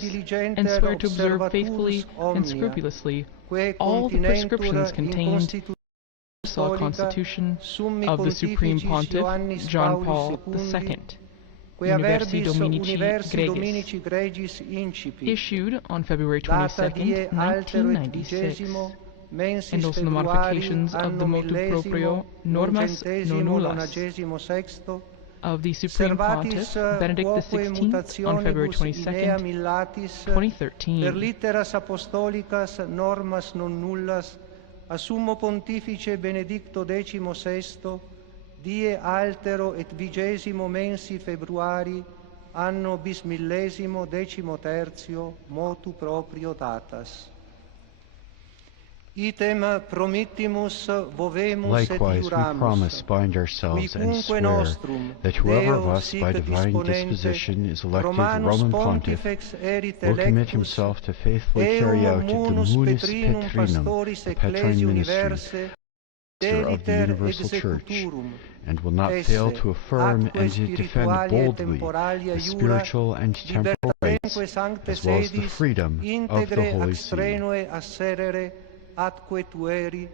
yourselves, and swear to observe faithfully and scrupulously all the prescriptions contained in the Universal Constitution of the Supreme Pontiff, John Paul II, Universi Dominici Gregis, issued on February 22, 1996, and also the modifications of the motu proprio Normas Nonnullas of the Supreme Pontiff Benedict XVI on February 22, 2013. Per litteras apostolicas normas non nullas a Summo Pontifice Benedicto XVI, die altero et 20 mensi februari, anno bismillesimo decimotertio, motu proprio datas. Item promittimus vovemus et Likewise, we promise, bind ourselves, and swear that whoever of us by divine disposition is elected Roman Pontiff will commit himself to faithfully carry out the Munis Petrinum, the Petrine ministry, of the Universal Church, and will not fail to affirm and to defend boldly the spiritual and temporal rights, as well as the freedom of the Holy See. Atque tueri,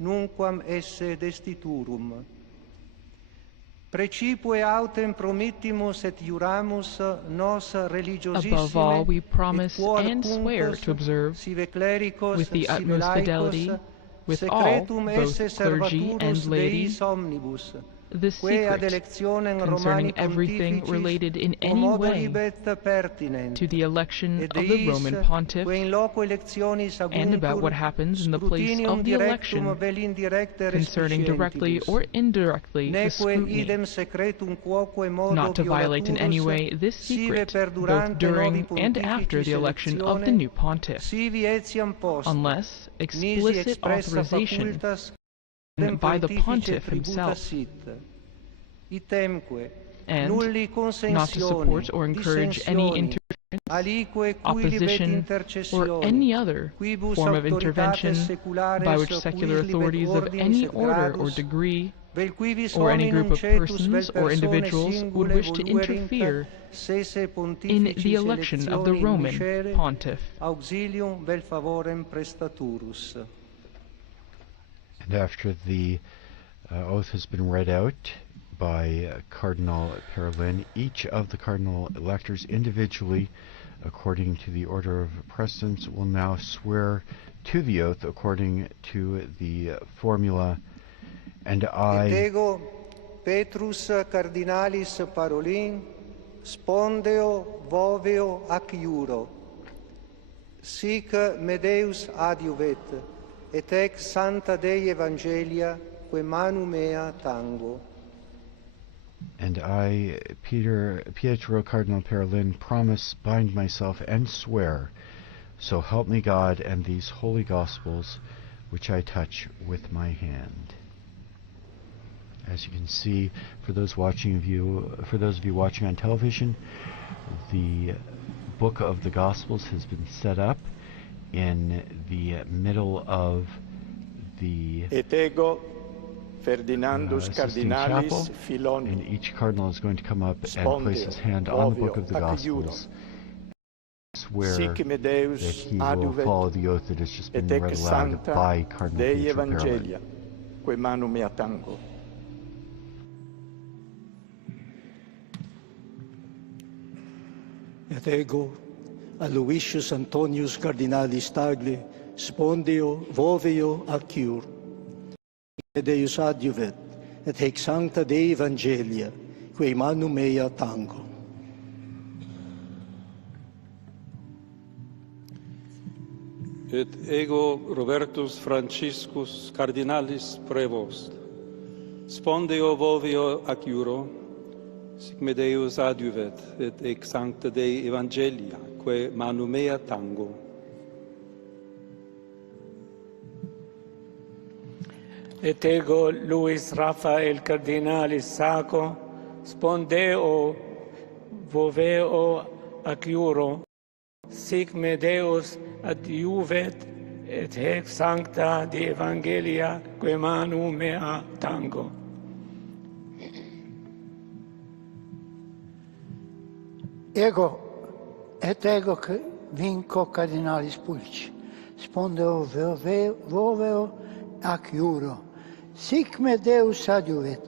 nunquam esse destiturum. Precipue autem promittimus et juramus nos religiosissime. Above all, we promise and swear to observe, with the utmost fidelity, with all, both clergy and laity, the secret concerning everything related in any way to the election of the Roman Pontiff, and about what happens in the place of the election concerning directly or indirectly the scrutiny, not to violate in any way this secret, both during and after the election of the new Pontiff, unless explicit authorization by the Pontiff himself, and not to support or encourage any interference, opposition, or any other form of intervention by which secular authorities of any order or degree, or any group of persons or individuals would wish to interfere in the election of the Roman Pontiff. And after the oath has been read out by Cardinal Parolin, each of the cardinal electors individually, according to the order of precedence, will now swear to the oath according to the formula. And I, Et ego Petrus Cardinalis Parolin, spondeo voveo ac iuro, sic me Deus adiuvet, et ex Sancta Dei Evangelia, que manu mea tango. And I, Pietro Cardinal Parolin, promise, bind myself, and swear, so help me God and these holy Gospels, which I touch with my hand. As you can see, for those of you watching on television, the book of the Gospels has been set up in the middle of the Ferdinandus Cardinalis Filoni, and each cardinal is going to come up and place his hand on the book of the Gospels, swear that he will follow the oath that has just been read aloud by Cardinal Pietro Parolin. Et ego Aloysius Antonius Cardinalis Tagle, spondeo voveo acciur. Deus adiuvet, et hic Sancta Dei Evangelia, quae manu mea tango. Et ego Robertus Franciscus Cardinalis Prevost, spondeo voveo ac iuro, sic me Deus adiuvet, et hic Sancta Dei Evangelia, quae manu mea tango. Et ego Luis Rafael Cardinalis Saco, spondeo voveo ac iuro, sic me Deus adiuvet, et hic Sancta Dei Evangelia, quae manu mea tango. Ego Et ego vinco cardinalis pulci, spondeo voveo ac iuro, sic me Deus adiuvet,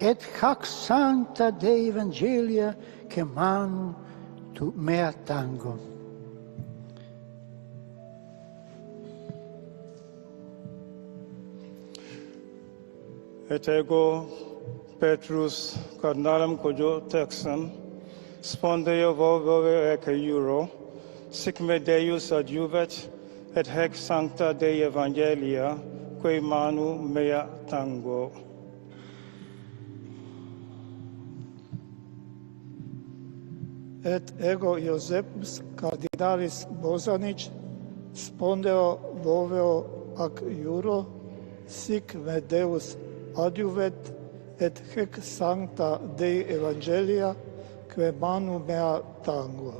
et hac sancta Dei Evangelia que manu mea tango. Et ego Petrus cardinalem cogio texan, spondeo voveo ec iuro, sic me Deus adiuvet, et hac sancta Dei Evangelia, que manu mea tango. Et ego Iosebus cardinalis Bosanic, spondeo voveo ac iuro, sic me Deus adiuvet, et hac sancta Dei Evangelia, que manu mea tango.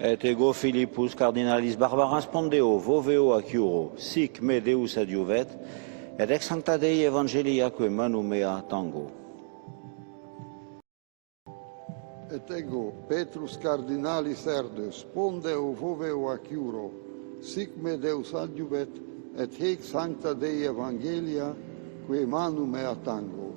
Et ego Philippus cardinalis Barbara spondeo voveo ac iuro, sic me Deus adiuvet, et ex sancta Dei Evangelia que manu mea tango. Et ego Petrus cardinalis Erdes, spondeo voveo ac iuro, sic me Deus adiuvet, et haec sancta Dei Evangelia, que manu mea tango.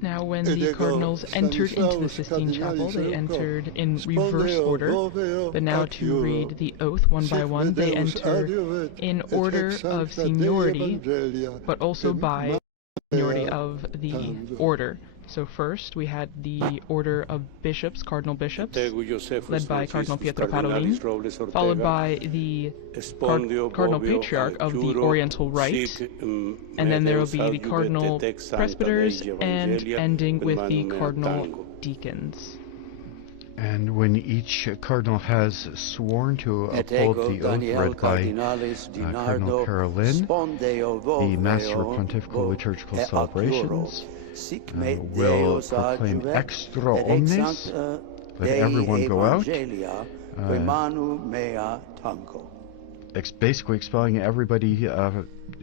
Now, when the cardinals entered into the Sistine Chapel, they entered in reverse order, but now to read the oath one by one, they enter in order of seniority, but also by seniority of the order. So first, we had the order of bishops, cardinal bishops, led by Cardinal Pietro Parolin, followed by the Cardinal Patriarch of the Oriental Rite, and then there will be the Cardinal Presbyters, and ending with the Cardinal Deacons. And when each cardinal has sworn to uphold the oath read by Cardinal Parolin, the Master of Pontifical Liturgical Celebrations will proclaim extra omnes, let everyone go out, basically expelling everybody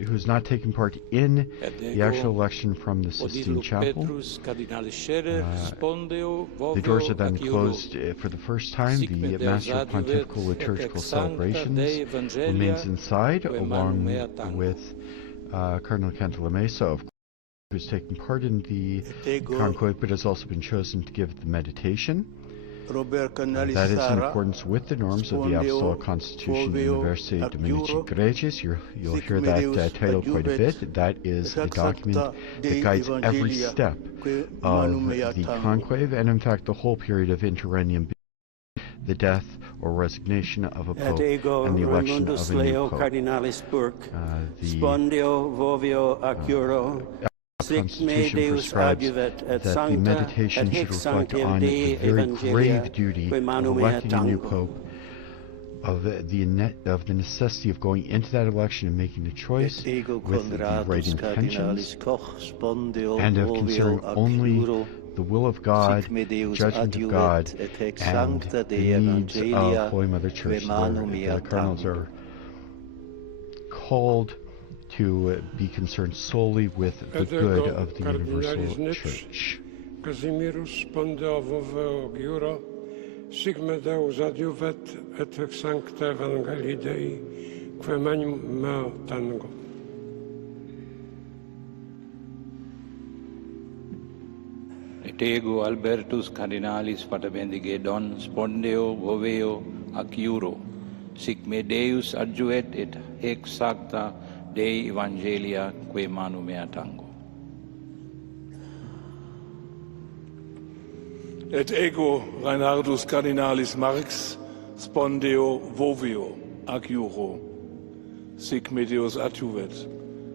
who's not taking part in the actual election from the Sistine Chapel. The doors are then closed for the first time. The Master of Pontifical Liturgical Celebrations remains inside, along with Cardinal Cantalamessa, of course, who's taking part in the conclave, but has also been chosen to give the meditation. That is in accordance with the norms of the Apostolic Constitution University Dominici Gregis. You'll hear that title quite a bit. That is a document that guides every step of the conclave, and in fact the whole period of interregnum, the death or resignation of a pope and the election of a new pope. The Constitution prescribes that the meditation should reflect on the very grave duty of electing a new pope, of the necessity of going into that election and making a choice with the right intentions, and of considering only the will of God, the judgment of God, and the needs of Holy Mother Church. The cardinals are called to be concerned solely with the good of the universal Church. Casimirus spondeo voveo giuro, sic me Deus adiuvet, et hac sancta Evangelii Dei, que manu mea tango. Et ego Albertus cardinalis Paterbendigedon, spondeo voveo ac iuro, sic me Deus adjuet, et hac sancta Dei Evangelia que manu mea tango. Et ego Reinhardus cardinalis Marx, spondeo voveo ac iuro, sic me Deus adjuvet,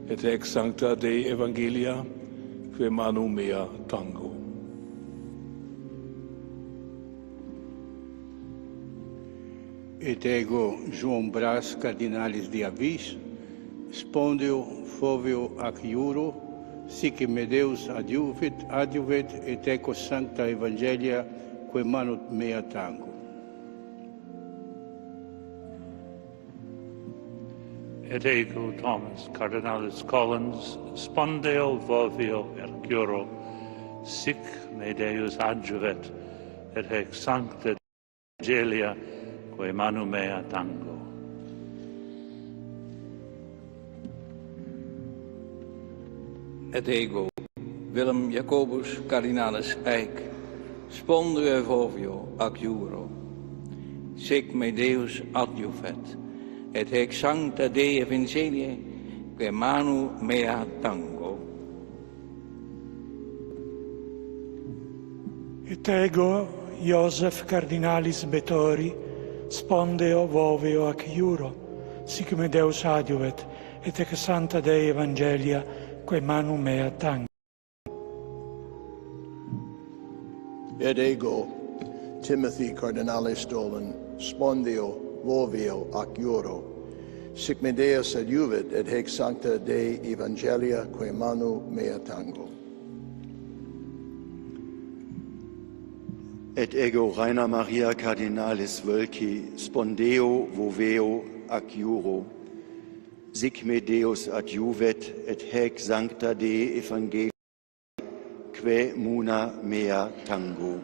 et hac sancta Dei Evangelia que manu mea tango. Et ego João Brás cardinalis Diavis, spondeo foveo ac iuro, sic me Deus adiuvet, et eco sancta Evangelia que manu mea tango. et ego Thomas Cardinalis Collins spondeo vovio ercuro sic me Deus adjuvet et hec sancta Evangelia quae manu mea tango. Et ego Willem Jacobus Cardinalis Eijk spondeo vovio ac iuro sic me Deus adjuvet et hec sancta Dei Evangeliae quae manu mea tango. Et ego Iosef Cardinalis Betori spondeo voveo ac iuro sic me Deus adjuvet et hec sancta Dei Evangelia quae manu mea tango. Et ego Timothy Cardinalis Dolan spondeo voveo ac iuro sic me Deus adjuvet et hec sancta Dei Evangelia quae manu mea tango. Et ego Rainer Maria Cardinalis Wölki spondeo voveo ac iuro sic me Deus adjuvet et hec sancta Dei Evangelia quae muna mea tango.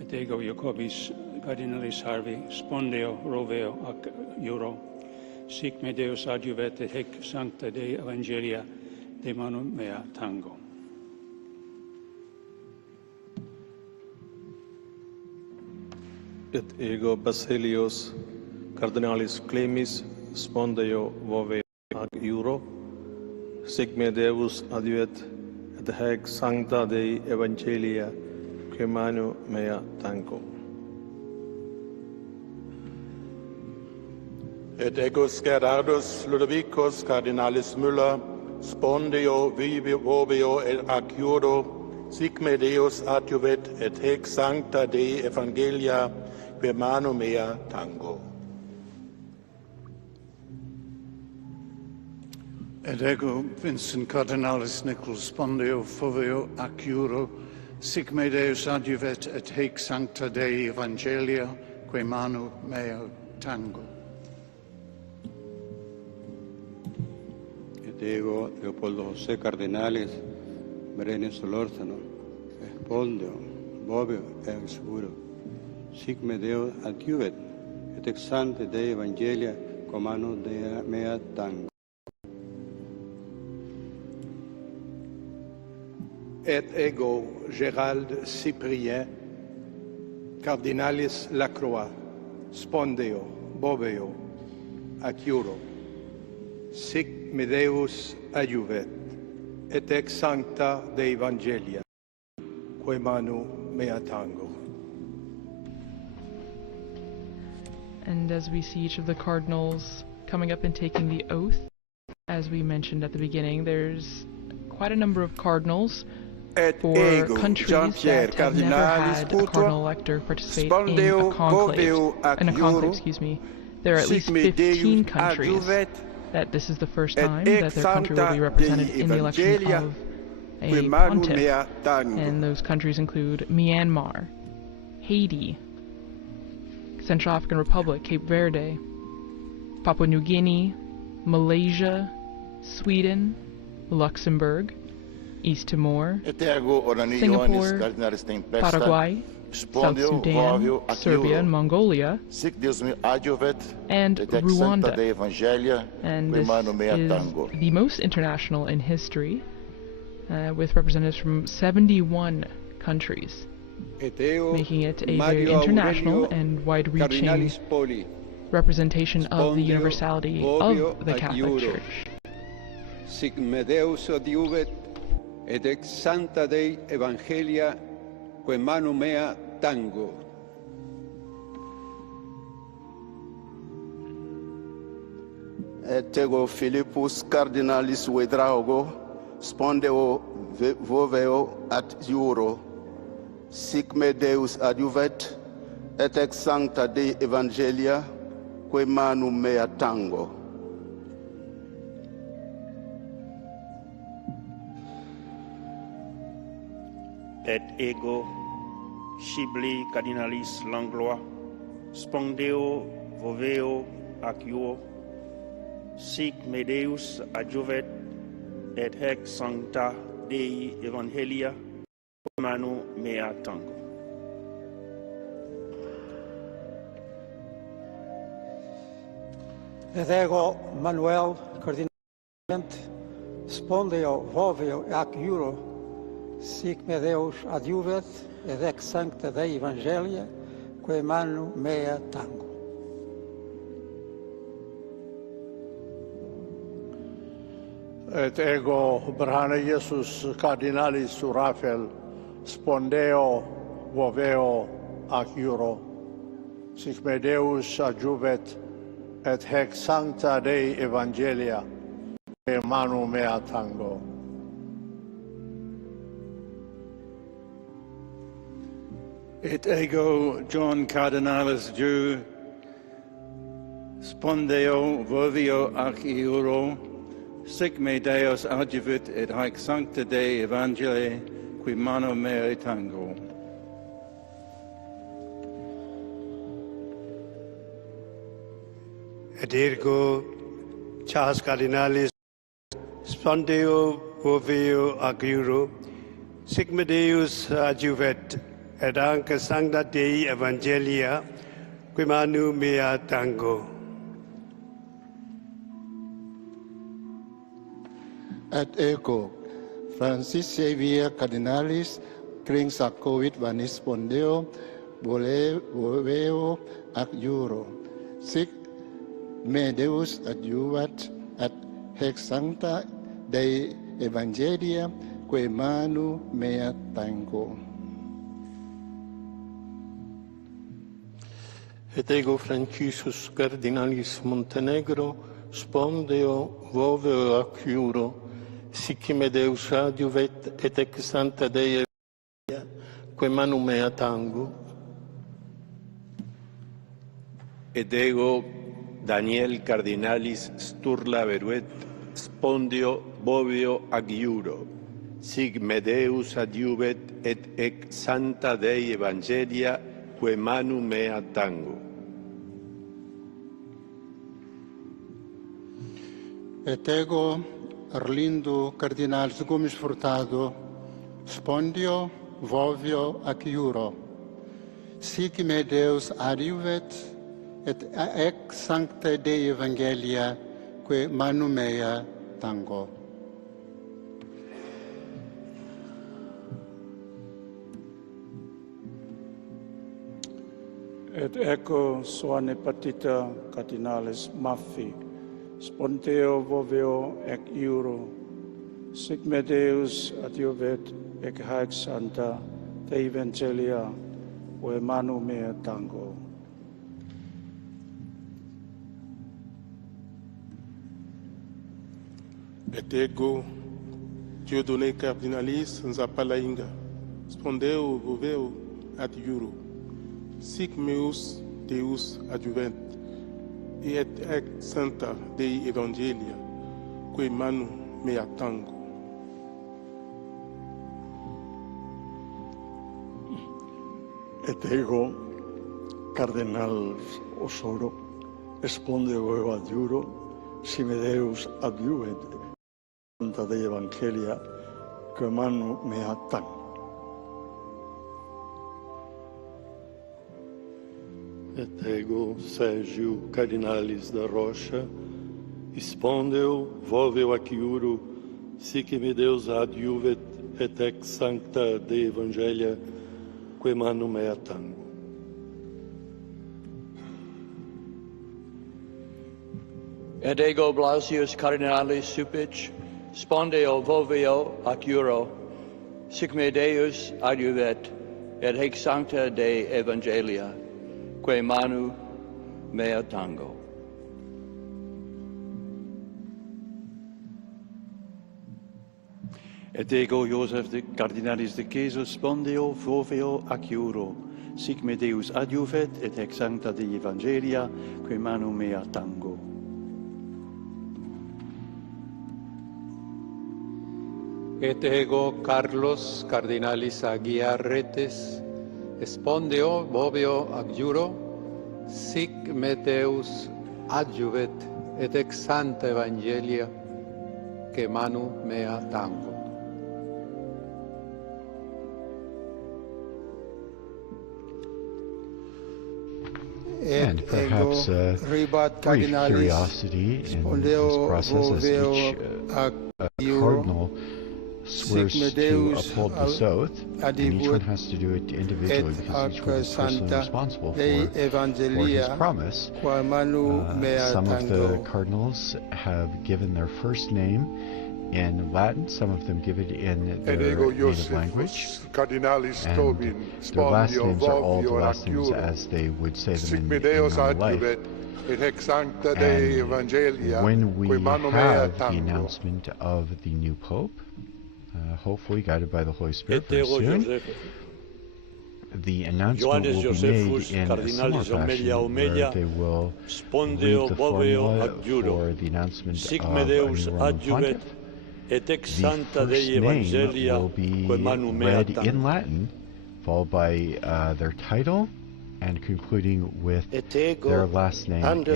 Et ego Jacobis Cardinalis Harvey spondeo roveo ac iuro sic me Deus adjuvet et hec sancta Dei Evangelia de manu mea tango. Et ego Basilios Cardinalis Clemis spondeo voveo ac iuro sic me Deus adjuvet et hec sancta Dei Evangelia quae manu mea tango. Et ego Gerardus Ludovicus Cardinalis Müller spondeo voveo ac iuro sic me Deus adjuvet et hec sancta Dei Evangelia quae manu mea tango. Et ego Vincent Cardinalis Nichols spondeo voveo ac iuro sic me Deus adjuvet et hec sancta Dei Evangelia quae manu mea tango. Et ego Leopoldo José Cardinalis Berenis Solórzano spondeo voveo ex iuro sic me Deus adjuvet et ex sancta Dei Evangelia quae manu mea tango. Et ego Gérald Cyprien Cardinalis Lacroix spondeo voveo ac iuro sic me Deus adjuvet et ex sancta Dei Evangelia quae manu mea tango. And as we see each of the cardinals coming up and taking the oath, as we mentioned at the beginning, there's quite a number of cardinals for countries that have never had a cardinal elector participate in a conclave. There are at least 15 countries that this is the first time that their country will be represented in the election of a pontiff. And those countries include Myanmar, Haiti, Central African Republic, Cape Verde, Papua New Guinea, Malaysia, Sweden, Luxembourg, East Timor, Singapore, Paraguay, South Sudan, Serbia, and Mongolia, and Rwanda. And this is the most international in history, with representatives from 71 countries, making it a very international and wide-reaching representation of the universality of the Catholic Church. Sic me Deus adjuvet et ex sancta Dei Evangelia quae manu mea tango. Et ego Philippus Cardinalis Vedraugo spondeo voveo ad iuro sic me Deus adjuvet et ex sancta Dei Evangelia quae manu mea tango. Et ego Scibli Cardinalis Langlois spondeo voveo ac iuro, sic me Deus adjuvet, et hec sancta Dei Evangelia, manu mea tango. Et ego Manuel Cardinalent, spondeo voveo ac iuro, sic me Deus adjuvet, et ex sancta Dei Evangelia, quae manu mea tango. Et ego Brahana Iesus Cardinalis Surafel, spondeo voveo ac iuro, sic me Deus adjuvet, et hec sancta Dei Evangelia, quae manu mea tango. Et ego John Cardinalis Jew, spondeo voveo ac iuro, sic me Deus adjuvit et haec sancta Dei Evangelii, qui manu mea tango. Et ergo Charles Cardinalis spondeo voveo ac iuro, sic me Deus adjuvet, et anca sancta Dei Evangelia, qui manu mea tango. Et ego Francis Xavier Cardinalis Cringsacoit vanis spondeo voveo ac iuro, sic me Deus adjuvat, et hec sancta Dei Evangelia, quae manu mea tango. Et ego Franciscus Cardinalis Montenegro, spondeo voveo ac iuro, sic me Deus adjuvet, et ex sancta Dei Evangelia, quae manu mea tango. Et ego Daniel Cardinalis Sturla Veruet, spondeo voveo ac iuro, sic me Deus adjuvet, et ex sancta Dei Evangelia, quae manu mea tango. Et ego Arlindo Cardinalis Gomes Furtado, spondeo voveo ac iuro, sic me Deus adjuvet, et ex sancta Dei Evangelia, quae manu mea tango. Et eco Soane Partita Cardinalis Maffi, spondeo voveo ec iuro, sic me Deus adjuvet, ec haec sancta Dei Evangelia, quae manu mea tango. Et ego Dieudonné Cardinalis Nzapalainga, spondeo voveo ad iuro, sic meus Deus adjuvent, et ex sancta Dei Evangelia, quae manu mea tango. Et ego Cardenal Osoro, spondeo ad iuro, si me Deus adjuvet, sancta Dei Evangelia, quae manu mea tango. Et ego Sergio Cardinalis da Rocha, spondeo voveo ac iuro, sic me Deus adjuvet, et ex sancta Dei Evangelia, quae manu mea tango. Et ego Blasius Cardinalis Supic, spondeo voveo ac iuro, sic me Deus adjuvet, et hic sancta Dei Evangelia, quae manu mea tango. Et ego Joseph de Cardinalis de Cesus, spondeo voveo ac iuro, sic me Deus adjuvet, et ex sancta Dei Evangelia, quae manu mea tango. Et ego Carlos Cardinalis Aguiar Retes, spondeo voveo ac iuro, sic me Deus adjuvet et ex Sancta Evangelia que manu mea tango. And perhaps a brief curiosity in this process, as each cardinal swears to uphold this oath, and each one has to do it individually because each one is personally responsible for his promise. Some of the cardinals have given their first name in Latin, some of them give it in their native language, and their last names are all the last names as they would say them in real life. And when we have the announcement of the new Pope, hopefully guided by the Holy Spirit very soon, the announcement will be made in a similar fashion where they will read the formula for the announcement of a new Roman Pontiff. The first name will be read in Latin, followed by their title, and concluding with their last name in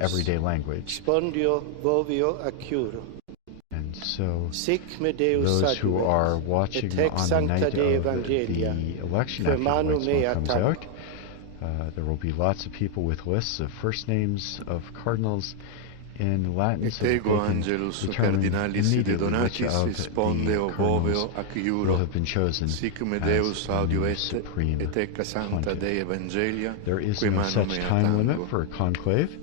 everyday language. And so those who are watching on the night of the election after the white smoke comes out, there will be lots of people with lists of first names of cardinals in Latin, so that they can determine immediately which of the cardinals will have been chosen as the new supreme pontiff. There is no such time limit for a conclave.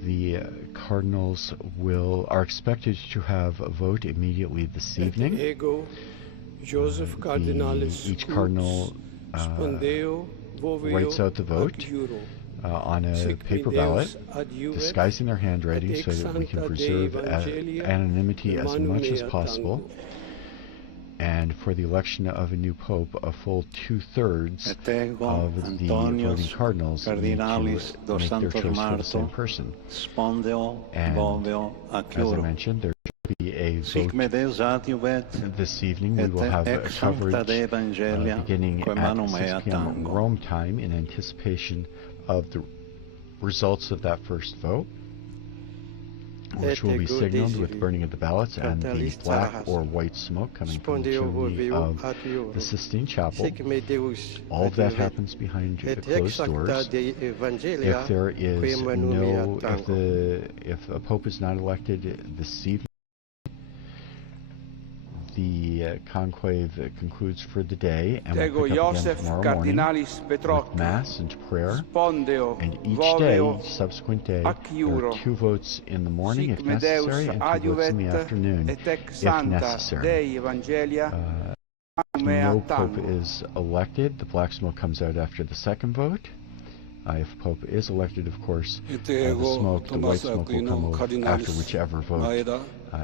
The cardinals are expected to have a vote immediately this evening. Each cardinal writes out the vote on a paper ballot, disguising their handwriting so that we can preserve anonymity as much as possible. And for the election of a new pope, a full 2/3 of the voting cardinals need to make their choice for the same person. And as I mentioned, there should be a vote this evening. We will have coverage beginning at 6 p.m. Rome time in anticipation of the results of that first vote, which will be signaled with burning of the ballots and the black or white smoke coming from the chimney of the Sistine Chapel. All of that happens behind closed doors. If there is if a pope is not elected this evening, the conclave concludes for the day, and we'll pick up again tomorrow morning with Mass and prayer. And each day, each subsequent day, there are 2 votes in the morning if necessary, and 2 votes in the afternoon if necessary. No pope is elected. The black smoke comes out after the second vote. If Pope is elected, of course, the white smoke will come out after whichever vote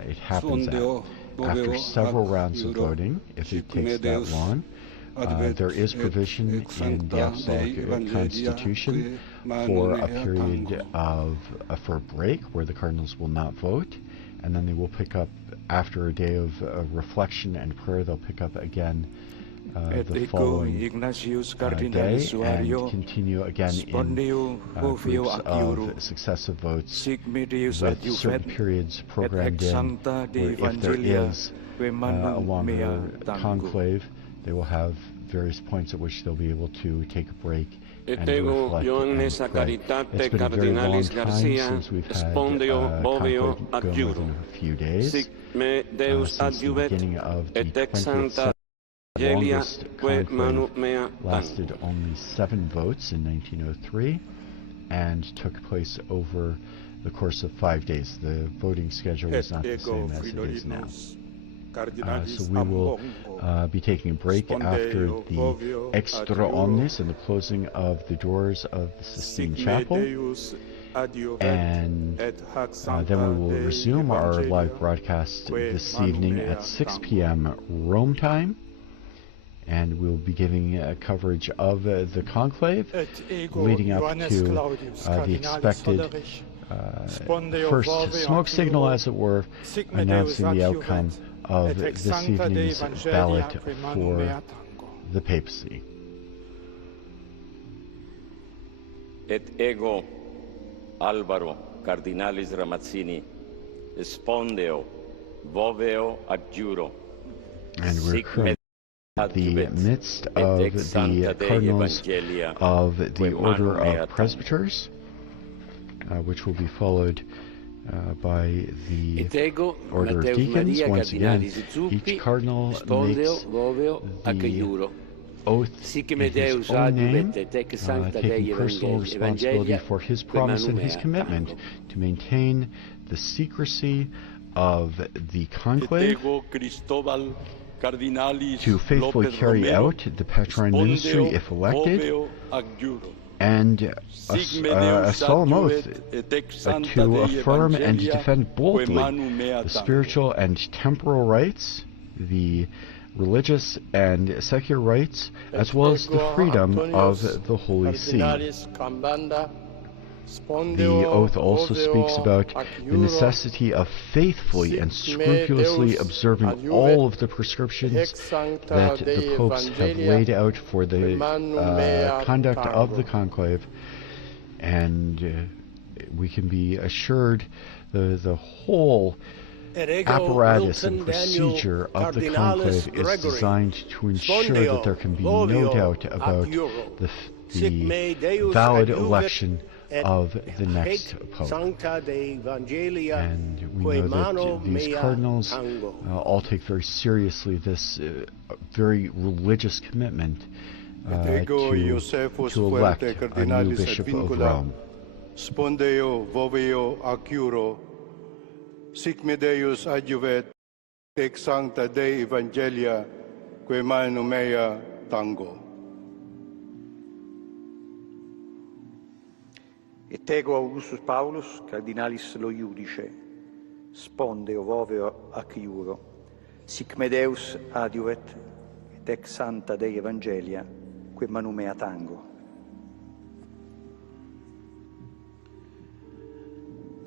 it happens at. After several rounds of voting, if it takes that long, there is provision in the Apostolic Constitution for a period for a break where the cardinals will not vote, and then they will pick up after a day of reflection and prayer. They'll pick up again the following day and continue again in groups of successive votes with certain periods programmed in, where if there is a longer conclave, they will have various points at which they'll be able to take a break and reflect and pray. It's been a very long time since we've had conclave go more than a few days, since the beginning of the 20th century. The longest conclave lasted only 7 votes in 1903 and took place over the course of 5 days. The voting schedule is not the same as it is now. So we will be taking a break after the extra omnes and the closing of the doors of the Sistine Chapel. And then we will resume our live broadcast this evening at 6 p.m. Rome time. And we'll be giving coverage of the conclave leading up to the expected first smoke signal, as it were, announcing the outcome of this evening's ballot for the papacy. et ego Alvaro Cardinalis Ramazzini spondeo voveo adjuro. And we're currently in the midst of the Cardinals of the Order of Presbyters, which will be followed by the Order of Deacons. Once again, each Cardinal makes the oath in his own name, taking personal responsibility for his promise and his commitment to maintain the secrecy of the conclave, to faithfully carry out the Patrine ministry if elected, and a solemn oath to affirm and defend boldly the spiritual and temporal rights, the religious and secular rights, as well as the freedom of the Holy See. The oath also speaks about the necessity of faithfully and scrupulously observing all of the prescriptions that the popes have laid out for the conduct of the conclave, and we can be assured the whole apparatus and procedure of the conclave is designed to ensure that there can be no doubt about the valid election of the next Pope. And we know that these cardinals all take very seriously this very religious commitment to elect a new Bishop of Rome. Spondeo voveo accuro, sic me Deus adjuvet, ex sancta Dei Evangelia, quae manu mea tango. Et ego Augustus Paulus, Cardinalis lo Iudice, spondeo voveo ac iuro, sic me Deus adiuvet, et ex sancta Dei Evangelia, quae manu mea tango.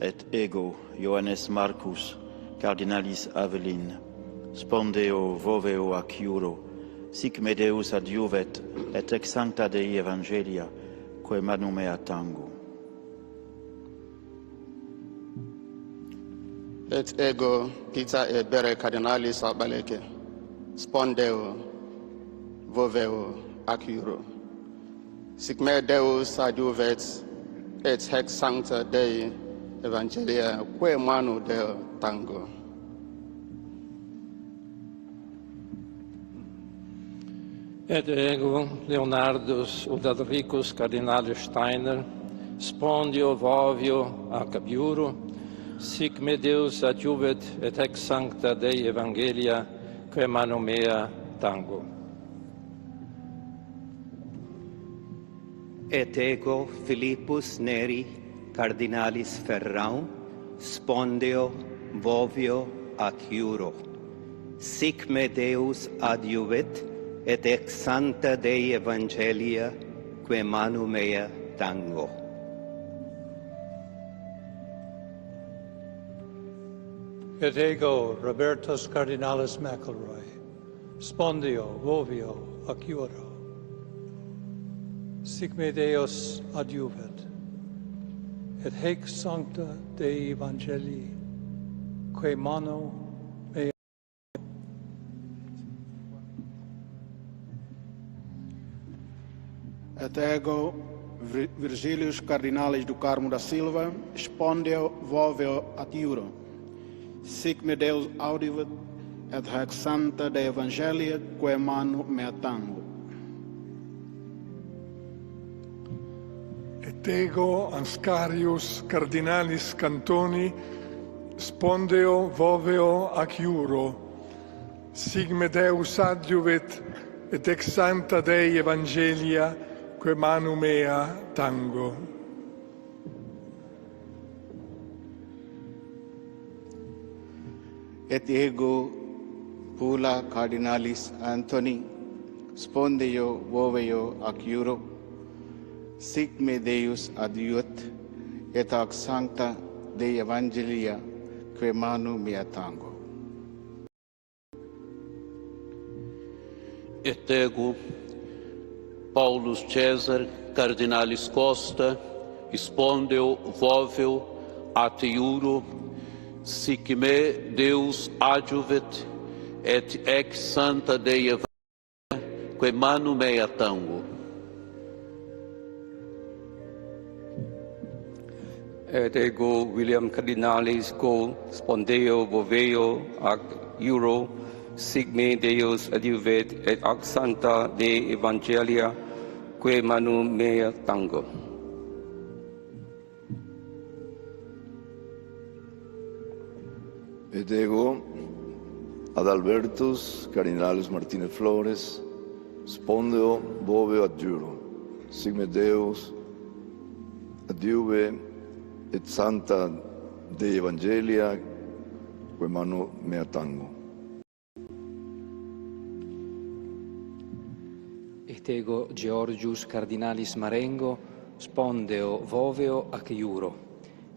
Et ego Ioannes Marcus, Cardinalis Avelin, spondeo voveo ac iuro, sic me Deus adiuvet, et ex sancta Dei Evangelia, quae manu mea tango. Et ego Pizza et Bere Cardinalis Abaleke, spondeo voveo ac iuro, sic me Deus adiuvet, et hex sancta Dei Evangelia, quae manu Deo tango. Et ego Leonardus Udalricus Cardinalis Steiner, spondio vovio ac iuro, sic me Deus adjuvet et ex sancta Dei Evangelia, quae manu mea tango. Et ego Philippus Neri, Cardinalis Ferrau, spondeo vovio ac iuro, sic me Deus adjuvet, et ex sancta Dei Evangelia, quae manu mea tango. Et ego Robertus Cardinalis McElroy, spondeo vovio ac iuro, sic me Deus adjuvet, et haec sancta Dei Evangelii, quae manu mea. Et ego Virgilius Cardinalis do Carmo da Silva, spondeo voveo ad iuro, sic me Deus audivet, et haec sancta Dei Evangelia, quae manu mea tango. Et ego Anscarius Cardinalis Cantoni, spondeo voveo ac iuro, sic me Deus adjuvet, et ex sancta Dei Evangelia, quae manu mea tango. Et ego Pula Cardinalis Anthony, spondeo voveo ac iuro, sic me Deus adiuet, et ac sancta Dei Evangelia, quae manu mea tango. Et ego Paulus Caesar Cardinalis Costa, spondeo voveo at iuro, sic me Deus adjuvet, et ex santa Dei Evangelia, que manu mea tango. Et ego William Cardinalis go spondeo voveo ac iuro, sic me Deus adjuvet et ac santa Dei Evangelia, que manu mea tango. Et ego Adalbertus Cardinalis Martinez Flores, spondeo voveo adjuro, sic me Deus adjuve et santa Dei Evangelia, que manu mea tango. Et ego Georgius Cardinalis Marengo, spondeo voveo ac iuro,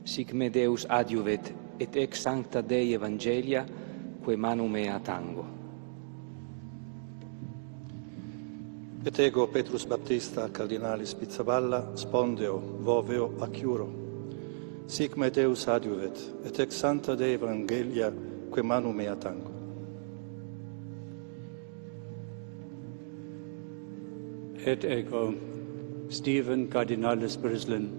sic me Deus adjuvet et ex sancta Dei Evangelia, que manu mea tango. Et ego Petrus Baptista Cardinalis Pizzaballa, spondeo voveo ac iuro, sic me Deus adjuvet et ex sancta Dei Evangelia, que manu mea tango. Et ego Stephen Cardinalis Brislin,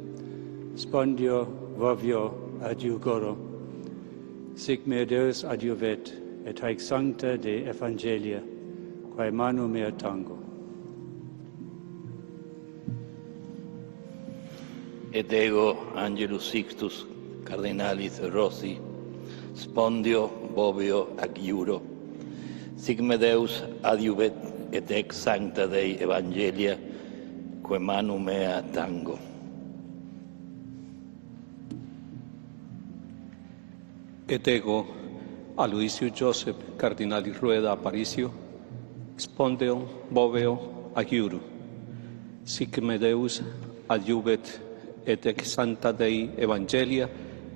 spondeo voveo adjugoro, sic me Deus adjuvet et haec sancta Dei Evangelia, quae manu mea tango. Et ego Angelus Sixtus Cardinalis Rossi, spondeo voveo ac iuro, sic me Deus adjuvet et ex sancta Dei Evangelia, que manu mea tango. Et ego Aloysius Joseph Cardinalis Rueda Aparicio, spondeo voveo ac iuro, sic me Deus adjuvet et ex santa Dei Evangelia,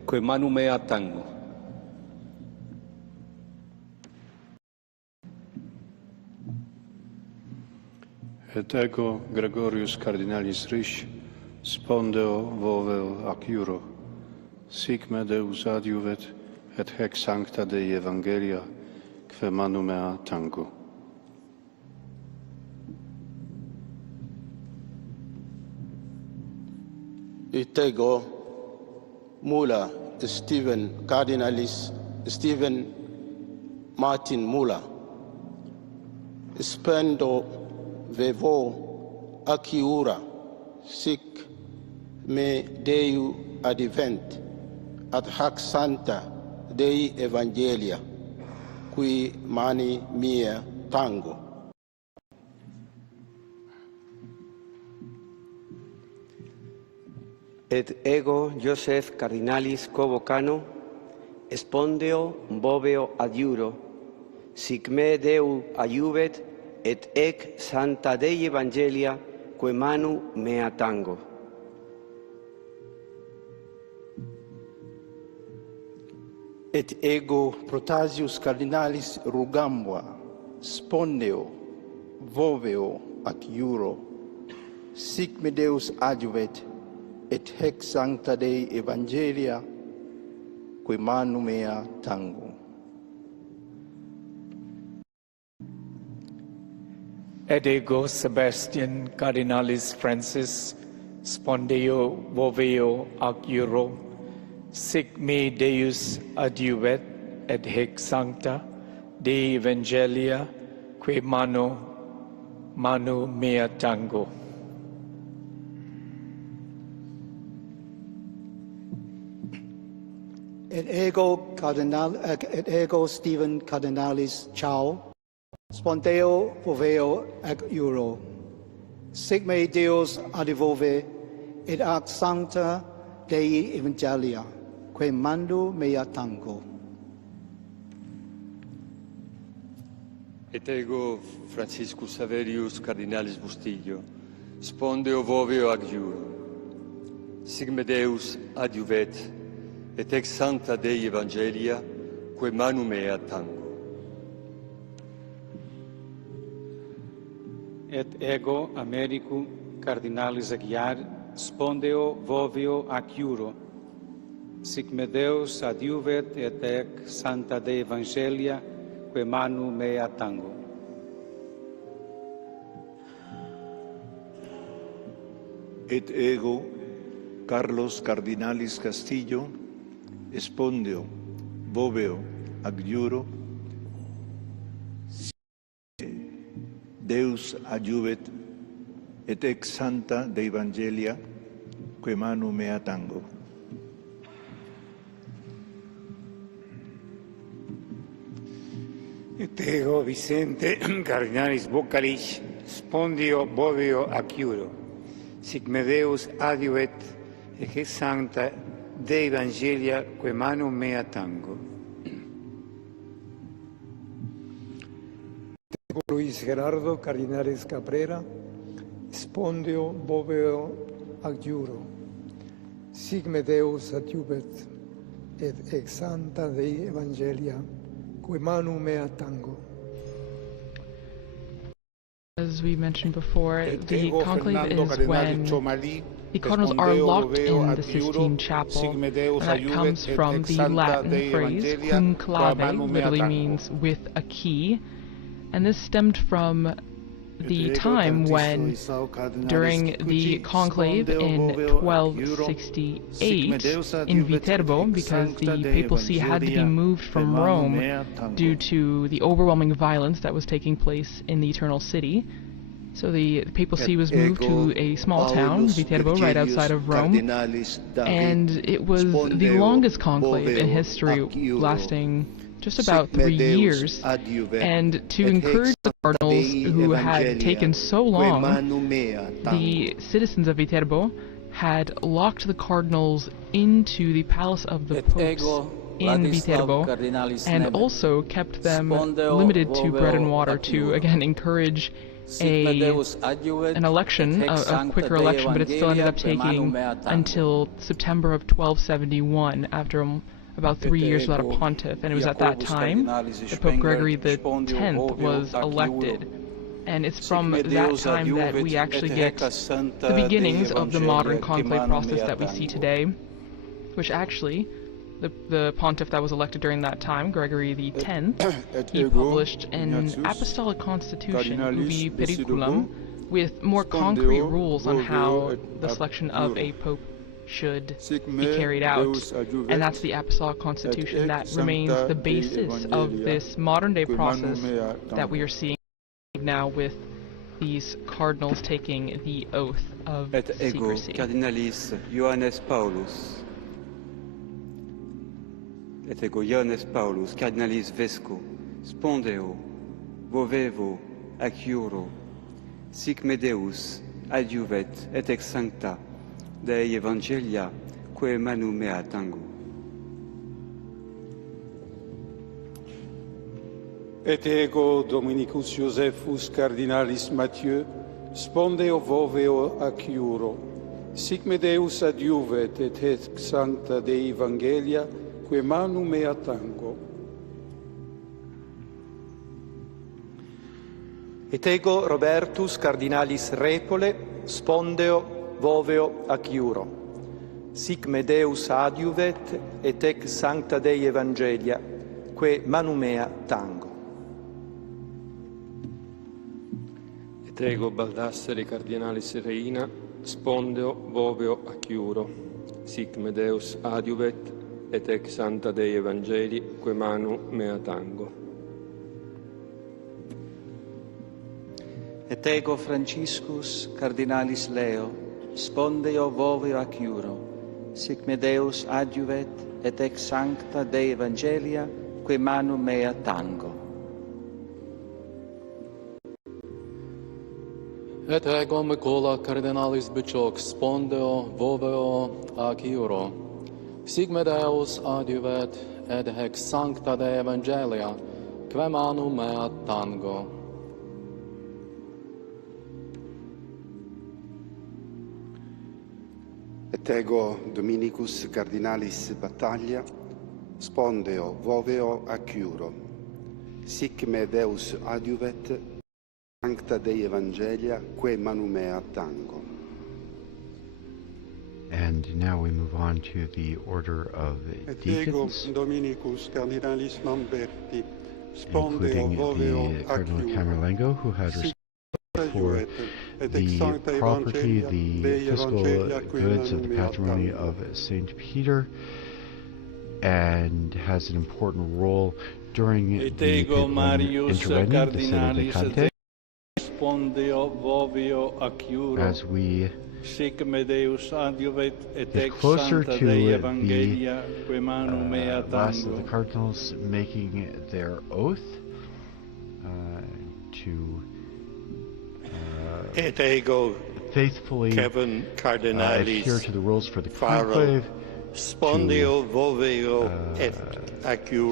que manu mea tango. Et ego Gregorius Cardinalis Risch, spondeo voveo ac iuro, sic me Deus adjuvet et haec sancta Dei Evangelia, que manu mea tango. Et ego Mula Stephen Martin Mula, spendo vevo ac iura, sic me Deu advent ad hac santa Dei Evangelia, qui mani mea tango. Et ego Joseph Cardinalis Covocano, spondeo voveo adjuro, sic me Deu adjuvet et ec santa Dei Evangelia, que manu mea tango. Et ego Protasius Cardinalis Rugambua, spondeo voveo ac iuro, sic me Deus adjuvet et haec sancta Dei Evangelia, que manu mea tango. Et ego Sebastian Cardinalis Francis, spondeo voveo ac iuro, sic me Deus adjuvet et haec sancta Dei Evangelia, que manu mea tango. Et ego Stephen Cardinalis Chao, spondeo voveo ac iuro, sic me Deus adjuvove et ac sancta Dei Evangelia, que manu mea tango. Et ego Franciscus Saverius Cardinalis Bustillo, spondeo voveo ac iuro, sic me Deus adjuvet et ex sancta Dei Evangelia, que manu mea tango. Et ego Americum Cardinalis Aguiar, spondeo vovio ac iuro, sic me Deus adiuvet et ec sancta Dei Evangelia, que manu mea tango. Et ego, Carlos Cardinalis Castillo, spondeo, voveo, ac iuro, Deus adiuvet et ex sancta Dei Evangelia, que manu mea tango. Et ego Vicente Cardinalis Bocalich, spondeo boveo ac iuro, sic me Deus adiuvet et ex sancta Dei Evangelia, que manu mea tango. Luis Gerardo Cardinalis Cabrera, spondeo boveo ac iuro, sic me Deus adiuvet et ex sancta Dei Evangelia, que manu mea tango. As we mentioned before, the conclave is when the cardinals are locked in the Sistine Chapel, and that comes from the Latin phrase conclave, literally means with a key, and this stemmed from the time when, during the conclave in 1268 in Viterbo, because the papal see had to be moved from Rome due to the overwhelming violence that was taking place in the Eternal City. So the papal see was moved to a small town, Viterbo, right outside of Rome, and it was the longest conclave in history, lasting just about 3 years, and to encourage the cardinals who had taken so long, the citizens of Viterbo had locked the cardinals into the palace of the popes in Viterbo, and also kept them limited to bread and water to, again, encourage an election, a quicker election, but it still ended up taking until September of 1271, after about 3 years without a pontiff, and it was at that time that Pope Gregory X was elected. And it's from that time that we actually get the beginnings of the modern conclave process that we see today, which actually, the pontiff that was elected during that time, Gregory X, he published an apostolic constitution, Ubi Periculum, with more concrete rules on how the selection of a pope should be carried out, and that's the apostolic constitution that remains the basis of this modern-day process that we are seeing now with these cardinals taking the oath of secrecy. Cardinalis Johannes Paulus, et ego Johannes Paulus, Cardinalis Vesco, spondeo, vovevo, ac iuro, sic me Deus adiuvet et ex sancta Dei Evangelia, que manu mea tango. Et ego Dominicus Josephus Cardinalis Mathieu, spondeo voveo ac iuro, sic me Deus adiuvet et ex sancta Dei Evangelia, que manu mea tango. Et ego Robertus Cardinalis Repole, spondeo voveo ac iuro, sic me Deus adiuvet et ex sancta Dei Evangelia, que manu mea tango. Et ego Baldassare Cardinalis Reina, spondeo voveo ac iuro, sic me Deus adiuvet et ex sancta Dei Evangeli, que manu mea tango. Et ego Franciscus Cardinalis Leo, spondeo voveo ac iuro, sic me Deus adiuvet et ex sancta Dei Evangelia, que manu mea tango. Et ego Micola Cardinalis Bicioc, spondeo voveo ac iuro, sic me Deus adiuvet et ex sancta Dei Evangelia, que manu mea tango. Et ego Dominicus Cardinalis Battaglia, spondeo voveo ac iuro, sic me Deus adiuvet sancta Dei Evangelia, que manu mea tango. And now we move on to the order of deacons, including the Cardinal Camerlengo, who had responsibility for the property, the fiscal goods of the patrimony of St. Peter, and has an important role during the papal intervention, the Sede Vacante, as we get closer to the last of the cardinals making their oath to faithfully adhere to the rules for the conclave, to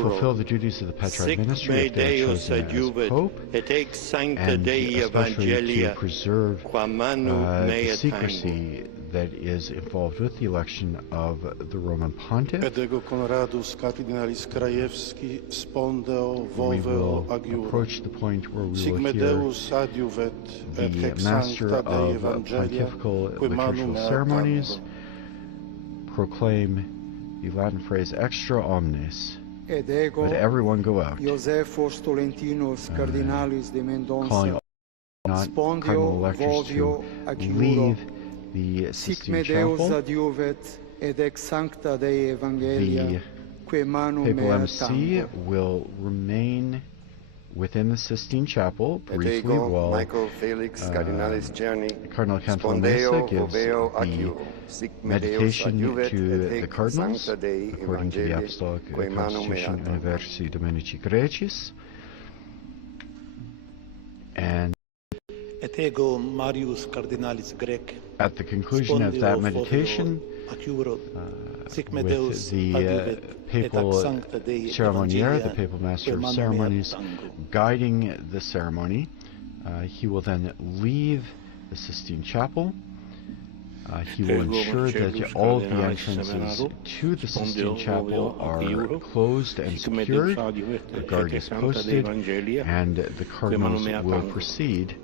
fulfill the duties of the Patriarch ministry if they are chosen as Pope, and especially to preserve the secrecy that is involved with the election of the Roman Pontiff. We will approach the point where we will hear the Master of Pontifical Liturgical Ceremonies proclaim the Latin phrase extra omnes. Let everyone go out, calling all non-cardinal electors to leave the Sistine Chapel. The Papal MC will remain within the Sistine Chapel briefly while Cardinal Cantalamessa gives the meditation to the cardinals according to the Apostolic Constitution Universi Dominici Graecis. And at the conclusion of that meditation, with the papal ceremoniere, the papal master of ceremonies, guiding the ceremony, he will then leave the Sistine Chapel. He will ensure that all of the entrances to the Sistine Chapel are closed and secured, the guard is posted, and the cardinals will proceed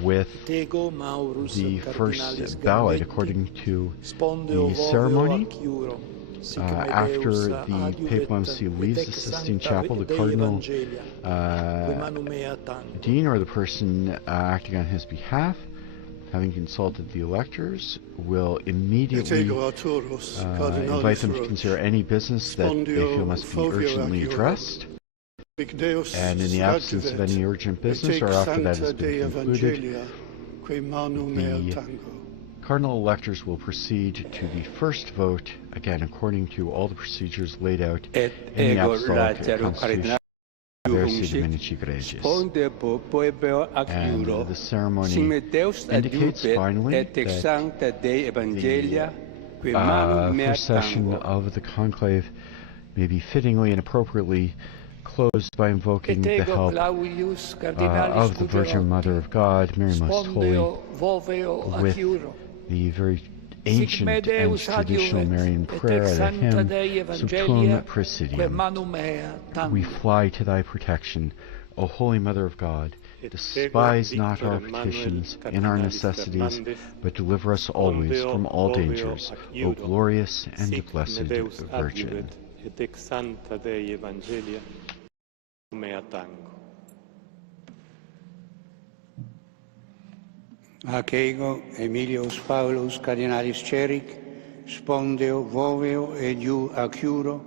with the first ballot according to the ceremony. After the Papal MC leaves the Sistine Chapel, the Cardinal Dean, or the person acting on his behalf, having consulted the electors, will immediately invite them to consider any business that they feel must be urgently addressed. And in the absence of any urgent business, or after that has been concluded, the cardinal electors will proceed to the first vote, again according to all the procedures laid out in the Apostolic Constitution Universi Dominici Graecis. And the ceremony indicates finally that the first session of the conclave may be fittingly and appropriately closed by invoking the help of the Virgin Mother of God, Mary Most Holy, with the very ancient and traditional Marian prayer, the hymn Subtum Presidium. We fly to thy protection, O Holy Mother of God. Despise not our petitions in our necessities, but deliver us always from all dangers, O glorious and blessed Virgin. Ac ego, Emilius Paulus, Cardinalis Ceric, spondeo, voveo, ediu acuro,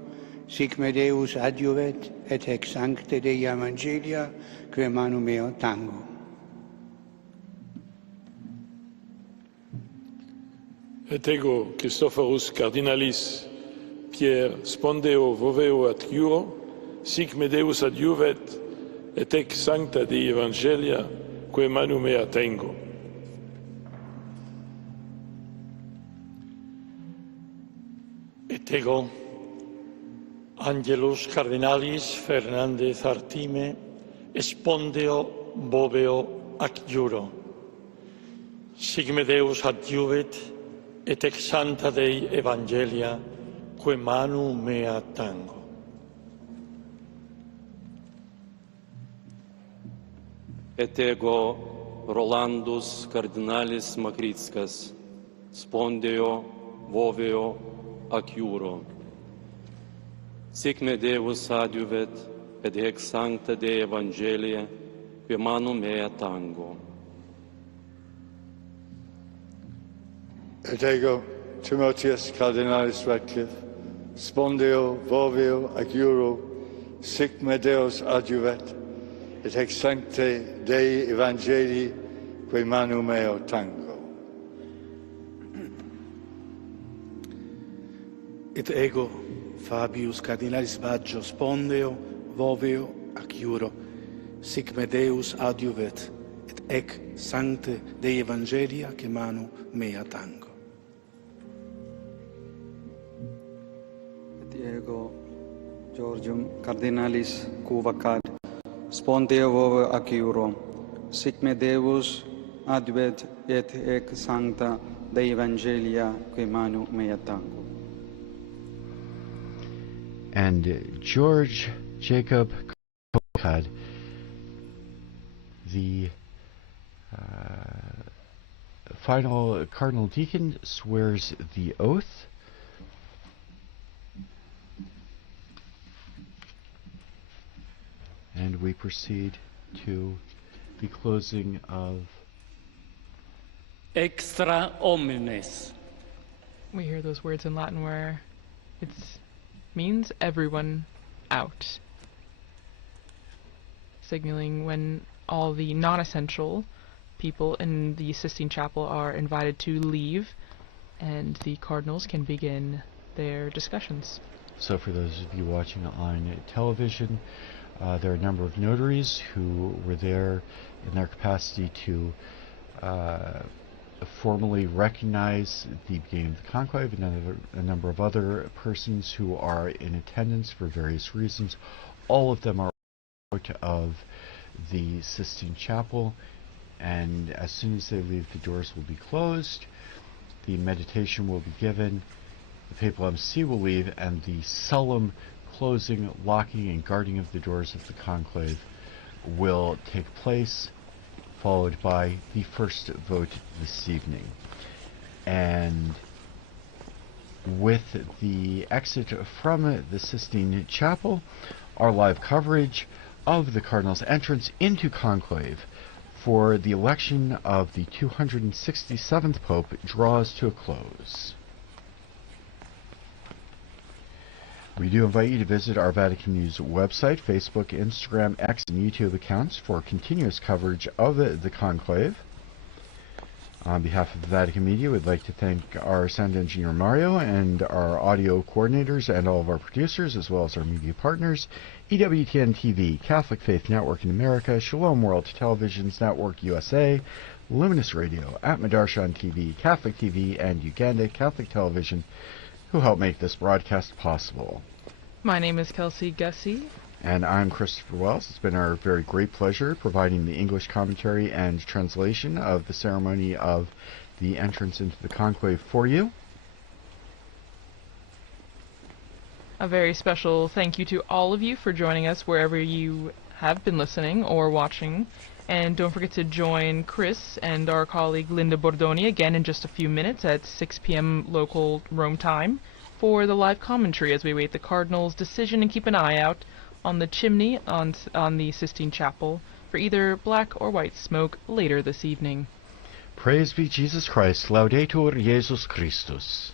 sic me Deus adjuvet, et ex sancte Dei Evangelia, que manu meo tango. Et ego, Christophorus Cardinalis, Pierre, spondeo, voveo, et juro, sic me Deus adjuvet, et ex sancta Dei Evangelia, que manu mea tengo. Et ego, Angelus Cardinalis Fernandez Artime, spondeo, voveo, ac juro, sic me Deus adjuvet, et ex sancta Dei Evangelia, que manu mea tango. Et ego, Rolandus Cardinalis Makritskas, spondeo voveo ac iuro. Sic me Deus adiuvet, et ex sancta Dei Evangelia, que manum mea tango. Et ego Timotheus Cardinalis Radcliffe, spondeo voveo ac iuro, sic me Deus adiuvet, et ex sancte Dei Evangelii, que manum meo tango. Et ego Fabius Cardinalis Baggio, spondeo voveo ac iuro, sic me Deus adiuvet, et ec sancte Dei Evangelia, que manum mea tango. Ego Georgium Cardinalis Cuvacad, spondeo voveo ac iuro, sic me Deus adiuvet et ec sancta Dei Evangelia, que manum mea tango. And George Jacob Cuvacad, the final cardinal deacon, swears the oath. And we proceed to the closing of extra omnes. We hear those words in Latin where it means everyone out, signaling when all the non-essential people in the Sistine Chapel are invited to leave, and the cardinals can begin their discussions. So for those of you watching on television, there are a number of notaries who were there in their capacity to formally recognize the beginning of the conclave, and a number of other persons who are in attendance for various reasons. All of them are out of the Sistine Chapel, and as soon as they leave, the doors will be closed, the meditation will be given, the papal MC will leave, and the solemn closing, locking, and guarding of the doors of the conclave will take place, followed by the first vote this evening. And with the exit from the Sistine Chapel, our live coverage of the Cardinals' entrance into conclave for the election of the 267th Pope draws to a close. We do invite you to visit our Vatican News website, Facebook, Instagram, X, and YouTube accounts for continuous coverage of the conclave. On behalf of the Vatican Media, we'd like to thank our sound engineer Mario and our audio coordinators and all of our producers, as well as our media partners, EWTN TV, Catholic Faith Network in America, Shalom World Television's Network USA, Luminous Radio, at Madarshan TV, Catholic TV, and Uganda Catholic Television, who helped make this broadcast possible. My name is Kelsey Gussie. And I'm Christopher Wells. It's been our very great pleasure providing the English commentary and translation of the ceremony of the entrance into the conclave for you. A very special thank you to all of you for joining us wherever you have been listening or watching. And don't forget to join Chris and our colleague Linda Bordoni again in just a few minutes at 6 p.m. local Rome time for the live commentary as we await the Cardinals' decision, and keep an eye out on the chimney on the Sistine Chapel for either black or white smoke later this evening. Praise be Jesus Christ. Laudetur Jesus Christus.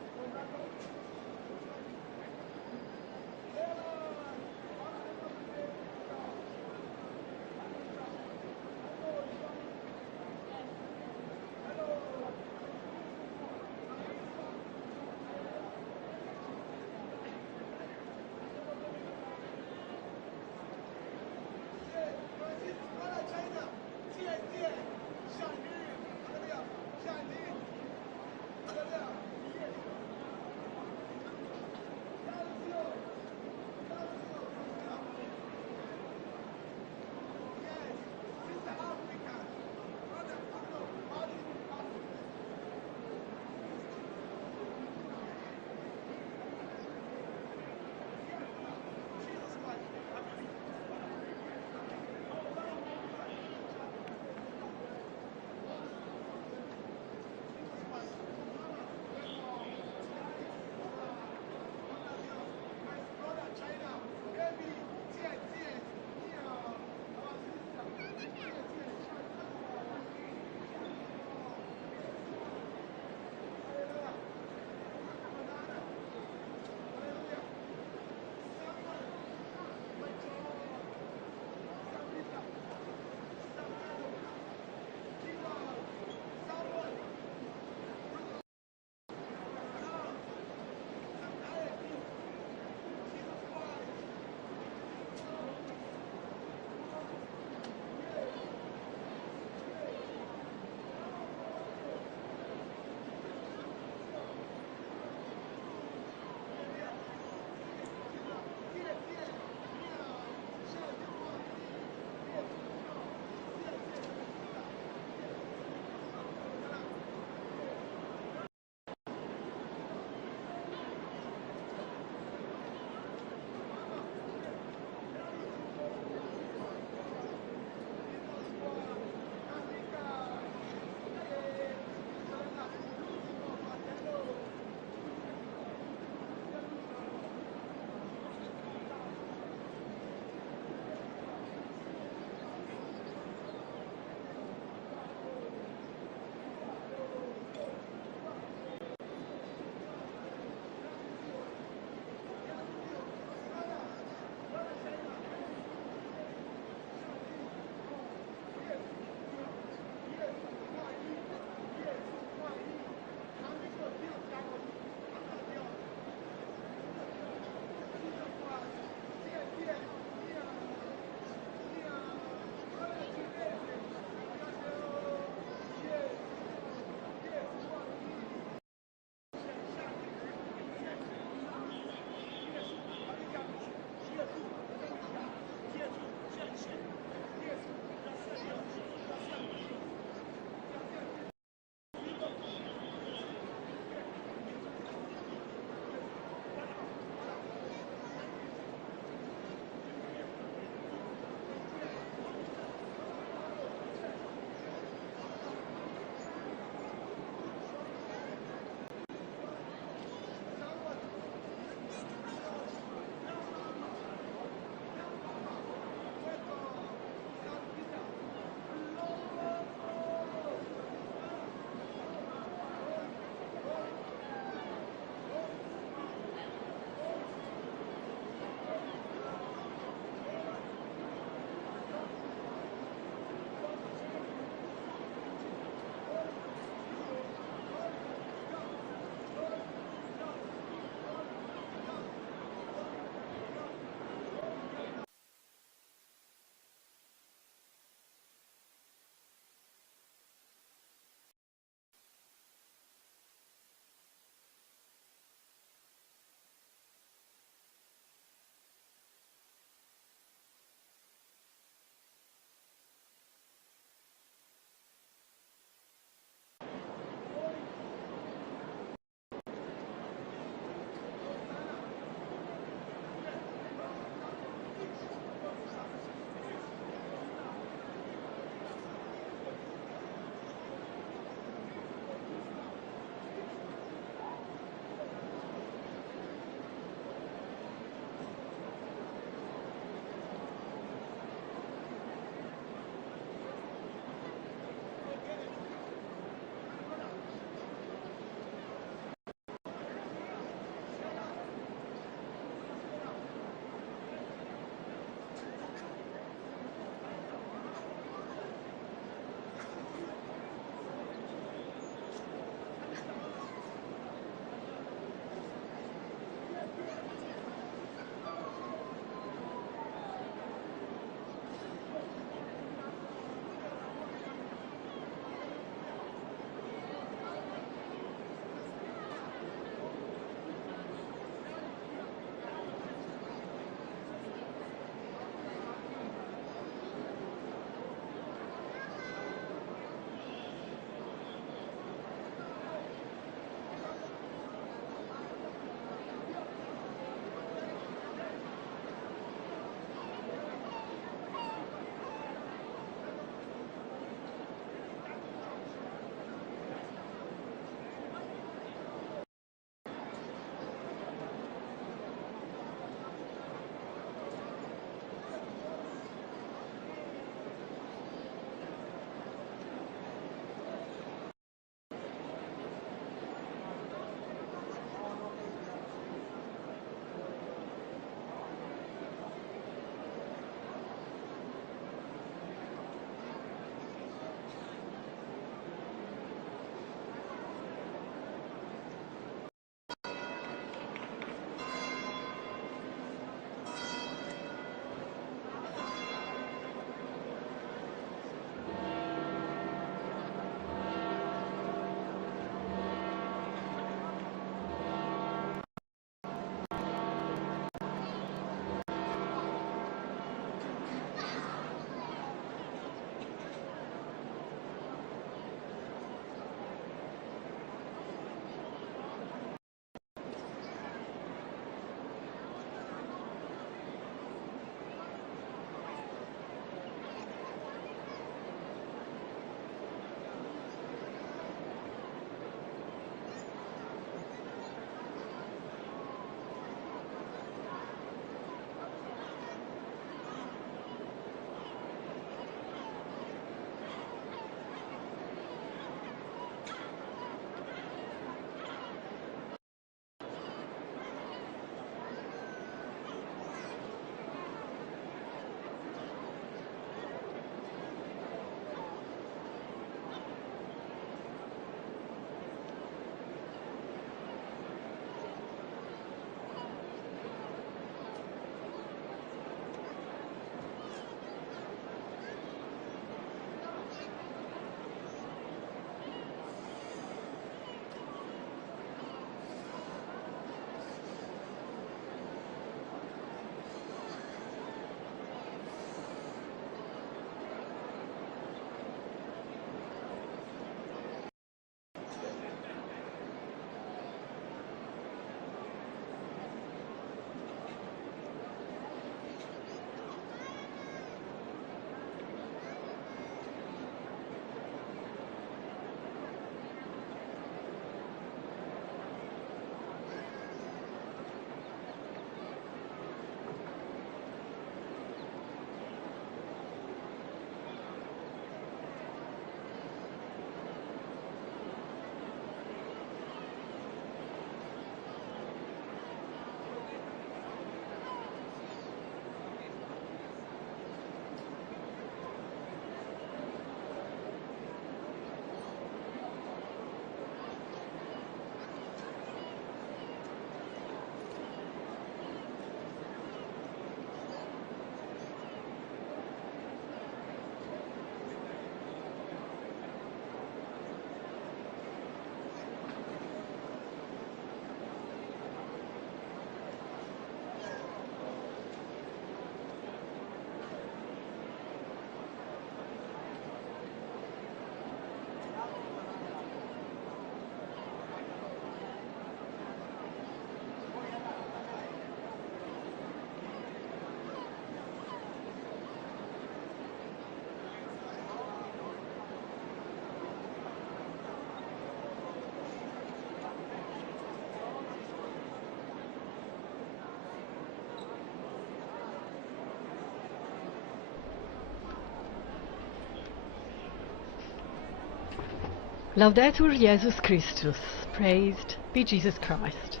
Laudetur Jesus Christus, praised be Jesus Christ.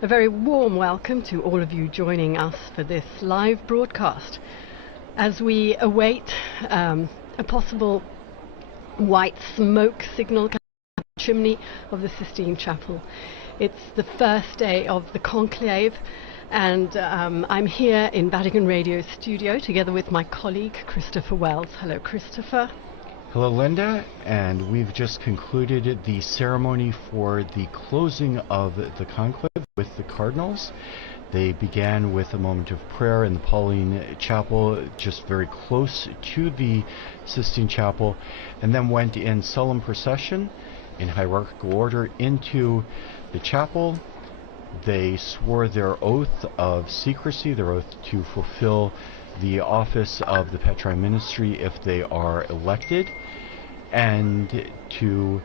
A very warm welcome to all of you joining us for this live broadcast as we await a possible white smoke signal coming out of the chimney of the Sistine Chapel. It's the first day of the conclave, and I'm here in Vatican Radio studio together with my colleague Christopher Wells. Hello, Christopher. Hello, Linda, and we've just concluded the ceremony for the closing of the conclave with the Cardinals. They began with a moment of prayer in the Pauline Chapel, just very close to the Sistine Chapel, and then went in solemn procession in hierarchical order into the chapel. They swore their oath of secrecy, their oath to fulfill the office of the Petrine ministry if they are elected, and to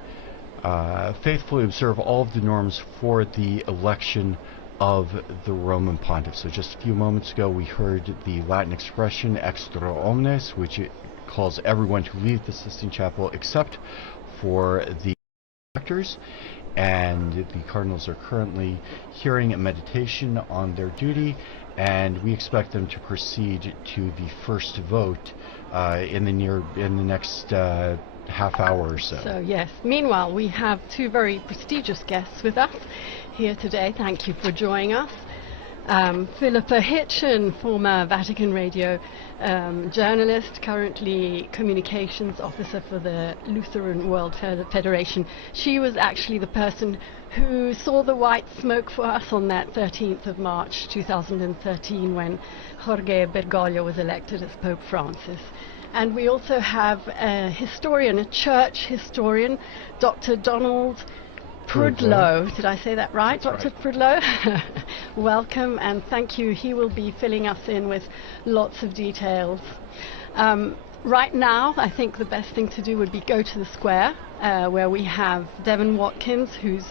faithfully observe all of the norms for the election of the Roman Pontiff. So just a few moments ago we heard the Latin expression extra omnes, which calls everyone to leave the Sistine Chapel except for the electors, and the Cardinals are currently hearing a meditation on their duty, and we expect them to proceed to the first vote in the next half hour or so. So yes, meanwhile we have two very prestigious guests with us here today. Thank you for joining us. Philippa Hitchen, former Vatican Radio journalist, currently communications officer for the Lutheran World Federation. She was actually the person who saw the white smoke for us on that 13th of March 2013 when Jorge Bergoglio was elected as Pope Francis. And we also have a historian, a church historian, Dr. Donald Prudlow. Did I say that right, Dr. Prudlow? Welcome and thank you. He will be filling us in with lots of details. Right now, I think the best thing to do would be go to the square, where we have Devon Watkins, who's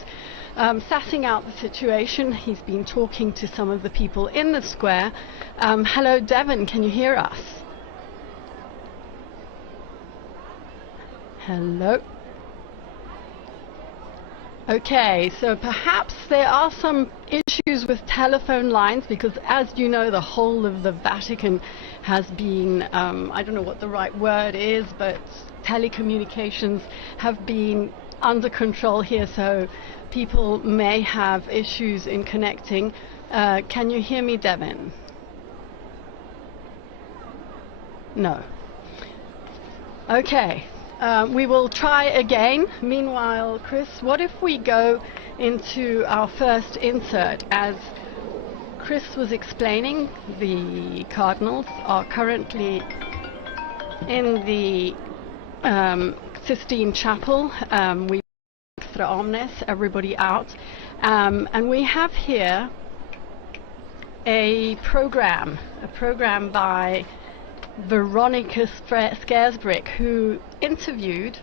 sassing out the situation. He's been talking to some of the people in the square. Hello, Devon, can you hear us? Hello. Okay, so perhaps there are some issues with telephone lines because, as you know, the whole of the Vatican has been, I don't know what the right word is, but telecommunications have been under control here, so people may have issues in connecting. Can you hear me, Devin? No. Okay. We will try again. Meanwhile, Chris, what if we go into our first insert? As Chris was explaining, the Cardinals are currently in the Sistine Chapel. We extra omnes, everybody out. And we have here a program by Veronica Scaresbrick, who interviewed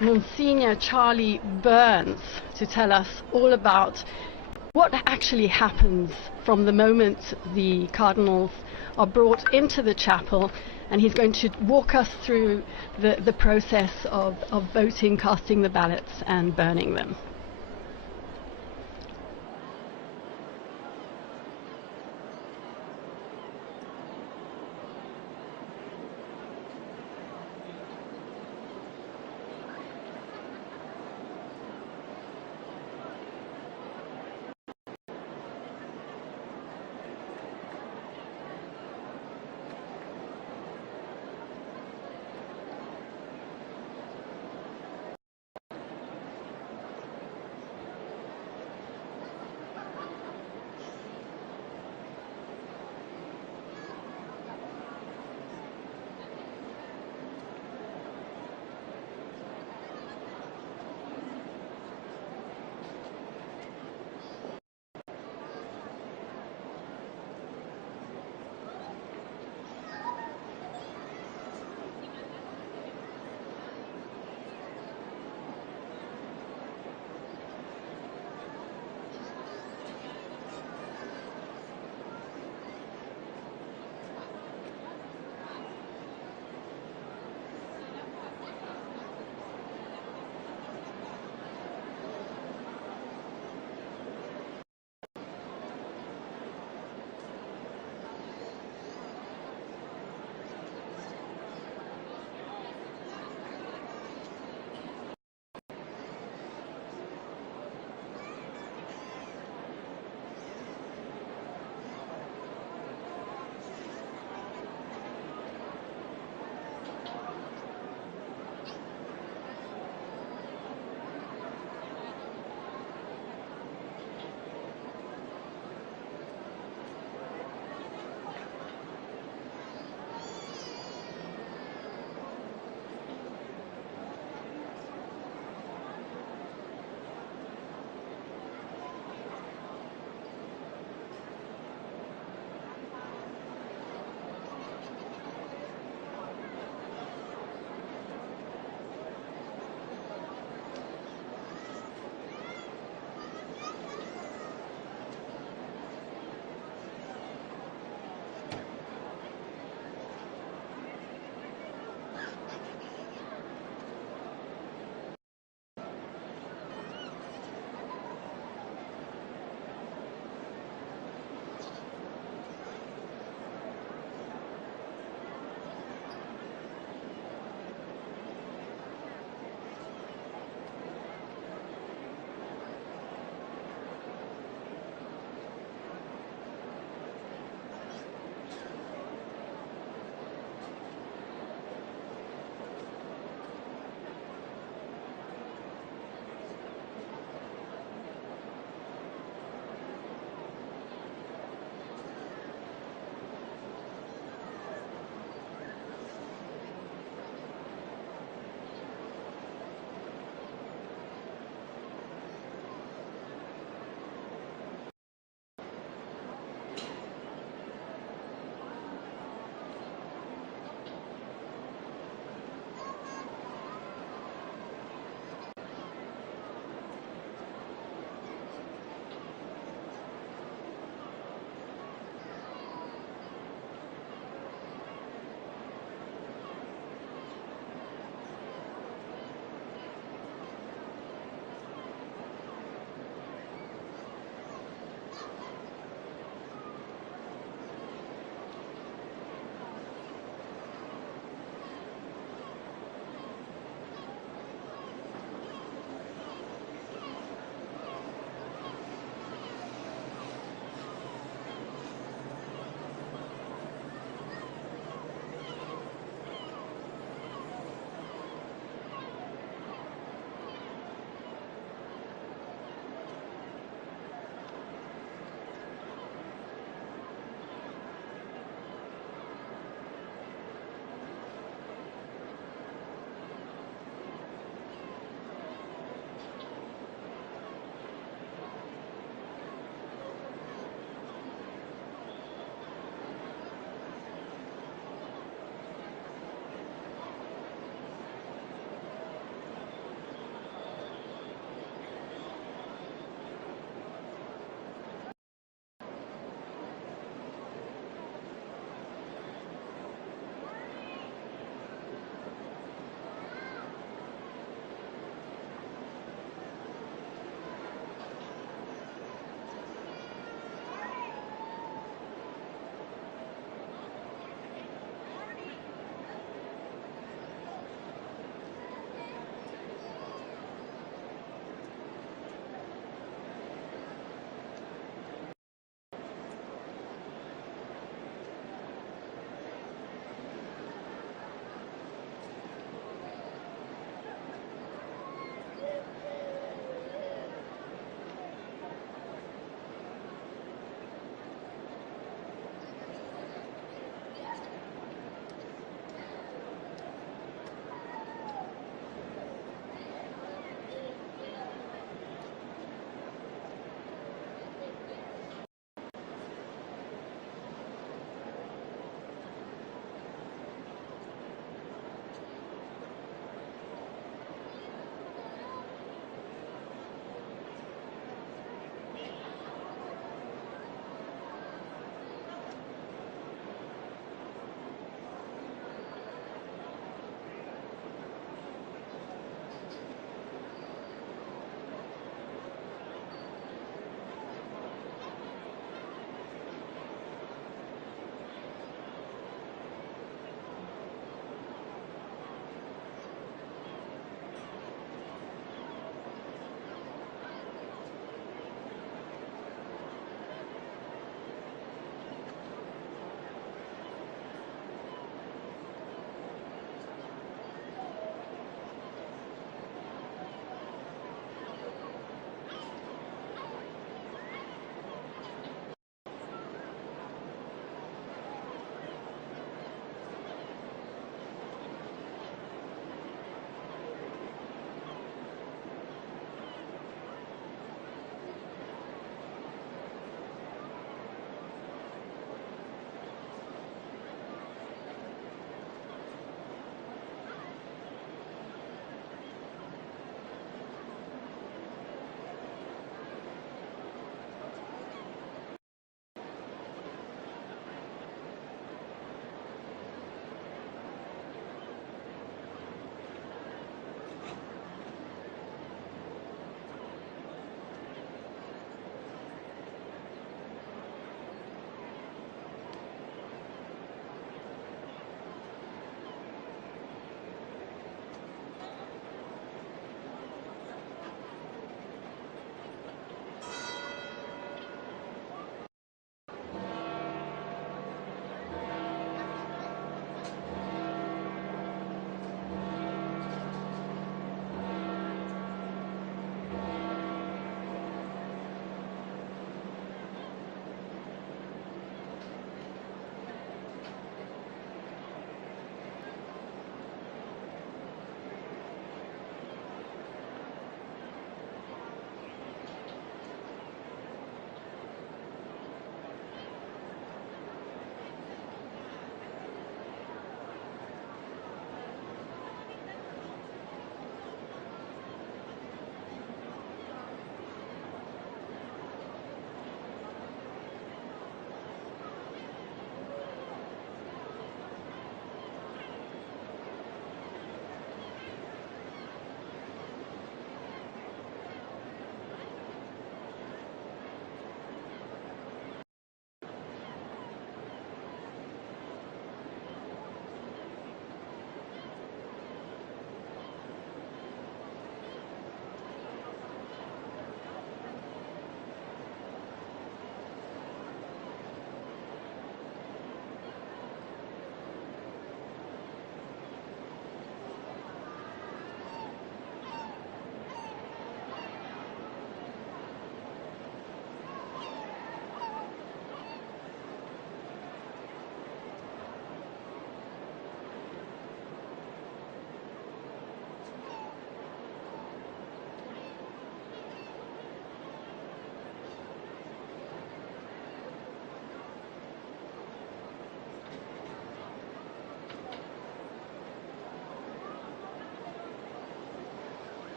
Monsignor Charlie Burns to tell us all about what actually happens from the moment the Cardinals are brought into the chapel, and he's going to walk us through the process of voting, casting the ballots and burning them.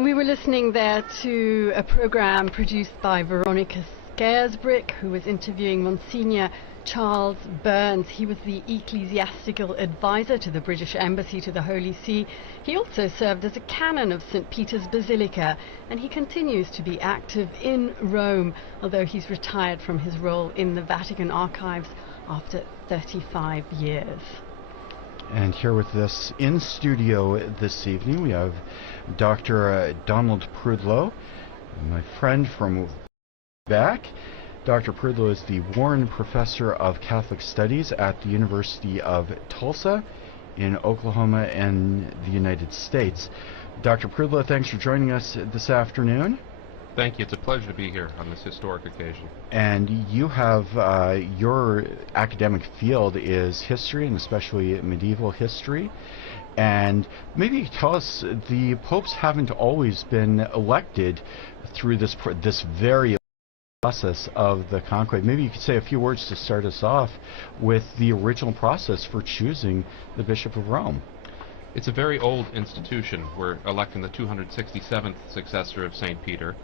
And we were listening there to a program produced by Veronica Scaresbrick, who was interviewing Monsignor Charles Burns. He was the ecclesiastical advisor to the British Embassy to the Holy See. He also served as a canon of St. Peter's Basilica, and he continues to be active in Rome, although he's retired from his role in the Vatican archives after 35 years. And here with us in studio this evening, we have Dr. Donald Prudlow, my friend from back. Dr. Prudlow is the Warren Professor of Catholic Studies at the University of Tulsa in Oklahoma and the United States. Dr. Prudlow, thanks for joining us this afternoon. Thank you. It's a pleasure to be here on this historic occasion. And you have your academic field is history, and especially medieval history. And maybe tell us, the popes haven't always been elected through this very process of the conclave. Maybe you could say a few words to start us off with the original process for choosing the Bishop of Rome. It's a very old institution. We're electing the 267th successor of St. Peter.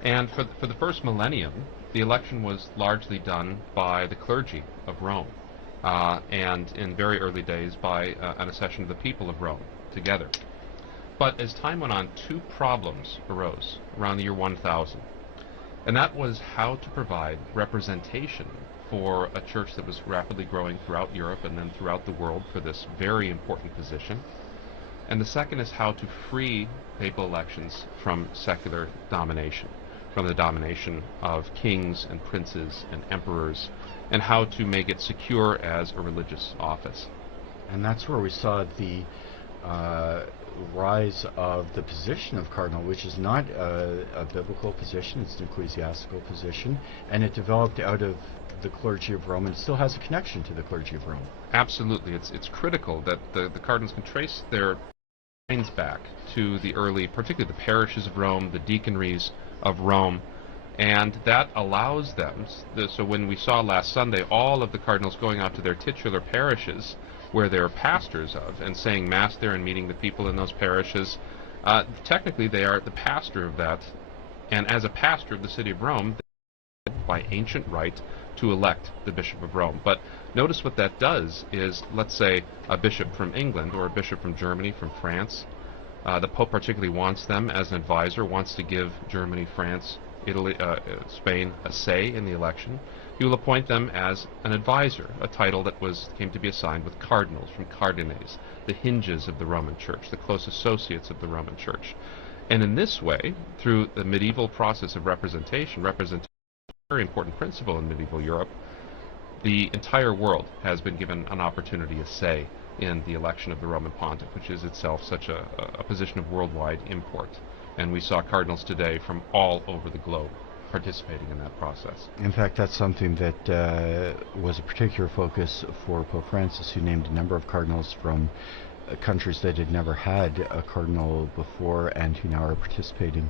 And for the first millennium, the election was largely done by the clergy of Rome, and in very early days by an accession of the people of Rome together. But as time went on, two problems arose around the year 1000. And that was how to provide representation for a church that was rapidly growing throughout Europe and then throughout the world for this very important position. And the second is how to free papal elections from secular domination, from the domination of kings and princes and emperors, and how to make it secure as a religious office. And that's where we saw the rise of the position of cardinal, which is not a biblical position, it's an ecclesiastical position, and it developed out of the clergy of Rome and still has a connection to the clergy of Rome. Absolutely. It's critical that the cardinals can trace their lines back to the early, particularly the parishes of Rome, the deaconries of Rome, and that allows them, so when we saw last Sunday all of the cardinals going out to their titular parishes, where they're pastors of, and saying Mass there and meeting the people in those parishes, technically they are the pastor of that, and as a pastor of the city of Rome, they are by ancient right to elect the Bishop of Rome. But notice what that does is, let's say a bishop from England or a bishop from Germany, from France, the Pope particularly wants them as an advisor, wants to give Germany, France, Italy, Spain a say in the election. He will appoint them as an advisor, a title that came to be assigned with cardinals, from cardines, the hinges of the Roman Church, the close associates of the Roman Church. And in this way, through the medieval process of representation is a very important principle in medieval Europe, the entire world has been given an opportunity, a say, in the election of the Roman Pontiff, which is itself such a position of worldwide import. And we saw cardinals today from all over the globe participating in that process. In fact, that's something that was a particular focus for Pope Francis, who named a number of cardinals from countries that had never had a cardinal before and who now are participating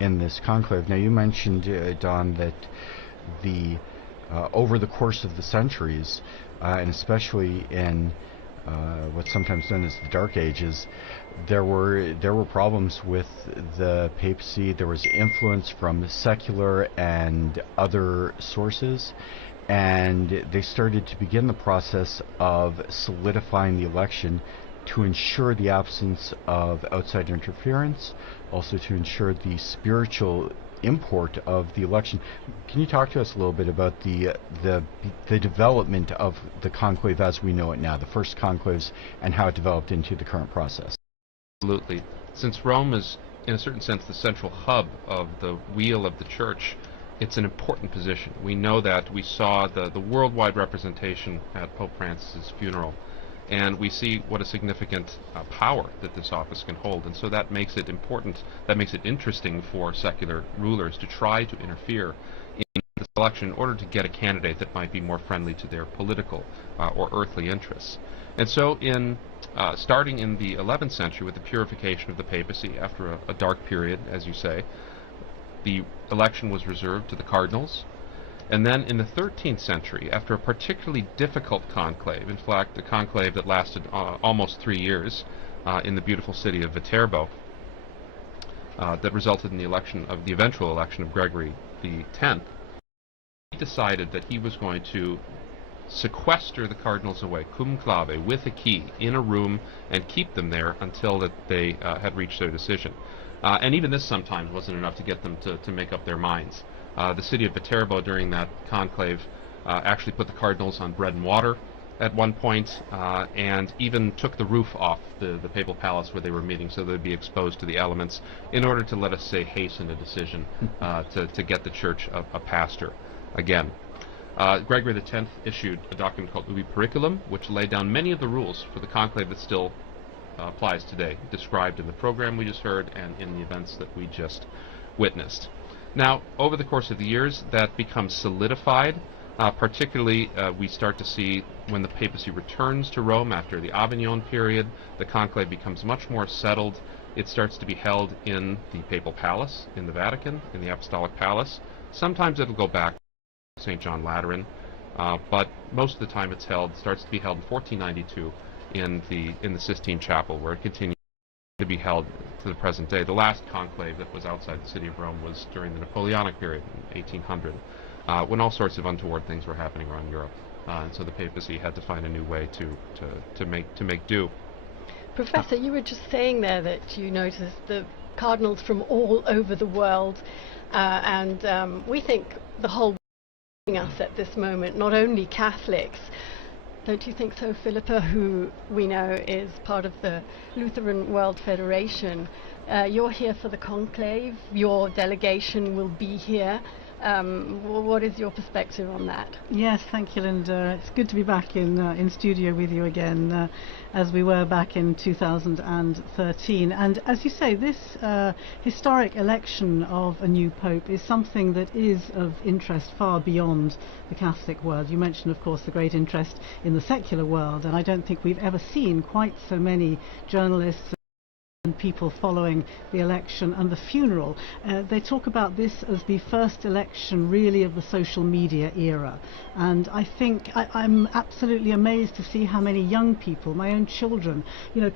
in this conclave. Now, you mentioned, Don, that over the course of the centuries, and especially in what's sometimes known as the Dark Ages, there were problems with the papacy. There was influence from secular and other sources, and they started to begin the process of solidifying the election to ensure the absence of outside interference, also to ensure the spiritual import of the election. Can you talk to us a little bit about the development of the conclave as we know it now, the first conclaves, and how it developed into the current process? Absolutely. Since Rome is, in a certain sense, the central hub of the wheel of the Church, it's an important position. We know that. We saw the worldwide representation at Pope Francis's funeral, and we see what a significant power that this office can hold, and so that makes it important, that makes it interesting for secular rulers to try to interfere in the selection in order to get a candidate that might be more friendly to their political or earthly interests. And so starting in the 11th century with the purification of the papacy after a dark period, as you say, the election was reserved to the cardinals. And then in the 13th century, after a particularly difficult conclave, in fact a conclave that lasted almost 3 years in the beautiful city of Viterbo, that resulted in the eventual election of Gregory the X, he decided that he was going to sequester the cardinals away, conclave, with a key, in a room, and keep them there until that they had reached their decision. And even this sometimes wasn't enough to get them to make up their minds. The city of Viterbo during that conclave actually put the cardinals on bread and water at one point, and even took the roof off the papal palace where they were meeting so they'd be exposed to the elements in order to, let us say, hasten a decision to get the church a pastor again. Gregory X issued a document called Ubi Periculum, which laid down many of the rules for the conclave that still applies today, described in the program we just heard and in the events that we just witnessed. Now, over the course of the years, that becomes solidified. Particularly, we start to see when the papacy returns to Rome after the Avignon period, the conclave becomes much more settled. It starts to be held in the papal palace, in the Vatican, in the Apostolic Palace. Sometimes it'll go back to St. John Lateran, but most of the time it starts to be held in 1492 in the Sistine Chapel, where it continues to be held to the present day. The last conclave that was outside the city of Rome was during the Napoleonic period in 1800. When all sorts of untoward things were happening around Europe, and so the papacy had to find a new way to make do. Professor, you were just saying there that you noticed the cardinals from all over the world, and we think the whole world us at this moment, not only Catholics. Don't you think so, Philippa, who we know is part of the Lutheran World Federation? You're here for the conclave. Your delegation will be here. What is your perspective on that? Yes, thank you, Linda. It's good to be back in studio with you again, as we were back in 2013. And as you say, this historic election of a new pope is something that is of interest far beyond the Catholic world. You mentioned, of course, the great interest in the secular world, and I don't think we've ever seen quite so many journalists and people following the election and the funeral. They talk about this as the first election really of the social media era, and I think I'm absolutely amazed to see how many young people, my own children,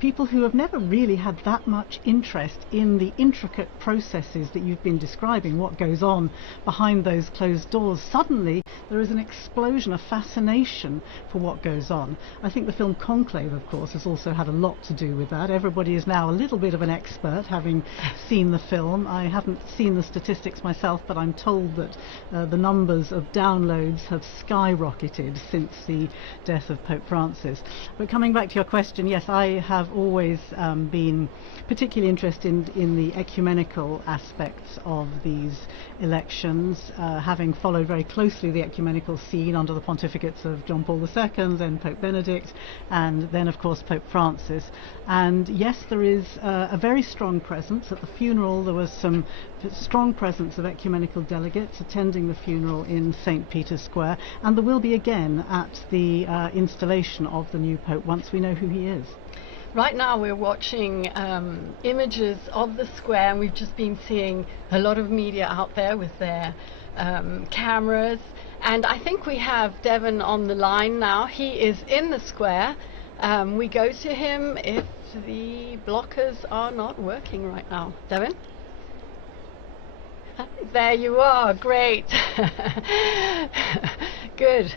people who have never really had that much interest in the intricate processes that you've been describing, what goes on behind those closed doors. Suddenly there is an explosion, a fascination for what goes on. I think the film Conclave, of course, has also had a lot to do with that. Everybody is now a little bit of an expert, having seen the film. I haven't seen the statistics myself, but I'm told that the numbers of downloads have skyrocketed since the death of Pope Francis. But coming back to your question, yes, I have always been particularly interested in the ecumenical aspects of these elections, having followed very closely the ecumenical scene under the pontificates of John Paul II, then Pope Benedict, and then of course Pope Francis. And yes, there is a very strong presence. At the funeral there was some strong presence of ecumenical delegates attending the funeral in St. Peter's Square, and there will be again at the installation of the new Pope once we know who he is. Right now we're watching images of the square, and we've just been seeing a lot of media out there with their cameras, and I think we have Devon on the line now. He is in the square. We go to him if the blockers are not working right now. Devon? There you are, great. Good.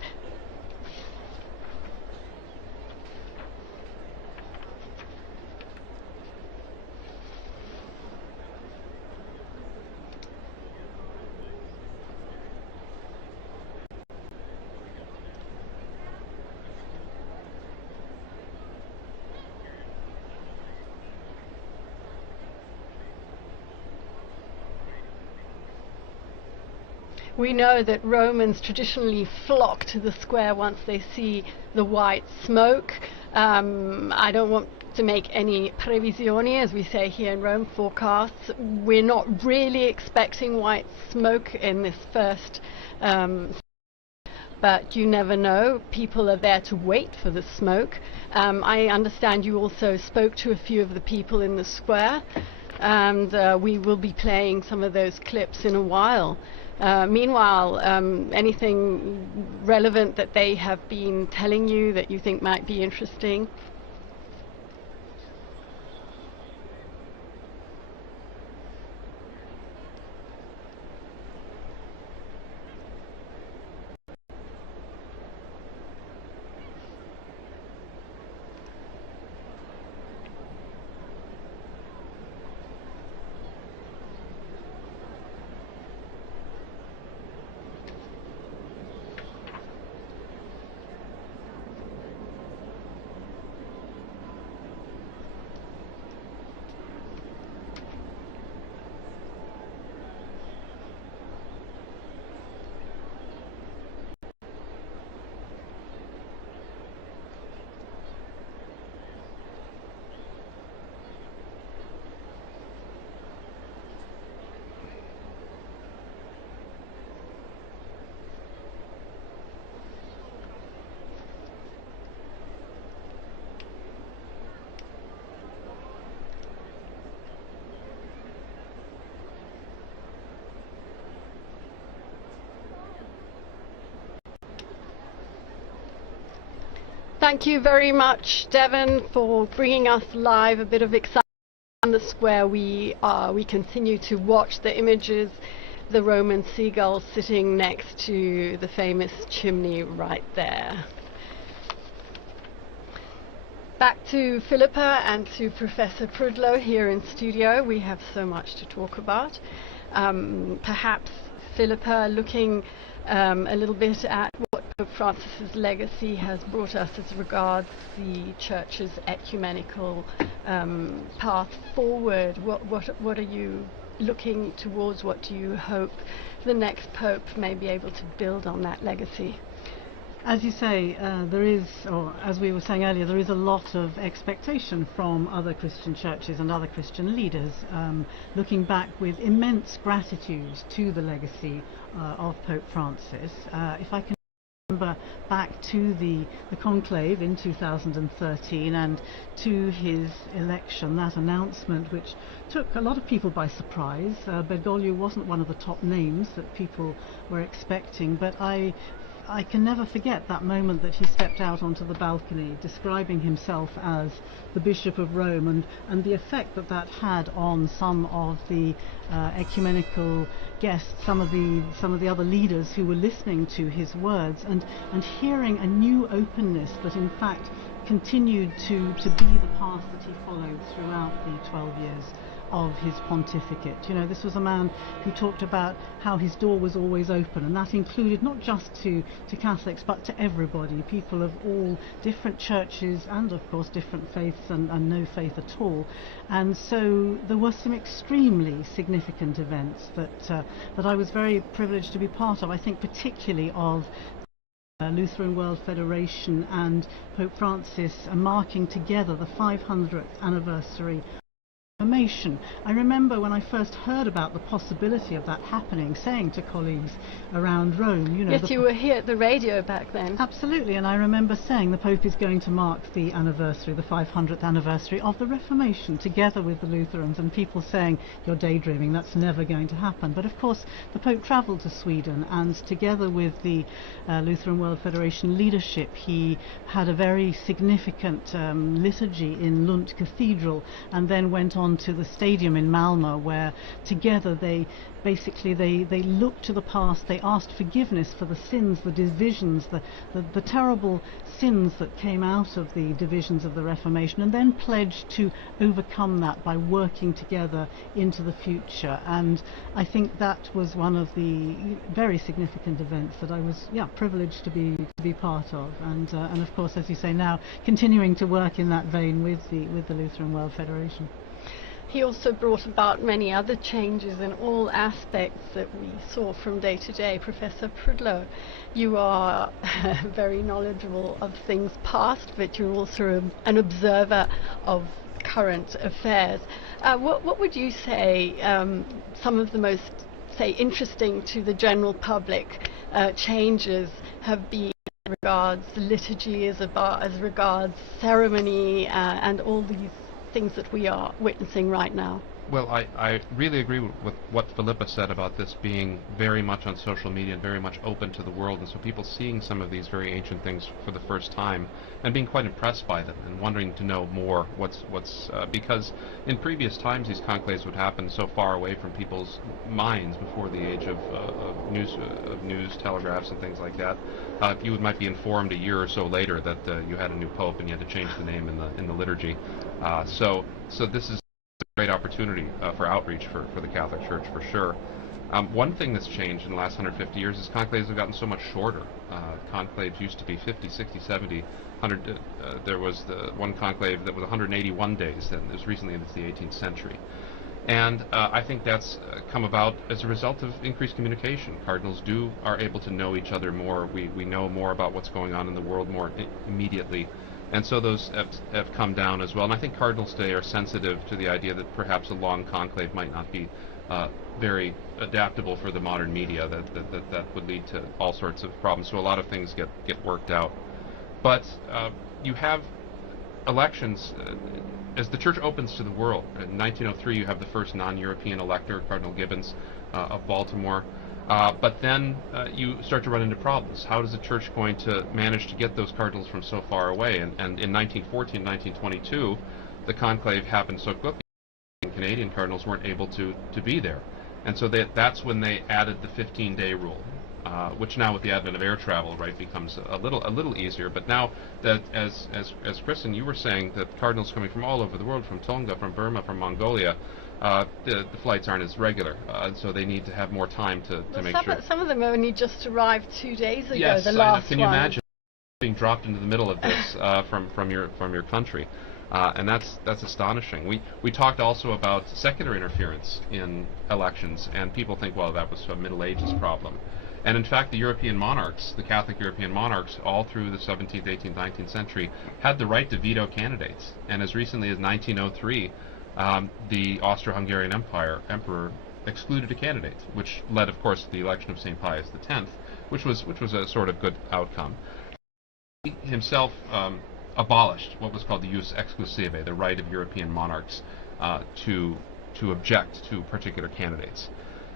We know that Romans traditionally flock to the square once they see the white smoke. I don't want to make any previsioni, as we say here in Rome, forecasts. We're not really expecting white smoke in this first, but you never know. People are there to wait for the smoke. I understand you also spoke to a few of the people in the square, and we will be playing some of those clips in a while. Meanwhile, anything relevant that they have been telling you that you think might be interesting? Thank you very much, Devon, for bringing us live a bit of excitement on the square. We continue to watch the images, the Roman seagull sitting next to the famous chimney right there. Back to Philippa and to Professor Prudlow here in studio. We have so much to talk about. Perhaps, Philippa, looking a little bit at what Pope Francis's legacy has brought us as regards the Church's ecumenical path forward. What are you looking towards? What do you hope the next Pope may be able to build on that legacy? As you say, there is, or as we were saying earlier, there is a lot of expectation from other Christian churches and other Christian leaders, looking back with immense gratitude to the legacy of Pope Francis. If I can remember back to the conclave in 2013 and to his election, that announcement which took a lot of people by surprise. Bergoglio wasn't one of the top names that people were expecting, but I can never forget that moment that he stepped out onto the balcony describing himself as the Bishop of Rome, and the effect that that had on some of the ecumenical guests, some of the other leaders who were listening to his words, and hearing a new openness that in fact continued to be the path that he followed throughout the 12 years of his pontificate. You know, this was a man who talked about how his door was always open, and that included not just to Catholics but to everybody, people of all different churches and of course different faiths and no faith at all. And so there were some extremely significant events that I was very privileged to be part of. I think particularly of Lutheran World Federation and Pope Francis marking together the 500th anniversary Reformation. I remember when I first heard about the possibility of that happening, saying to colleagues around Rome, you know... Yes, you were here at the radio back then. Absolutely, and I remember saying the Pope is going to mark the anniversary, the 500th anniversary of the Reformation, together with the Lutherans, and people saying, you're daydreaming, that's never going to happen. But of course, the Pope travelled to Sweden, and together with the Lutheran World Federation leadership, he had a very significant liturgy in Lund Cathedral, and then went on to the stadium in Malmö, where together they looked to the past, they asked forgiveness for the sins, the divisions, the terrible sins that came out of the divisions of the Reformation, and then pledged to overcome that by working together into the future. And I think that was one of the very significant events that I was privileged to be part of, and of course, as you say, now continuing to work in that vein with the Lutheran World Federation. He also brought about many other changes in all aspects that we saw from day to day. Professor Prudlow, you are very knowledgeable of things past, but you're also an observer of current affairs. What would you say some of the most, say, interesting to the general public changes have been as regards liturgy, as regards ceremony, and all these things that we are witnessing right now? Well, I really agree with what Philippa said about this being very much on social media and very much open to the world, and so people seeing some of these very ancient things for the first time and being quite impressed by them and wanting to know more because in previous times these conclaves would happen so far away from people's minds before the age of news telegraphs and things like that. You might be informed a year or so later that you had a new pope and you had to change the name in the liturgy. So this is a great opportunity for outreach for the Catholic Church, for sure. One thing that's changed in the last 150 years is conclaves have gotten so much shorter. Conclaves used to be 50, 60, 70, 100. There was the one conclave that was 181 days, and it was recently into the 18th century. And I think that's come about as a result of increased communication. Cardinals are able to know each other more. We know more about what's going on in the world more immediately. And so those have come down as well. And I think cardinals today are sensitive to the idea that perhaps a long conclave might not be very adaptable for the modern media, that would lead to all sorts of problems. So a lot of things get worked out. But you have elections as the Church opens to the world. In 1903, you have the first non-European elector, Cardinal Gibbons of Baltimore. But then you start to run into problems. How is the church going to manage to get those cardinals from so far away? And in 1914, 1922, the conclave happened so quickly, Canadian cardinals weren't able to be there. And so that's when they added the 15-day rule, which now with the advent of air travel, right, becomes a little easier. But now that, as Kristen, you were saying, that cardinals coming from all over the world, from Tonga, from Burma, from Mongolia, the flights aren't as regular, so they need to have more time to make sure. Some of them only just arrived 2 days ago. Yes, the last can you one. imagine being dropped into the middle of this from your country? And that's astonishing. We talked also about secular interference in elections, and people think, well, that was a Middle Ages problem. And in fact, the European monarchs, the Catholic European monarchs, all through the 17th, 18th, 19th century, had the right to veto candidates. And as recently as 1903, the Austro-Hungarian emperor excluded a candidate, which led, of course, to the election of St. Pius X, which was a sort of good outcome. He himself abolished what was called the jus exclusive, the right of European monarchs to object to particular candidates.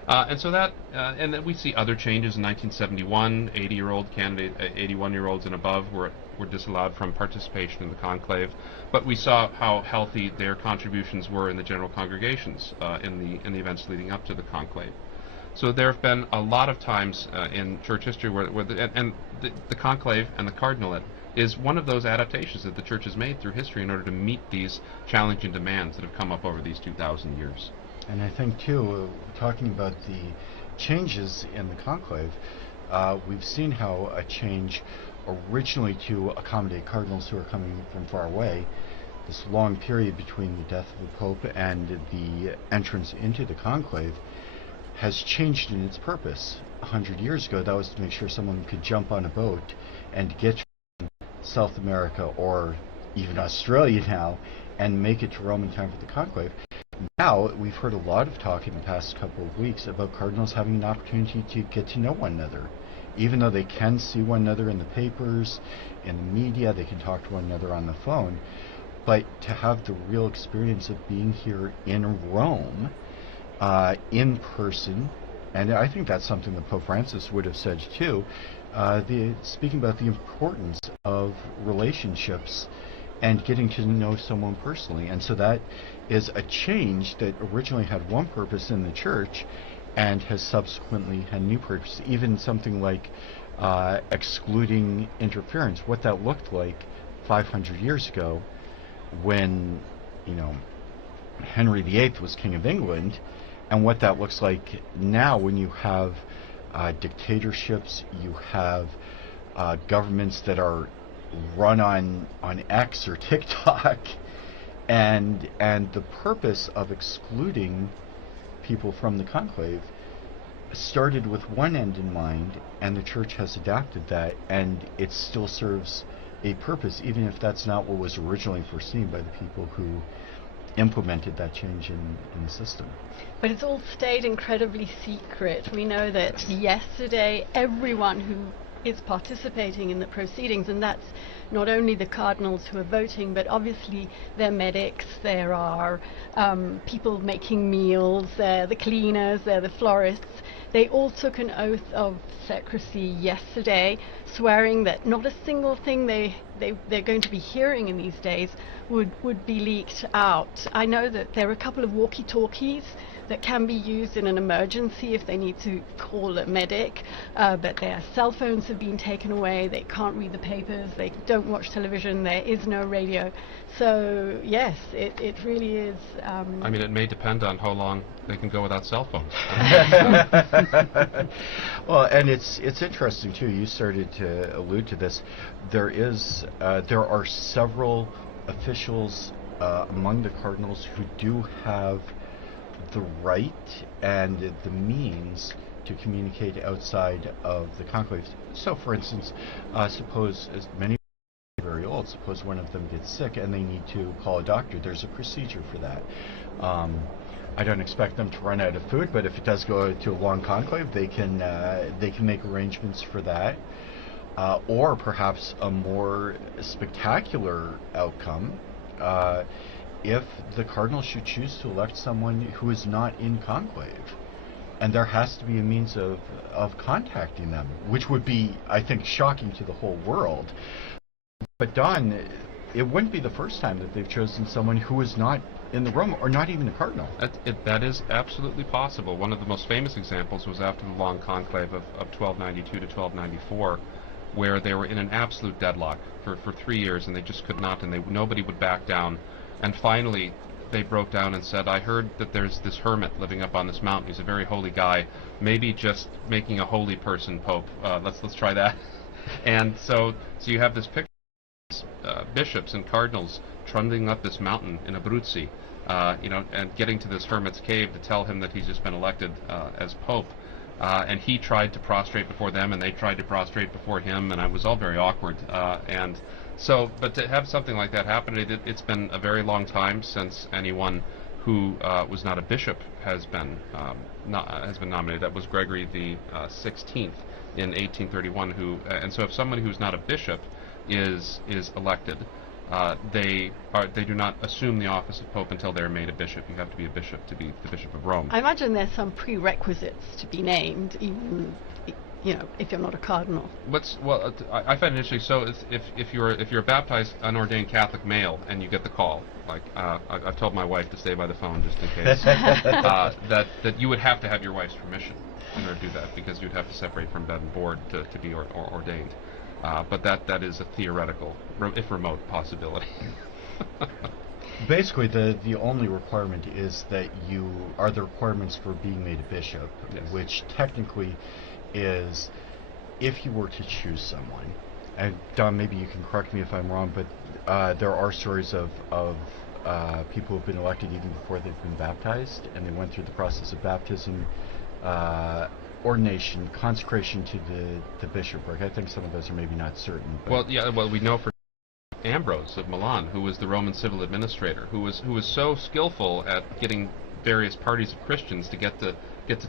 And so that, and then we see other changes in 1971. 81-year-olds and above were disallowed from participation in the conclave, but we saw how healthy their contributions were in the general congregations in the events leading up to the conclave. So there have been a lot of times in church history where the conclave and the cardinalate is one of those adaptations that the church has made through history in order to meet these challenging demands that have come up over these 2,000 years. And I think, too, talking about the changes in the conclave, we've seen how a change originally to accommodate cardinals who are coming from far away, this long period between the death of the Pope and the entrance into the conclave, has changed in its purpose. 100 years ago, that was to make sure someone could jump on a boat and get to South America or even Australia now and make it to Rome in time for the conclave. Now, we've heard a lot of talk in the past couple of weeks about cardinals having an opportunity to get to know one another. Even though they can see one another in the papers, in the media, they can talk to one another on the phone, but to have the real experience of being here in Rome, in person, and I think that's something that Pope Francis would have said too, speaking about the importance of relationships and getting to know someone personally. And so that is a change that originally had one purpose in the church and has subsequently had a new purpose. Even something like excluding interference, what that looked like 500 years ago when, Henry VIII was King of England, and what that looks like now when you have dictatorships, you have governments that are run on X or TikTok, and the purpose of excluding people from the conclave started with one end in mind, and the church has adapted that, and it still serves a purpose, even if that's not what was originally foreseen by the people who implemented that change in the system. But it's all stayed incredibly secret. We know that yesterday everyone who is participating in the proceedings, and that's not only the cardinals who are voting, but obviously they're medics, there are people making meals, they're the cleaners, they're the florists. They all took an oath of secrecy yesterday, swearing that not a single thing they're going to be hearing in these days would be leaked out. I know that there are a couple of walkie-talkies that can be used in an emergency if they need to call a medic, but their cell phones have been taken away, they can't read the papers, they don't watch television, there is no radio. So yes, it really is. It may depend on how long they can go without cell phones. Well, and it's interesting too, you started to allude to this, there are several officials among the cardinals who do have the right and the means to communicate outside of the conclave. So, for instance, suppose, as many are very old, suppose one of them gets sick and they need to call a doctor. There's a procedure for that. I don't expect them to run out of food, but if it does go to a long conclave, they can make arrangements for that. Or perhaps a more spectacular outcome, if the cardinal should choose to elect someone who is not in conclave. and there has to be a means of contacting them, which would be, I think, shocking to the whole world. But Don, it wouldn't be the first time that they've chosen someone who is not in the Rome, or not even a cardinal. That is absolutely possible. One of the most famous examples was after the long conclave of 1292 to 1294, where they were in an absolute deadlock for 3 years, and they just could not, and nobody would back down. And finally, they broke down and said, I heard that there's this hermit living up on this mountain. He's a very holy guy. Maybe just making a holy person pope. Let's try that. And so you have this picture of bishops and cardinals trundling up this mountain in Abruzzi, and getting to this hermit's cave to tell him that he's just been elected as pope. And he tried to prostrate before them, and they tried to prostrate before him, and it was all very awkward. But to have something like that happen, it's been a very long time since anyone who was not a bishop has been nominated. That was Gregory the 16th in 1831. And so if someone who's not a bishop is elected, they do not assume the office of Pope until they're made a bishop. You have to be a bishop to be the Bishop of Rome. I imagine there's some prerequisites to be named, even if you're not a cardinal. I find it interesting. So if you're a baptized unordained Catholic male and you get the call, like I've told my wife to stay by the phone just in case, that you would have to have your wife's permission in order to do that, because you'd have to separate from bed and board to be ordained. But that is a theoretical, if remote, possibility. Basically, the only requirement is that you are the requirements for being made a bishop, yes. Which technically is, if you were to choose someone, and Don, maybe you can correct me if I'm wrong, but there are stories of people who've been elected even before they've been baptized, and they went through the process of baptism, ordination, consecration to the bishopric. I think some of those are maybe not certain. Well, we know for Ambrose of Milan, who was the Roman civil administrator, who was so skillful at getting various parties of Christians to get to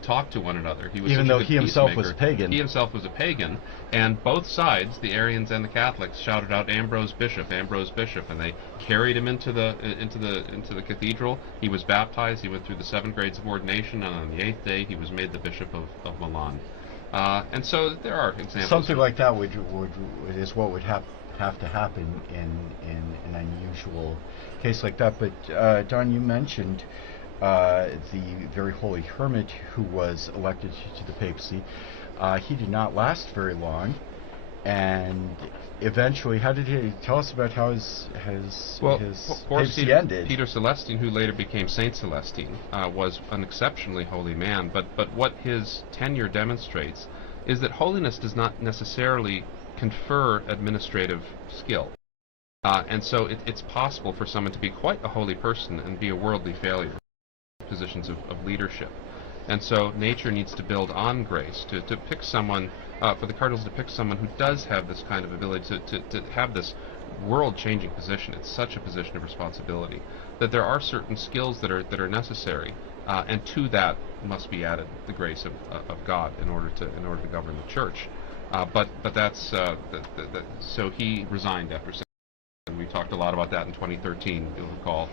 talk to one another. Even though he himself was a pagan. He himself was a pagan, and both sides, the Arians and the Catholics, shouted out Ambrose Bishop, and they carried him into the cathedral. He was baptized. He went through the 7 grades of ordination, and on the 8th day he was made the Bishop of Milan. And so there are examples. Something like that is what would have to happen in an unusual case like that. But Don, you mentioned the very holy hermit who was elected to the papacy. He did not last very long, and eventually, how did he tell us about how his papacy ended? Peter Celestine, who later became Saint Celestine, was an exceptionally holy man, but what his tenure demonstrates is that holiness does not necessarily confer administrative skill. And so it's possible for someone to be quite a holy person and be a worldly failure. Positions of leadership. And so nature needs to build on grace to pick someone, for the Cardinals to pick someone who does have this kind of ability to have this world-changing position. It's such a position of responsibility that there are certain skills that are necessary, and to that must be added the grace of God in order to govern the church. But that's so he resigned after. And we talked a lot about that in 2013. You'll recall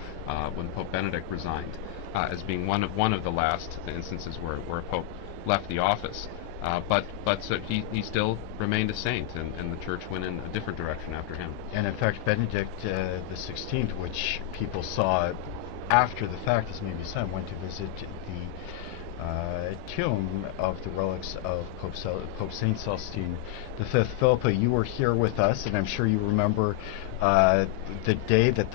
when Pope Benedict resigned. As being one of the last instances where a pope left the office, but so he still remained a saint, and the church went in a different direction after him. And in fact, Benedict the 16th, which people saw after the fact as maybe son, went to visit the tomb of the relics of Pope Saint Celestine V. Philippa, you were here with us, and I'm sure you remember the day that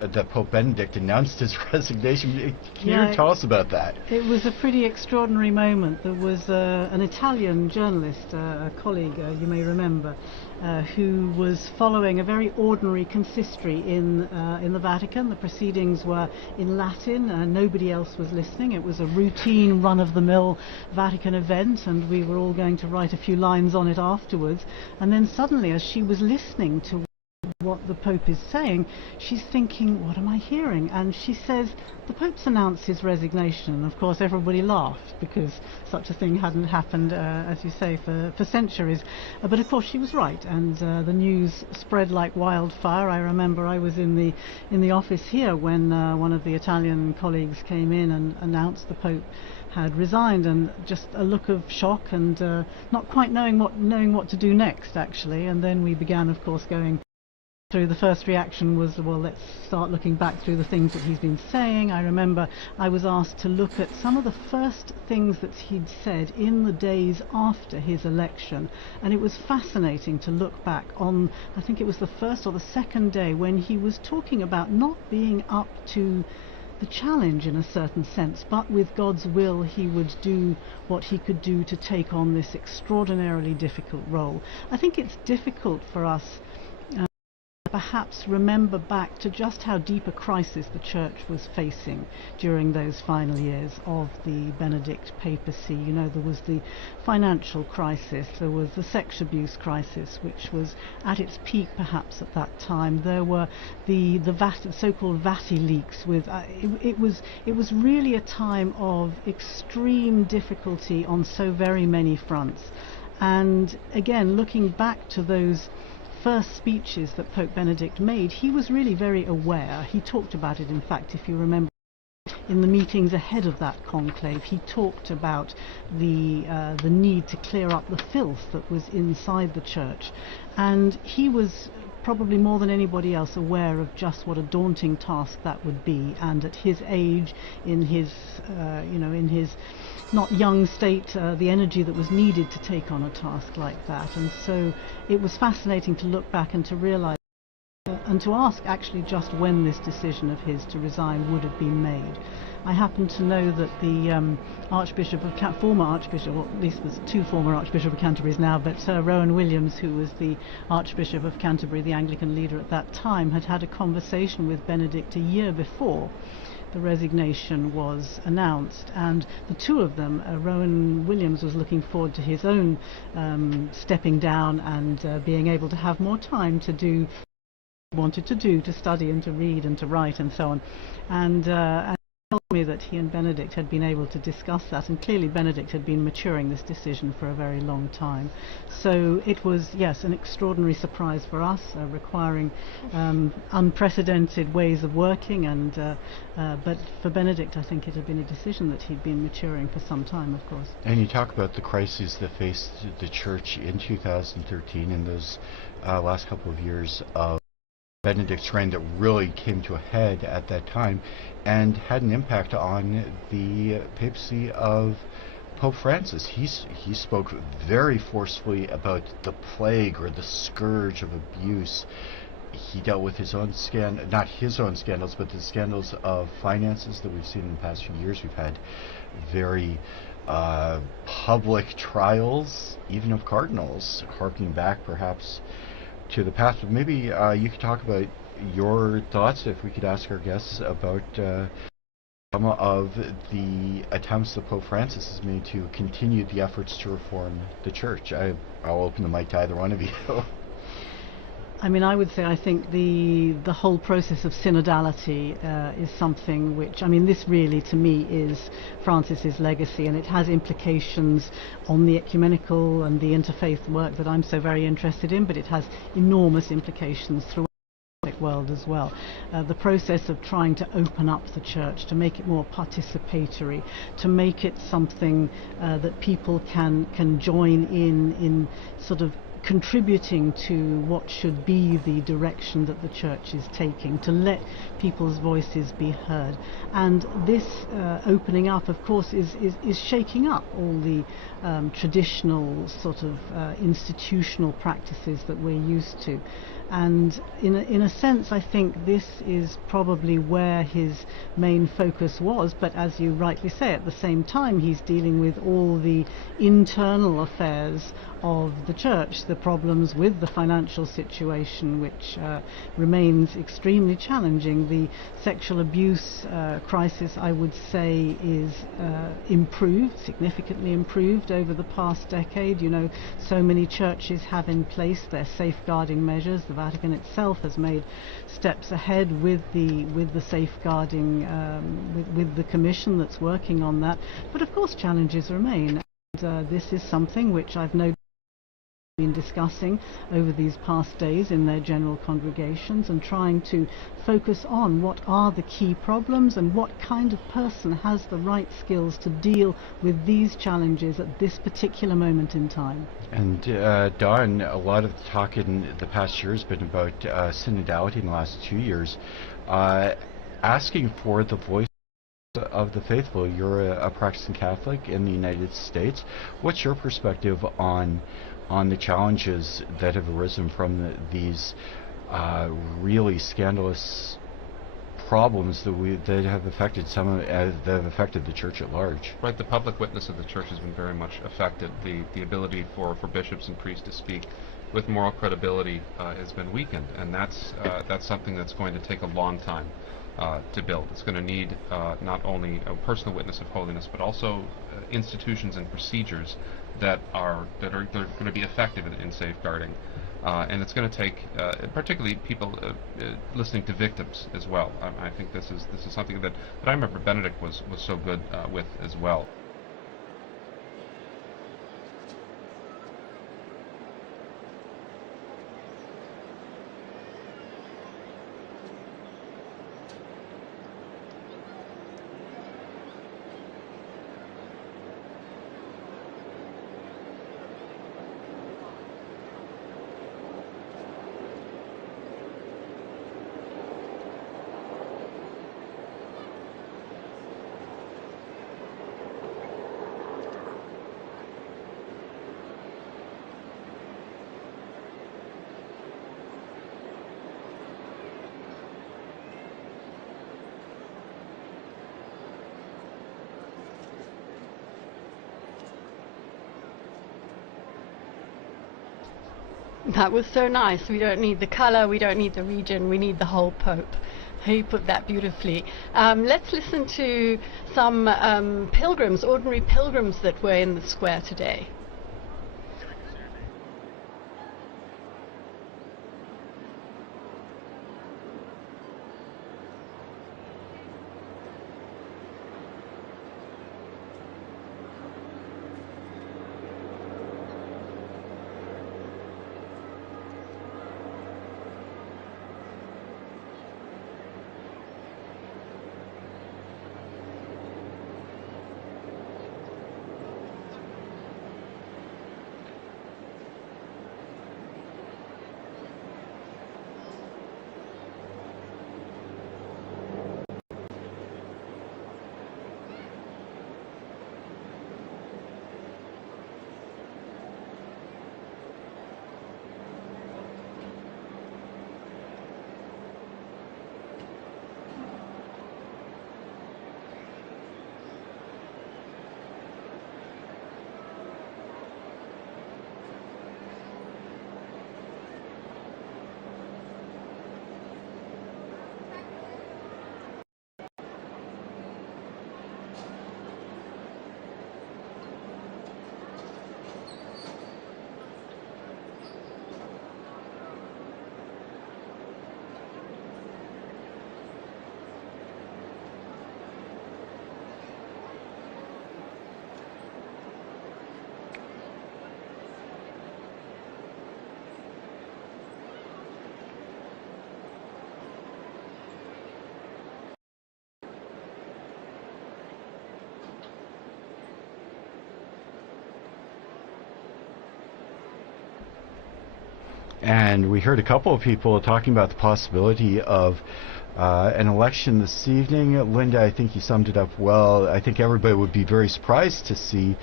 that Pope Benedict announced his resignation. Can you tell us about that? It was a pretty extraordinary moment. There was an Italian journalist, a colleague you may remember, who was following a very ordinary consistory in the Vatican. The proceedings were in Latin. Nobody else was listening. It was a routine run-of-the-mill Vatican event, and we were all going to write a few lines on it afterwards. And then suddenly, as she was listening to what the Pope is saying, she's thinking, what am I hearing? And she says, the Pope's announced his resignation. And of course everybody laughed, because such a thing hadn't happened, as you say, for centuries. But of course she was right, and the news spread like wildfire. I remember I was in the office here when one of the Italian colleagues came in and announced the Pope had resigned, and just a look of shock and not quite knowing what to do next, actually. And then we began, of course, going through. The first reaction was, well, let's start looking back through the things that he's been saying. I remember I was asked to look at some of the first things that he'd said in the days after his election, and it was fascinating to look back on, I think it was the first or the second day, when he was talking about not being up to the challenge in a certain sense, but with God's will he would do what he could do to take on this extraordinarily difficult role. I think it's difficult for us perhaps remember back to just how deep a crisis the church was facing during those final years of the Benedict papacy. You know, there was the financial crisis, there was the sex abuse crisis, which was at its peak perhaps at that time. There were the so-called Vati leaks. With it was really a time of extreme difficulty on so very many fronts. And again, looking back to those first speeches that Pope Benedict made, he was really very aware. He talked about it, in fact, if you remember, in the meetings ahead of that conclave. He talked about the need to clear up the filth that was inside the church, and he was probably more than anybody else aware of just what a daunting task that would be. And at his age, in his in his not young state, the energy that was needed to take on a task like that. And so it was fascinating to look back and to realize and to ask actually just when this decision of his to resign would have been made. I happen to know that the former Archbishop, or at least there's two former Archbishop of Canterbury now, but Rowan Williams, who was the Archbishop of Canterbury, the Anglican leader at that time, had a conversation with Benedict a year before the resignation was announced, and the two of them, Rowan Williams was looking forward to his own stepping down and being able to have more time to do what he wanted to do, to study and to read and to write and so on. And he told me that he and Benedict had been able to discuss that, and clearly Benedict had been maturing this decision for a very long time. So it was, yes, an extraordinary surprise for us, requiring unprecedented ways of working, and but for Benedict I think it had been a decision that he'd been maturing for some time, of course. And you talk about the crises that faced the church in 2013 and those last couple of years of Benedict's reign that really came to a head at that time and had an impact on the papacy of Pope Francis. He spoke very forcefully about the plague or the scourge of abuse. He dealt with his own not his own scandals, but the scandals of finances that we've seen in the past few years. We've had very public trials, even of cardinals, harking back perhaps to the past. But maybe you could talk about your thoughts, if we could ask our guests, about some of the attempts that Pope Francis has made to continue the efforts to reform the church. I'll open the mic to either one of you. I mean, I would say I think the whole process of synodality is something which, I mean, this really to me is Francis's legacy, and it has implications on the ecumenical and the interfaith work that I'm so very interested in, but it has enormous implications throughout the world as well. The process of trying to open up the church, to make it more participatory, to make it something that people can join in sort of contributing to what should be the direction that the church is taking, to let people's voices be heard. And this opening up, of course, is shaking up all the traditional sort of institutional practices that we're used to. And in a sense, I think this is probably where his main focus was, but as you rightly say, at the same time he's dealing with all the internal affairs of the church, the problems with the financial situation, which remains extremely challenging. The sexual abuse crisis, I would say, is improved, significantly improved over the past decade. You know, so many churches have in place their safeguarding measures. The Vatican itself has made steps ahead with the safeguarding, with the commission that's working on that. But of course challenges remain, and this is something which I've noticed been discussing over these past days in their general congregations and trying to focus on what are the key problems and what kind of person has the right skills to deal with these challenges at this particular moment in time. And Don, a lot of the talk in the past year has been about synodality in the last 2 years, asking for the voice of the faithful. You're a practicing Catholic in the United States. What's your perspective on the challenges that have arisen from these really scandalous problems that have affected that have affected the Church at large? Right, the public witness of the Church has been very much affected. The ability for bishops and priests to speak with moral credibility has been weakened, and that's something that's going to take a long time to build. It's going to need not only a personal witness of holiness, but also institutions and procedures that are going to be effective in safeguarding. And it's going to take, particularly people listening to victims as well. I think this is something that I remember Benedict was so good with as well. That was so nice. We don't need the color, we don't need the region, we need the whole Pope. He put that beautifully. Let's listen to some pilgrims, ordinary pilgrims that were in the square today. And we heard a couple of people talking about the possibility of an election this evening. Linda, I think you summed it up well. I think everybody would be very surprised to see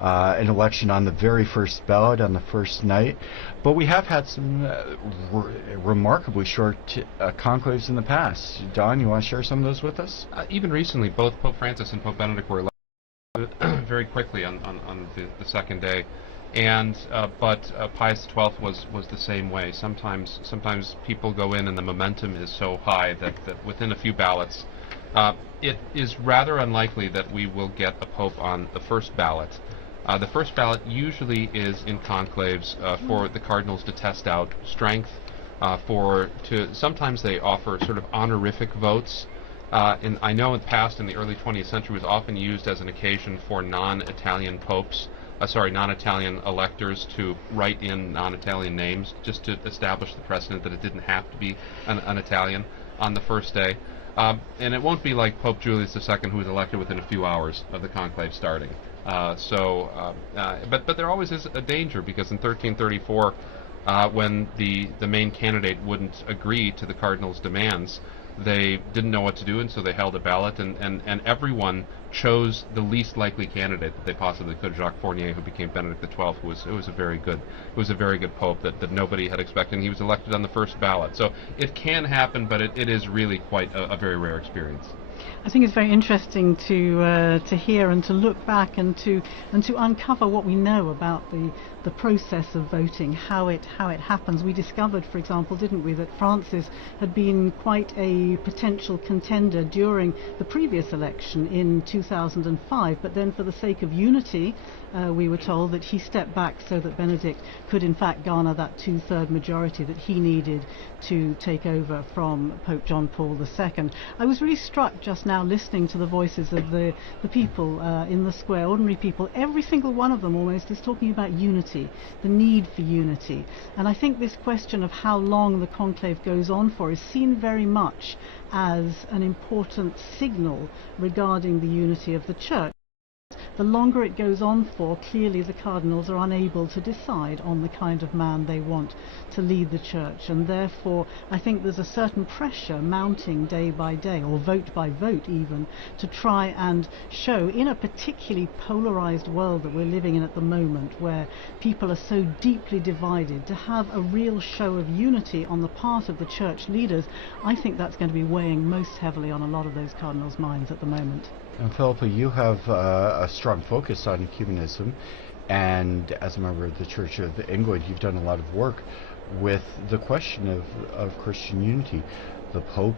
an election on the very first ballot on the first night. But we have had some remarkably short conclaves in the past. Don, you want to share some of those with us? Even recently, both Pope Francis and Pope Benedict were elected very quickly on the second day. And but Pius XII was the same way. Sometimes people go in and the momentum is so high that within a few ballots, it is rather unlikely that we will get a pope on the first ballot. The first ballot usually is in conclaves for the cardinals to test out strength. Sometimes they offer sort of honorific votes. And I know in the past, in the early 20th century, was often used as an occasion for non-Italian popes non-Italian electors to write in non-Italian names, just to establish the precedent that it didn't have to be an Italian on the first day. And it won't be like Pope Julius II, who was elected within a few hours of the conclave starting. But there always is a danger, because in 1334, when the main candidate wouldn't agree to the cardinal's demands, they didn't know what to do, and so they held a ballot, and everyone chose the least likely candidate that they possibly could. Jacques Fournier, who became Benedict XII, was a very good pope that nobody had expected, and he was elected on the first ballot. So it can happen, but it is really quite a very rare experience. I think it's very interesting to hear and to look back and to uncover what we know about the process of voting, how it happens. We discovered, for example, didn't we, that Francis had been quite a potential contender during the previous election in 2005, but then for the sake of unity, we were told that he stepped back so that Benedict could in fact garner that 2/3 majority that he needed to take over from Pope John Paul II. I was really struck just now listening to the voices of the people in the square, ordinary people. Every single one of them almost is talking about unity, the need for unity. And I think this question of how long the conclave goes on for is seen very much as an important signal regarding the unity of the Church. The longer it goes on for, clearly the cardinals are unable to decide on the kind of man they want to lead the Church, and therefore I think there's a certain pressure mounting day by day, or vote by vote even, to try and show, in a particularly polarized world that we're living in at the moment, where people are so deeply divided, to have a real show of unity on the part of the Church leaders. I think that's going to be weighing most heavily on a lot of those cardinals' minds at the moment. And Philippa, you have a strong focus on ecumenism, and as a member of the Church of England, you've done a lot of work with the question of Christian unity. The Pope,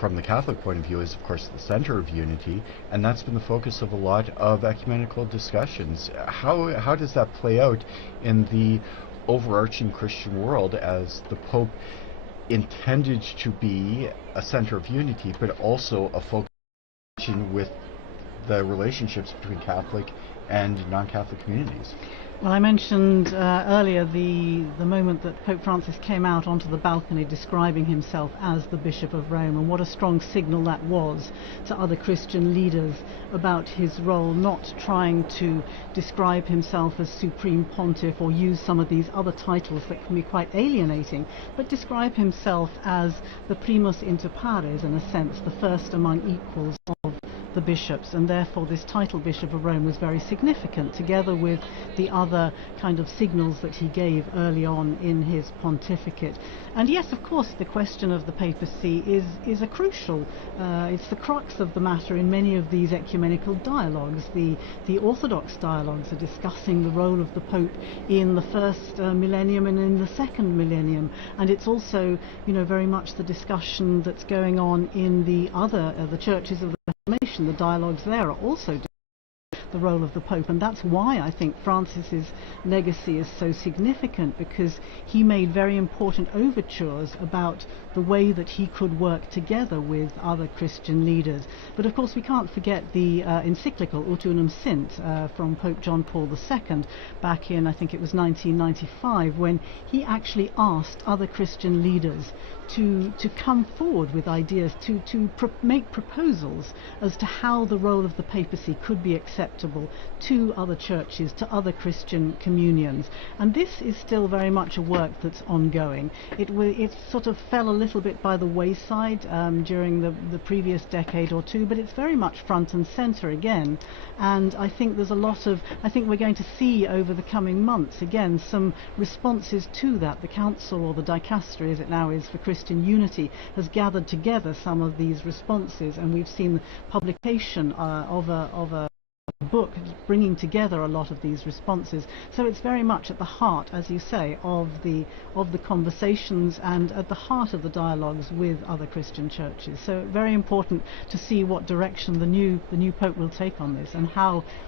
from the Catholic point of view, is of course the center of unity, and that's been the focus of a lot of ecumenical discussions. How does that play out in the overarching Christian world, as the Pope intended to be a center of unity, but also a focus with the relationships between Catholic and non-Catholic communities? Well, I mentioned earlier the moment that Pope Francis came out onto the balcony describing himself as the Bishop of Rome, and what a strong signal that was to other Christian leaders about his role, not trying to describe himself as Supreme Pontiff or use some of these other titles that can be quite alienating, but describe himself as the primus inter pares, in a sense, the first among equals of the bishops, and therefore this title Bishop of Rome was very significant, together with the other kind of signals that he gave early on in his pontificate. And yes, of course, the question of the papacy is a crucial, it's the crux of the matter in many of these ecumenical dialogues. The Orthodox dialogues are discussing the role of the Pope in the first millennium and in the second millennium, and it's also, very much the discussion that's going on in the other, the churches of the Reformation. The dialogues there are also the role of the Pope, and that's why I think Francis's legacy is so significant, because he made very important overtures about the way that he could work together with other Christian leaders. But of course we can't forget the encyclical Ut Unum Sint from Pope John Paul II back in, I think it was 1995, when he actually asked other Christian leaders to come forward with ideas, to make proposals as to how the role of the papacy could be acceptable to other churches, to other Christian communions. And this is still very much a work that's ongoing. It sort of fell a little bit by the wayside during the previous decade or two, but it's very much front and center again. And I think there's a lot of, I think we're going to see over the coming months again some responses to that. The Council, or the Dicastery as it now is for Christian Unity, has gathered together some of these responses, and we've seen the publication of a book bringing together a lot of these responses. So it's very much at the heart, as you say, of the conversations and at the heart of the dialogues with other Christian churches. So very important to see what direction the new Pope will take on this, and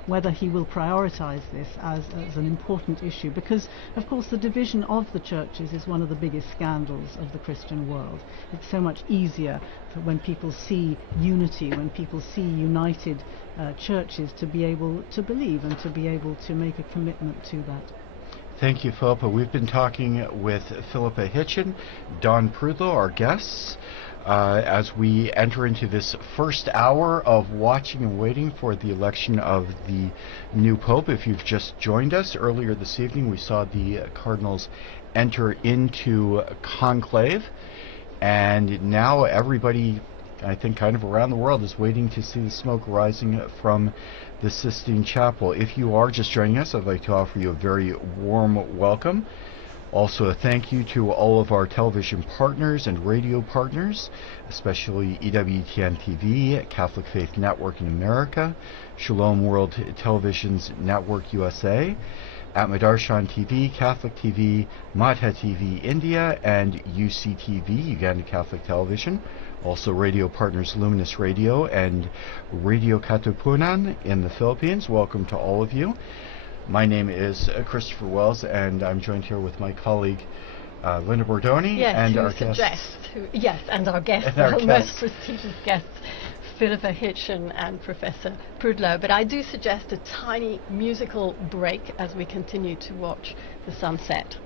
whether he will prioritize this as an important issue, because of course the division of the churches is one of the biggest scandals of the Christian world. It's so much easier when people see unity, when people see united churches to be able to believe and to be able to make a commitment to that. Thank you, Philippa. We've been talking with Philippa Hitchin, Don Prudlow, our guests, as we enter into this first hour of watching and waiting for the election of the new Pope. If you've just joined us, earlier this evening we saw the Cardinals enter into conclave, and now everybody, I think, kind of around the world is waiting to see the smoke rising from the Sistine Chapel. If you are just joining us, I'd like to offer you a very warm welcome. Also, a thank you to all of our television partners and radio partners, especially EWTN TV, Catholic Faith Network in America, Shalom World Television's Network USA, Atmadarshan TV, Catholic TV, Madha TV India, and UCTV, Uganda Catholic Television. Also radio partners Luminous Radio and Radio Katipunan in the Philippines. Welcome to all of you. My name is Christopher Wells, and I'm joined here with my colleague Linda Bordoni, yes, and our guest, our most prestigious guests, Philippa Hitchin and Professor Prudlow. But I do suggest a tiny musical break as we continue to watch the sunset.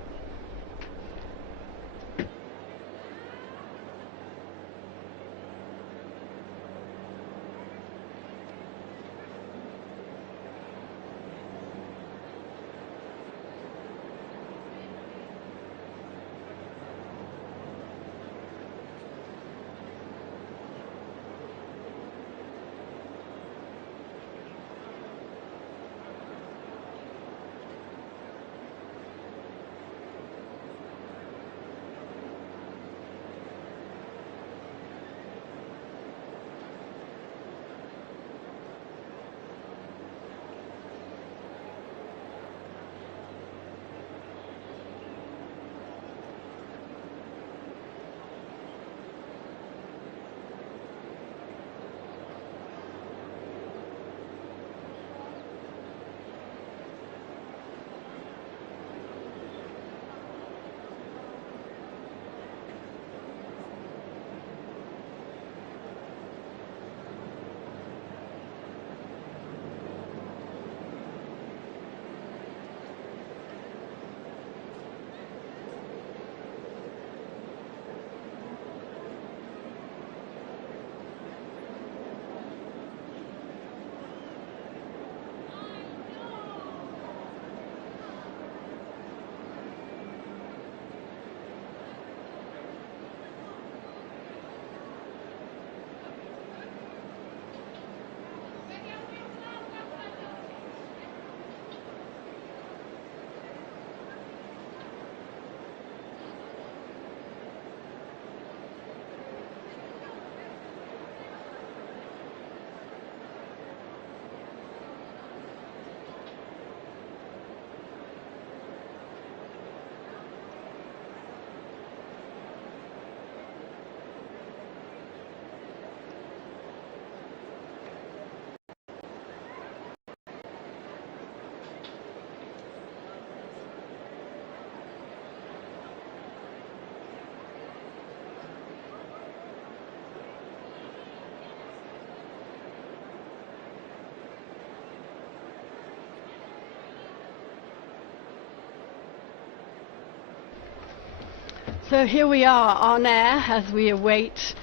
So here we are on air as we await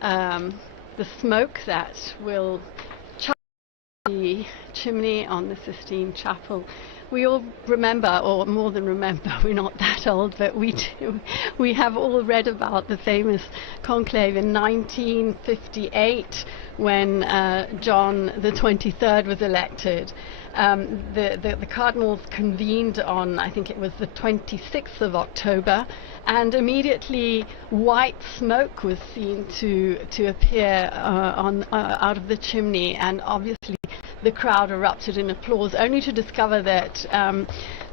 the smoke that will charge the chimney on the Sistine Chapel. We all remember, or more than remember, we're not that old, but we do. We have all read about the famous conclave in 1958 when John the 23rd was elected. The Cardinals convened on, I think it was the 26th of October, and immediately white smoke was seen to appear out of the chimney, and obviously the crowd erupted in applause, only to discover that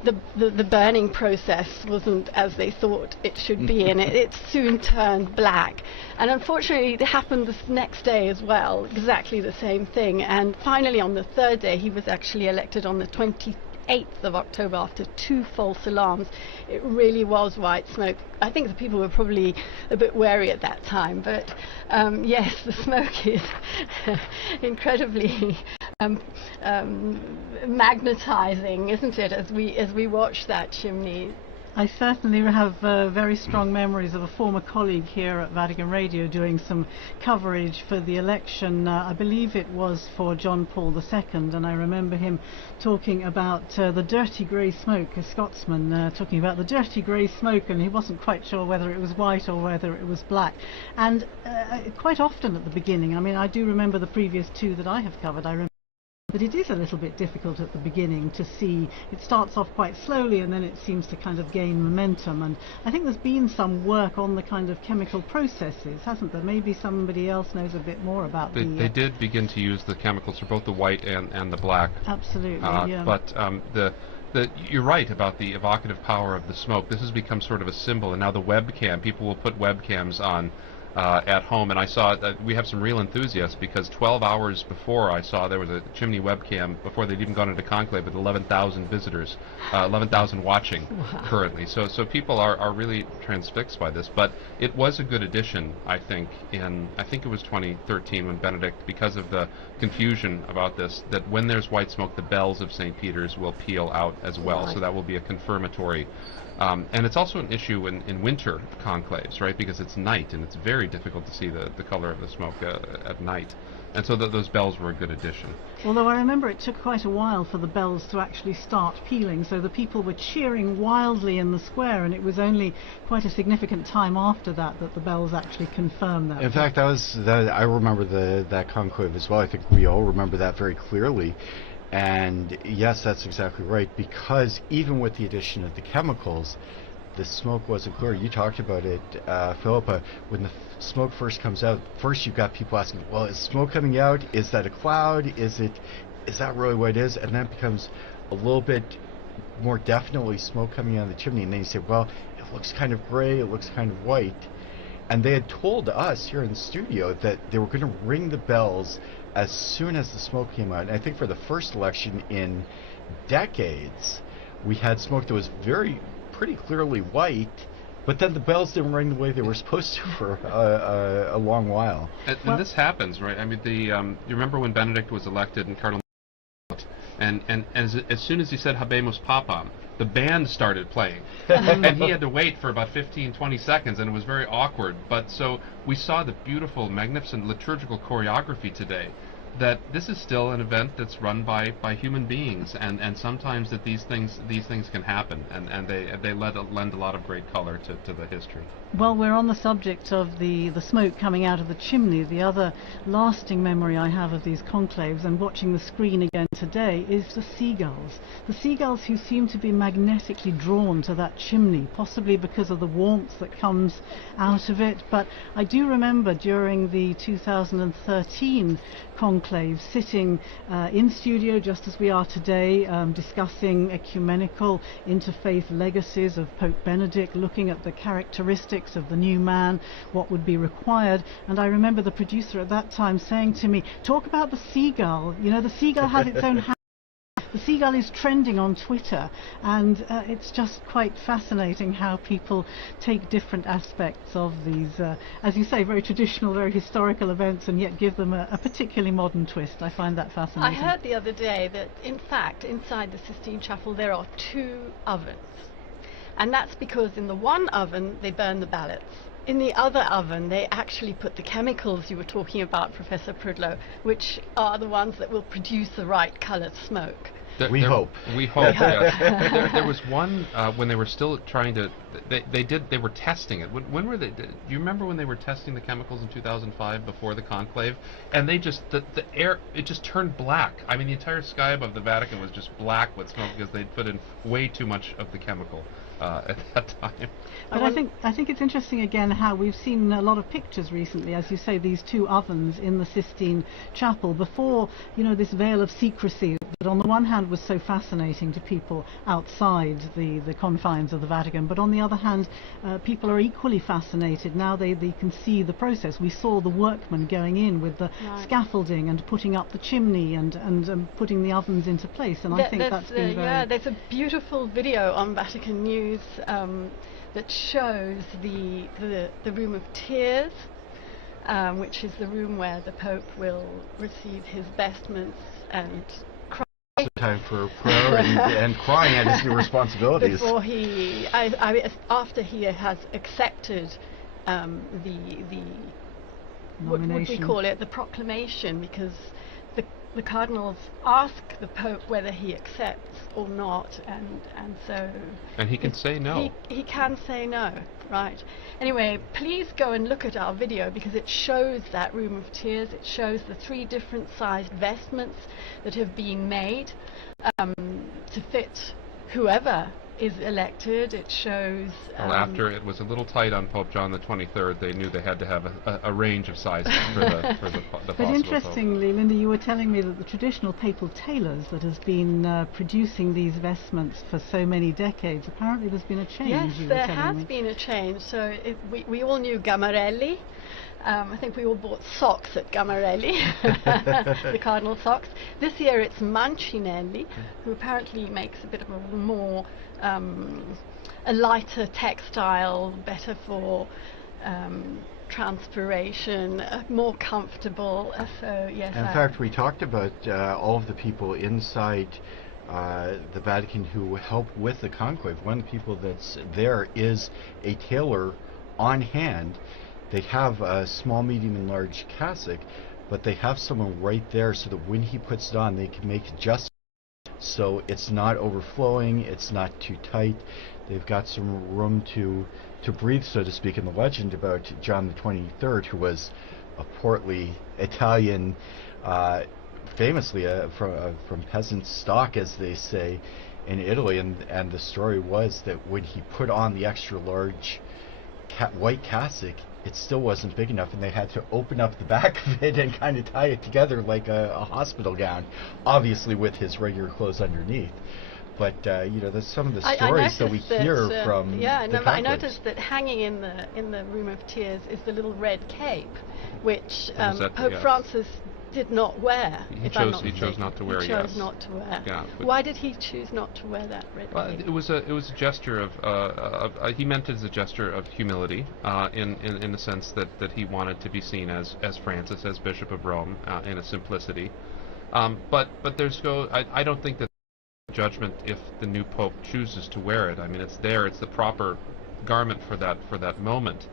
the burning process wasn't as they thought it should be, and it soon turned black. And unfortunately it happened this next day as well, exactly the same thing. And finally on the third day he was actually elected on the 28th 8th of October, after 2 false alarms, it really was white smoke. I think the people were probably a bit wary at that time, but yes, the smoke is incredibly magnetizing, isn't it, as we watch that chimney. I certainly have very strong memories of a former colleague here at Vatican Radio doing some coverage for the election. I believe it was for John Paul II, and I remember him talking about the dirty grey smoke, a Scotsman talking about the dirty grey smoke, and he wasn't quite sure whether it was white or whether it was black. And quite often at the beginning, I mean, I do remember the previous 2 that I have covered, I remember that it is a little bit difficult at the beginning to see. It starts off quite slowly and then it seems to kind of gain momentum, and I think there's been some work on the kind of chemical processes, hasn't there? Maybe somebody else knows a bit more about they did begin to use the chemicals for both the white and the black. Absolutely, yeah. But you're right about the evocative power of the smoke. This has become sort of a symbol, and now the webcam, people will put webcams on at home, and I saw that we have some real enthusiasts, because 12 hours before I saw there was a chimney webcam before they'd even gone into conclave with 11,000 visitors, 11,000 watching currently. So people are really transfixed by this. But it was a good addition, I think it was 2013 when Benedict, because of the confusion about this, that when there's white smoke, the bells of St. Peter's will peal out as well. Right. So that will be a confirmatory. And it's also an issue in winter conclaves, right? Because it's night, and it's very difficult to see the color of the smoke at night. And so those bells were a good addition. Although I remember it took quite a while for the bells to actually start pealing, so the people were cheering wildly in the square, and it was only quite a significant time after that the bells actually confirmed that. In fact, I remember that conclave as well. I think we all remember that very clearly. And yes, that's exactly right, because even with the addition of the chemicals, the smoke wasn't clear. You talked about it, Philippa. When the smoke first comes out, first you've got people asking, well, is smoke coming out? Is that a cloud? Is that really what it is? And then it becomes a little bit more definitely smoke coming out of the chimney. And then you say, well, it looks kind of gray, it looks kind of white. And they had told us here in the studio that they were going to ring the bells as soon as the smoke came out. And I think for the first election in decades, we had smoke that was pretty clearly white, but then the bells didn't ring the way they were supposed to for a long while. And this happens, right? I mean, you remember when Benedict was elected and Cardinals, and as soon as he said Habemus Papam, the band started playing. And he had to wait for about 15-20 seconds, and it was very awkward. But so we saw the beautiful, magnificent liturgical choreography today, that this is still an event that's run by human beings, and sometimes that these things can happen, and they lend a lot of great color to the history. Well, we're on the subject of the smoke coming out of the chimney. The other lasting memory I have of these conclaves, and watching the screen again today, is the seagulls. The seagulls who seem to be magnetically drawn to that chimney, possibly because of the warmth that comes out of it. But I do remember during the 2013 conclave sitting in studio just as we are today, discussing ecumenical interfaith legacies of Pope Benedict, looking at the characteristics of the new man, what would be required. And I remember the producer at that time saying to me, talk about the seagull. You know, the seagull has its own the seagull is trending on Twitter, and it's just quite fascinating how people take different aspects of these, as you say, very traditional, very historical events, and yet give them a particularly modern twist. I find that fascinating. I heard the other day that, in fact, inside the Sistine Chapel there are 2 ovens. And that's because in the one oven they burn the ballots. In the other oven they actually put the chemicals you were talking about, Professor Prudlow, which are the ones that will produce the right coloured smoke. We hope. Yes. There was one when they were still trying to. They were testing it. When were they? Do you remember when they were testing the chemicals in 2005 before the conclave? And they just the air, it just turned black. I mean, the entire sky above the Vatican was just black with smoke because they'd put in way too much of the chemical at that time. But I think it's interesting again how we've seen a lot of pictures recently, as you say, these 2 ovens in the Sistine Chapel. Before, you know, this veil of secrecy that on the one hand was so fascinating to people outside the confines of the Vatican, but on the other hand, people are equally fascinated now they can see the process. We saw the workmen going in with the scaffolding and putting up the chimney and putting the ovens into place, and I think that's been very... Yeah, there's a beautiful video on Vatican News that shows the Room of Tears, which is the room where the Pope will receive his vestments and cry. Time for prayer and crying at his new responsibilities. Before after he has accepted the what would we call it, the proclamation, because the cardinals ask the Pope whether he accepts or not, and so... And he can say no. He can say no, right. Anyway, please go and look at our video, because it shows that Room of Tears. It shows the 3 different sized vestments that have been made to fit whoever is elected. It shows... Well, after it was a little tight on Pope John the 23rd, they knew they had to have a range of sizes for the But possible interestingly, Pope. Linda, you were telling me that the traditional papal tailors that has been producing these vestments for so many decades, apparently there's been a change. Yes, there has been a change. So we all knew Gamarelli. I think we all bought socks at Gamarelli, the cardinal socks. This year it's Mancinelli, who apparently makes a bit of a more a lighter textile, better for transpiration, more comfortable. So yes. In fact, we talked about all of the people inside the Vatican who help with the conclave. One of the people that's there is a tailor on hand. They have a small, medium, and large cassock, but they have someone right there so that when he puts it on, they can make adjustments so it's not overflowing, it's not too tight. They've got some room to breathe, so to speak. In the legend about John the 23rd, who was a portly Italian, famously from peasant stock, as they say, in Italy, and the story was that when he put on the extra large white cassock, it still wasn't big enough, and they had to open up the back of it and kind of tie it together like a hospital gown, obviously with his regular clothes underneath. But there's some of the stories that we hear from the Catholics. I noticed that hanging in the Room of Tears is the little red cape, which Pope Francis did not wear. He chose not to wear. He chose not to wear. Yeah, why did he choose not to wear that red cape? It was a gesture of he meant it as a gesture of humility, in the sense that he wanted to be seen as Francis, as Bishop of Rome, in a simplicity. But I don't think that judgment if the new Pope chooses to wear it. I mean, it's there. It's the proper garment for that moment.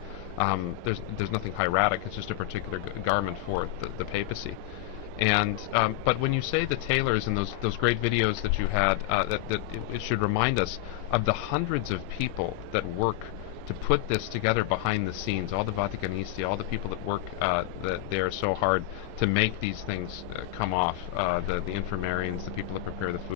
There's nothing hieratic. It's just a particular garment for the papacy. And but when you say the tailors and those great videos that you had, that it should remind us of the hundreds of people that work to put this together behind the scenes. All the Vaticanisti, all the people that work that they are so hard to make these things come off. The infirmarians, the people that prepare the food.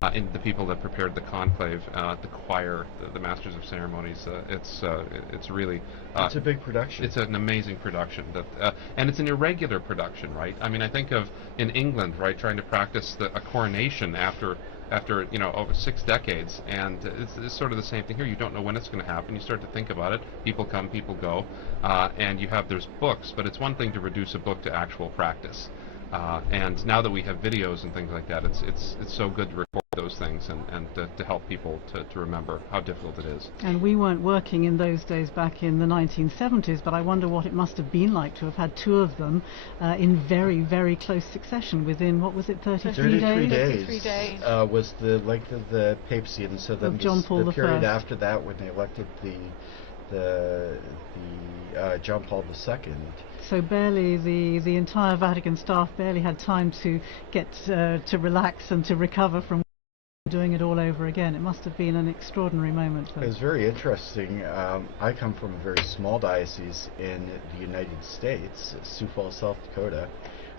And the people that prepared the conclave, the choir, the masters of ceremonies, it's really... it's a big production. It's an amazing production, and it's an irregular production, right? I mean, I think of in England, right, trying to practice a coronation after over 6 decades, and it's sort of the same thing here. You don't know when it's going to happen. You start to think about it. People come, people go, and there's books, but it's one thing to reduce a book to actual practice. And now that we have videos and things like that, it's so good to record those things and to help people to remember how difficult it is. And we weren't working in those days back in the 1970s, but I wonder what it must have been like to have had 2 of them in very, very close succession within, what was it, 33 days? 33 days. Was the length of the papacy, and so then the period after that when they elected the John Paul II. So barely the entire Vatican staff barely had time to get to relax and to recover from doing it all over again. It must have been an extraordinary moment. It was very interesting. I come from a very small diocese in the United States, Sioux Falls, South Dakota,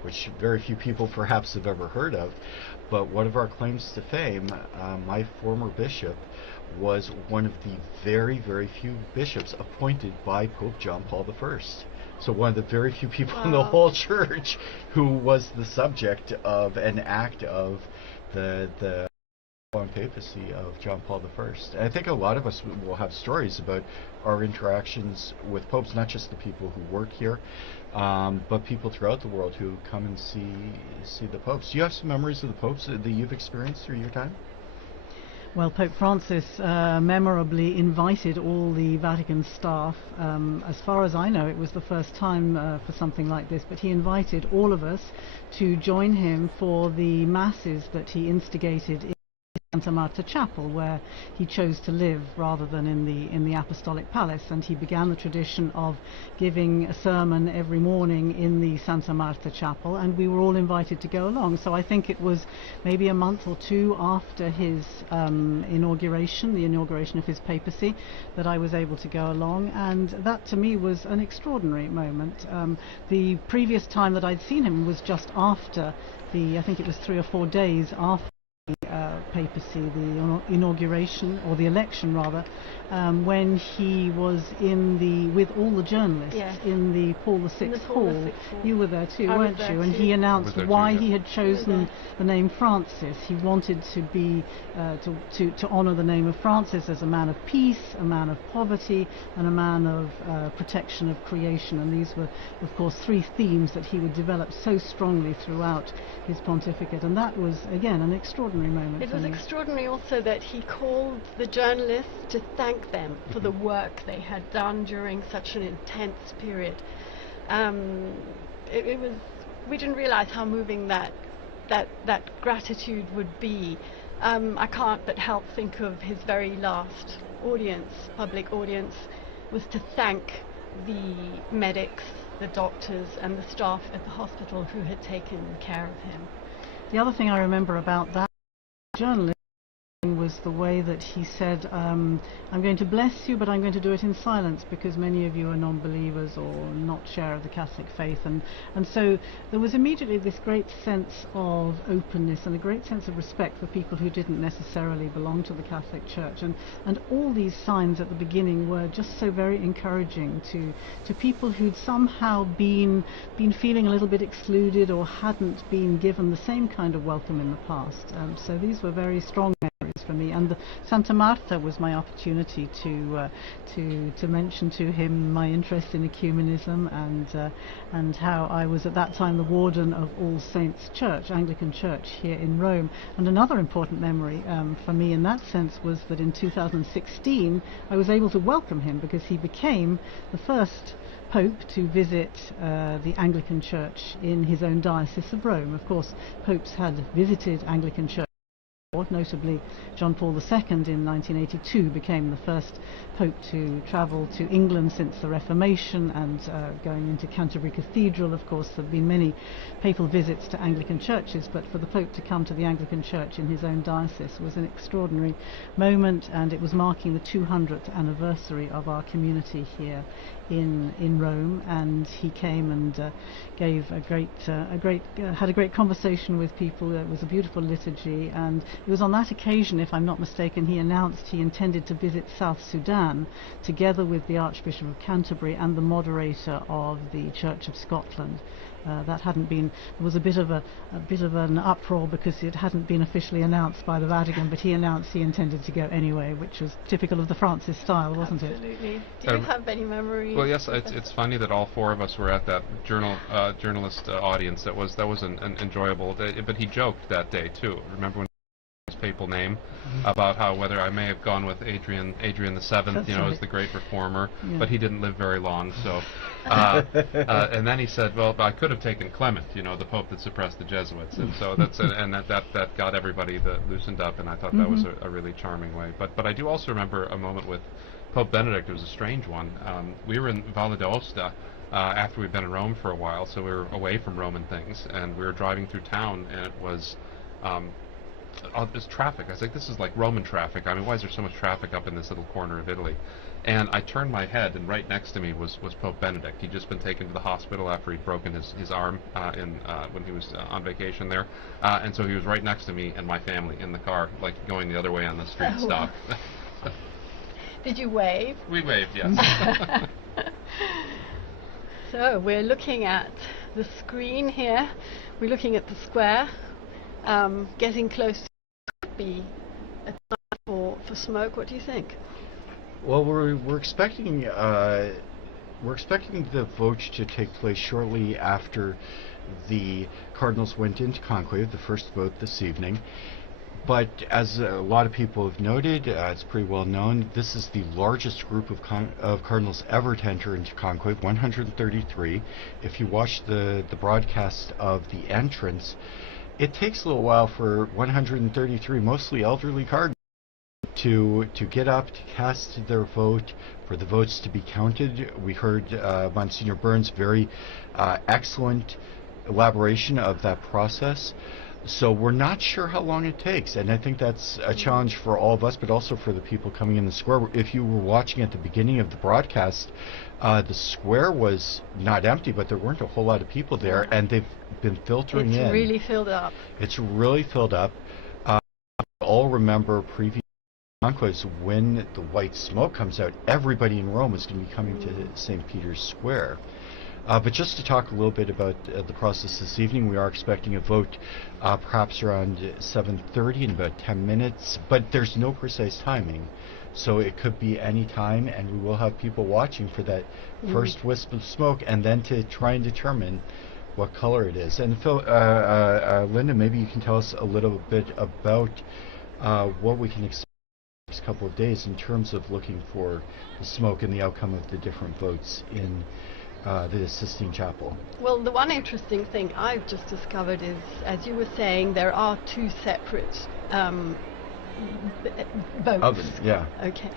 which very few people perhaps have ever heard of. But one of our claims to fame, my former bishop was one of the very, very few bishops appointed by Pope John Paul I. So one of the very few people in the whole church who was the subject of an act of the papacy of John Paul I. I think a lot of us will have stories about our interactions with popes, not just the people who work here, but people throughout the world who come and see the popes. Do you have some memories of the popes that you've experienced through your time? Well, Pope Francis memorably invited all the Vatican staff. As far as I know, it was the first time for something like this, but he invited all of us to join him for the masses that he instigated in Santa Marta Chapel, where he chose to live rather than in the Apostolic Palace, and he began the tradition of giving a sermon every morning in the Santa Marta Chapel, and we were all invited to go along. So I think it was maybe a month or two after his inauguration, the inauguration of his papacy, that I was able to go along, and that to me was an extraordinary moment. The previous time that I'd seen him was just after I think it was 3 or 4 days after papacy, the inauguration, or the election rather, when he was with all the journalists in the Paul VI Hall. You were there too, weren't you? And he announced why he had chosen the name Francis. He wanted to be to honour the name of Francis as a man of peace, a man of poverty, and a man of protection of creation. And these were, of course, 3 themes that he would develop so strongly throughout his pontificate. And that was, again, an extraordinary moment. It was extraordinary also that he called the journalists to thank them for the work they had done during such an intense period. We didn't realize how moving that gratitude would be. I can't but help think of his very last public audience, was to thank the medics, the doctors and the staff at the hospital who had taken care of him. The other thing I remember about that journalist was the way that he said, I'm going to bless you, but I'm going to do it in silence because many of you are non-believers or not share of the Catholic faith. And so there was immediately this great sense of openness and a great sense of respect for people who didn't necessarily belong to the Catholic Church. And all these signs at the beginning were just so very encouraging to people who'd somehow been feeling a little bit excluded or hadn't been given the same kind of welcome in the past. So these were very strong for me, and the Santa Marta was my opportunity to mention to him my interest in ecumenism and how I was at that time the warden of All Saints Church, Anglican Church here in Rome. And another important memory for me in that sense was that in 2016 I was able to welcome him because he became the first Pope to visit the Anglican Church in his own diocese of Rome. Of course, popes had visited Anglican Church. Notably, John Paul II in 1982 became the first Pope to travel to England since the Reformation, and going into Canterbury Cathedral. Of course, there have been many papal visits to Anglican churches, but for the Pope to come to the Anglican Church in his own diocese was an extraordinary moment, and it was marking the 200th anniversary of our community here in Rome, and he came and gave had a great conversation with people. It was a beautiful liturgy, and it was on that occasion, if I'm not mistaken, he announced he intended to visit South Sudan together with the Archbishop of Canterbury and the moderator of the Church of Scotland. That hadn't been. There was a bit of an uproar because it hadn't been officially announced by the Vatican, but he announced he intended to go anyway, which was typical of the Francis style, wasn't it? Absolutely. Do you have any memories? Well, yes. It's funny that all 4 of us were at that journalist audience. That was an enjoyable day. But he joked that day too. Remember when his papal name about how whether I may have gone with Adrian the VII, as the great reformer, but he didn't live very long. So, and then he said, well, I could have taken Clement, the Pope that suppressed the Jesuits, and so that got everybody loosened up, and I thought that was a really charming way. But I do also remember a moment with Pope Benedict. It was a strange one. We were in Valle d'Aosta after we'd been in Rome for a while, so we were away from Roman things, and we were driving through town, and it was there's traffic. I was like, this is like Roman traffic. I mean, why is there so much traffic up in this little corner of Italy? And I turned my head, and right next to me was Pope Benedict. He'd just been taken to the hospital after he'd broken his arm when he was on vacation there. And so he was right next to me and my family in the car, like going the other way on the street stop. Did you wave? We waved, yes. So we're looking at the screen here. We're looking at the square getting close to be a time for smoke. What do you think? Well, we're expecting the vote to take place shortly after the Cardinals went into conclave, the first vote this evening. But as a lot of people have noted, it's pretty well known, this is the largest group of Cardinals ever to enter into conclave, 133. If you watch the broadcast of the entrance, it takes a little while for 133 mostly elderly Cardinals to get up, to cast their vote, for the votes to be counted. We heard Monsignor Burns' very excellent elaboration of that process. So we're not sure how long it takes, and I think that's a challenge for all of us, but also for the people coming in the square. If you were watching at the beginning of the broadcast, the square was not empty, but there weren't a whole lot of people there, and they've been filtering in. It's really filled up. It's really filled up. All remember previous conclaves, when the white smoke comes out, everybody in Rome is going to be coming to St. Peter's Square. But just to talk a little bit about the process this evening, we are expecting a vote perhaps around 7:30 in about 10 minutes, but there's no precise timing. So it could be any time, and we will have people watching for that first wisp of smoke, and then to try and determine what color it is. And Phil, Linda, maybe you can tell us a little bit about what we can expect in the next couple of days in terms of looking for the smoke and the outcome of the different votes in the Sistine Chapel. Well, the one interesting thing I've just discovered is, as you were saying, there are two separate votes. Ovens, yeah. Okay.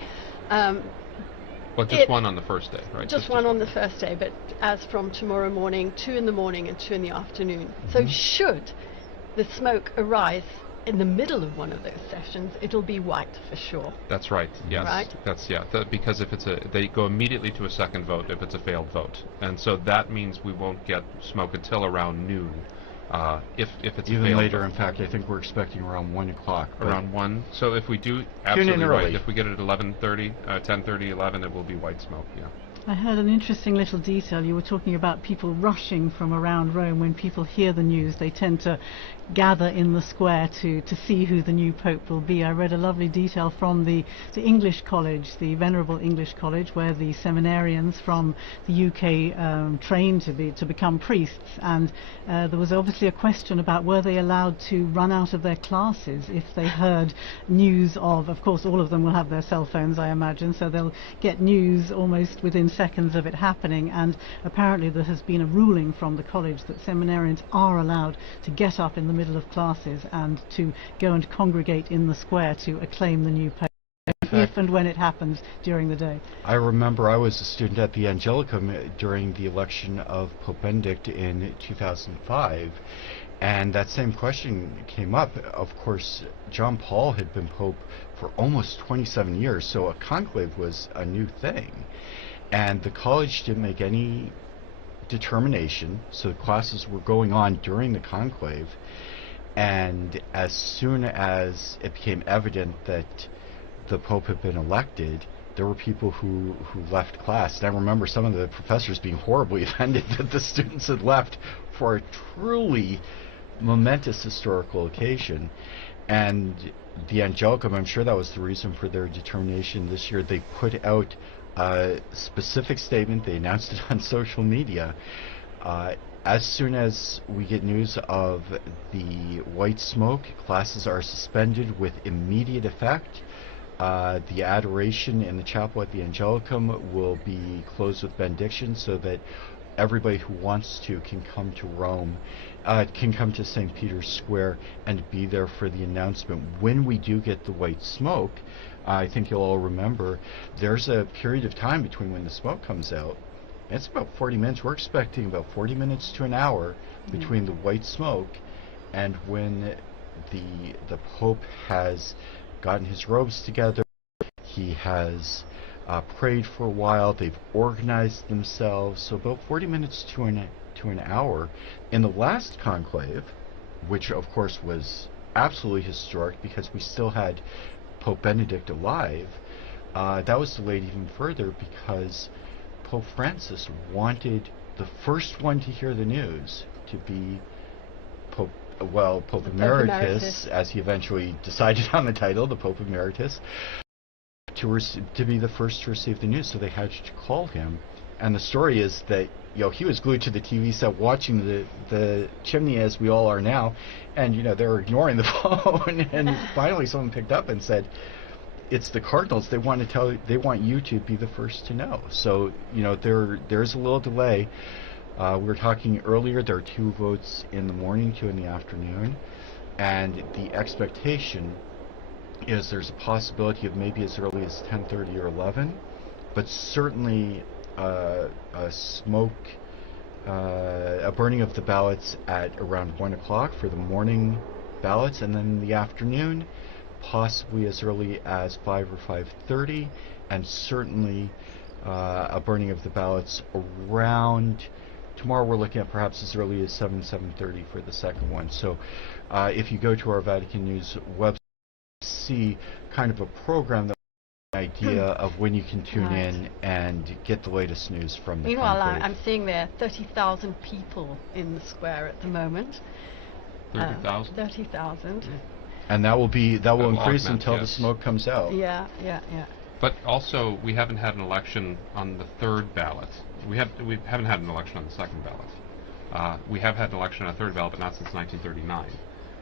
Well, just one on the first day, right? Just one on the first day, but as from tomorrow morning, 2 in the morning and 2 in the afternoon. So should the smoke arise in the middle of one of those sessions, it'll be white for sure. That's right. Yes. Right? That's because if it's they go immediately to a second vote if it's a failed vote, and so that means we won't get smoke until around noon. If it's even later, in fact, I think we're expecting around 1 o'clock. Around 1. So if we do absolutely right, if we get it at 11:30, 10:30, 11, it will be white smoke. Yeah. I heard an interesting little detail. You were talking about people rushing from around Rome. When people hear the news, they tend to gather in the square to see who the new pope will be. I read a lovely detail from the English College, the Venerable English College, where the seminarians from the UK trained to become priests, and there was obviously a question about were they allowed to run out of their classes if they heard news of course all of them will have their cell phones, I imagine, so they'll get news almost within seconds of it happening, and apparently there has been a ruling from the college that seminarians are allowed to get up in the middle of classes and to go and congregate in the square to acclaim the new pope if and when it happens during the day. I remember I was a student at the Angelicum during the election of Pope Benedict in 2005, and that same question came up. Of course, John Paul had been pope for almost 27 years, so a conclave was a new thing. And the college didn't make any determination, so the classes were going on during the conclave, and as soon as it became evident that the Pope had been elected, there were people who left class. And I remember some of the professors being horribly offended that the students had left for a truly momentous historical occasion. And the Angelicum, I'm sure that was the reason for their determination this year. They put out a specific statement. They announced it on social media. As soon as we get news of the white smoke, classes are suspended with immediate effect. The adoration in the chapel at the Angelicum will be closed with benediction so that everybody who wants to can come to Rome, can come to St. Peter's Square and be there for the announcement. When we do get the white smoke, I think you'll all remember, there's a period of time between when the smoke comes out. It's about 40 minutes. We're expecting about 40 minutes to an hour between the white smoke and when the Pope has gotten his robes together. He has prayed for a while. They've organized themselves. So about 40 minutes to an hour. In the last conclave, which of course was absolutely historic because we still had Pope Benedict alive, that was delayed even further because Pope Francis wanted the first one to hear the news to be well, Pope Emeritus, as he eventually decided on the title, the Pope Emeritus, to be the first to receive the news, so they had to call him. And the story is that he was glued to the TV set watching the chimney, as we all are now, and they were ignoring the phone. And finally, someone picked up and said, "It's the Cardinals. They want you to be the first to know." So there's a little delay. We were talking earlier. There are 2 votes in the morning, 2 in the afternoon, and the expectation is there's a possibility of maybe as early as 10:30 or 11, but certainly a burning of the ballots at around 1 o'clock for the morning ballots, and then in the afternoon, possibly as early as 5 or 5:30, and certainly a burning of the ballots around. Tomorrow we're looking at perhaps as early as 7:30 for the second one. So if you go to our Vatican News website, see kind of a program that idea of when you can tune in and get the latest news from the Meanwhile, conclave. I'm seeing there 30,000 people in the square at the moment. 30,000? 30,000. And that will increase until the smoke comes out. Yeah. But also, we haven't had an election on the third ballot. We haven't had an election on the second ballot. We have had an election on the third ballot, but not since 1939.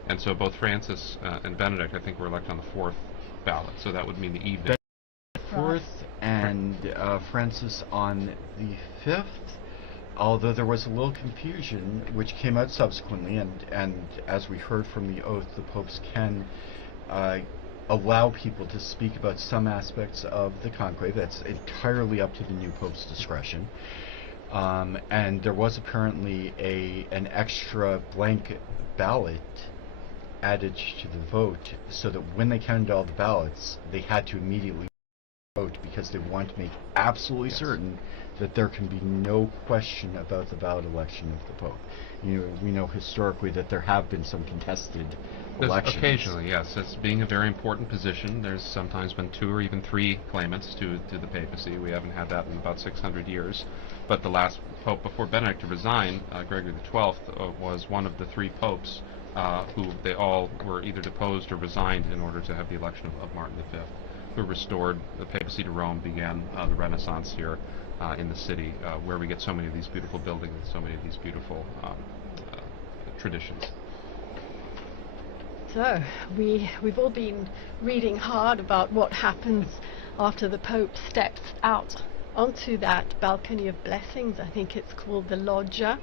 And so both Francis and Benedict, I think, were elected on the fourth ballot. So that would mean the evening. Fourth, and Francis on the 5th, although there was a little confusion which came out subsequently, and as we heard from the oath, the popes can allow people to speak about some aspects of the conclave. That's entirely up to the new pope's discretion. And there was apparently an extra blank ballot added to the vote, so that when they counted all the ballots, they had to immediately vote, because they want to make absolutely certain that there can be no question about the valid election of the Pope. We know historically that there have been some contested elections. Occasionally, yes. It's being a very important position. There's sometimes been 2 or even 3 claimants to the papacy. We haven't had that in about 600 years. But the last Pope before Benedict to resign, Gregory XII, was one of the 3 popes who they all were either deposed or resigned in order to have the election of Martin V, who restored the papacy to Rome, began the Renaissance here in the city, where we get so many of these beautiful buildings and so many of these beautiful traditions. So we've all been reading hard about what happens after the Pope steps out onto that balcony of blessings. I think it's called the loggia.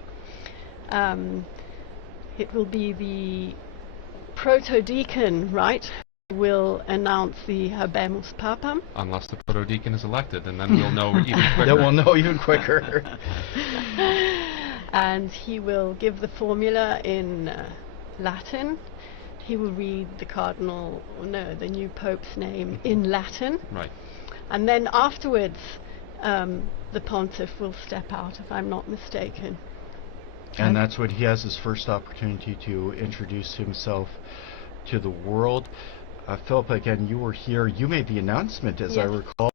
It will be the protodeacon, right, will announce the Habemus Papam. Unless the protodeacon is elected, and then we'll know even quicker. Then we'll know even quicker. And he will give the formula in Latin. He will read the new Pope's name in Latin. Right. And then afterwards, the pontiff will step out, if I'm not mistaken. And that's when he has his first opportunity to introduce himself to the world. Philip, again, you were here. You made the announcement, as I recall,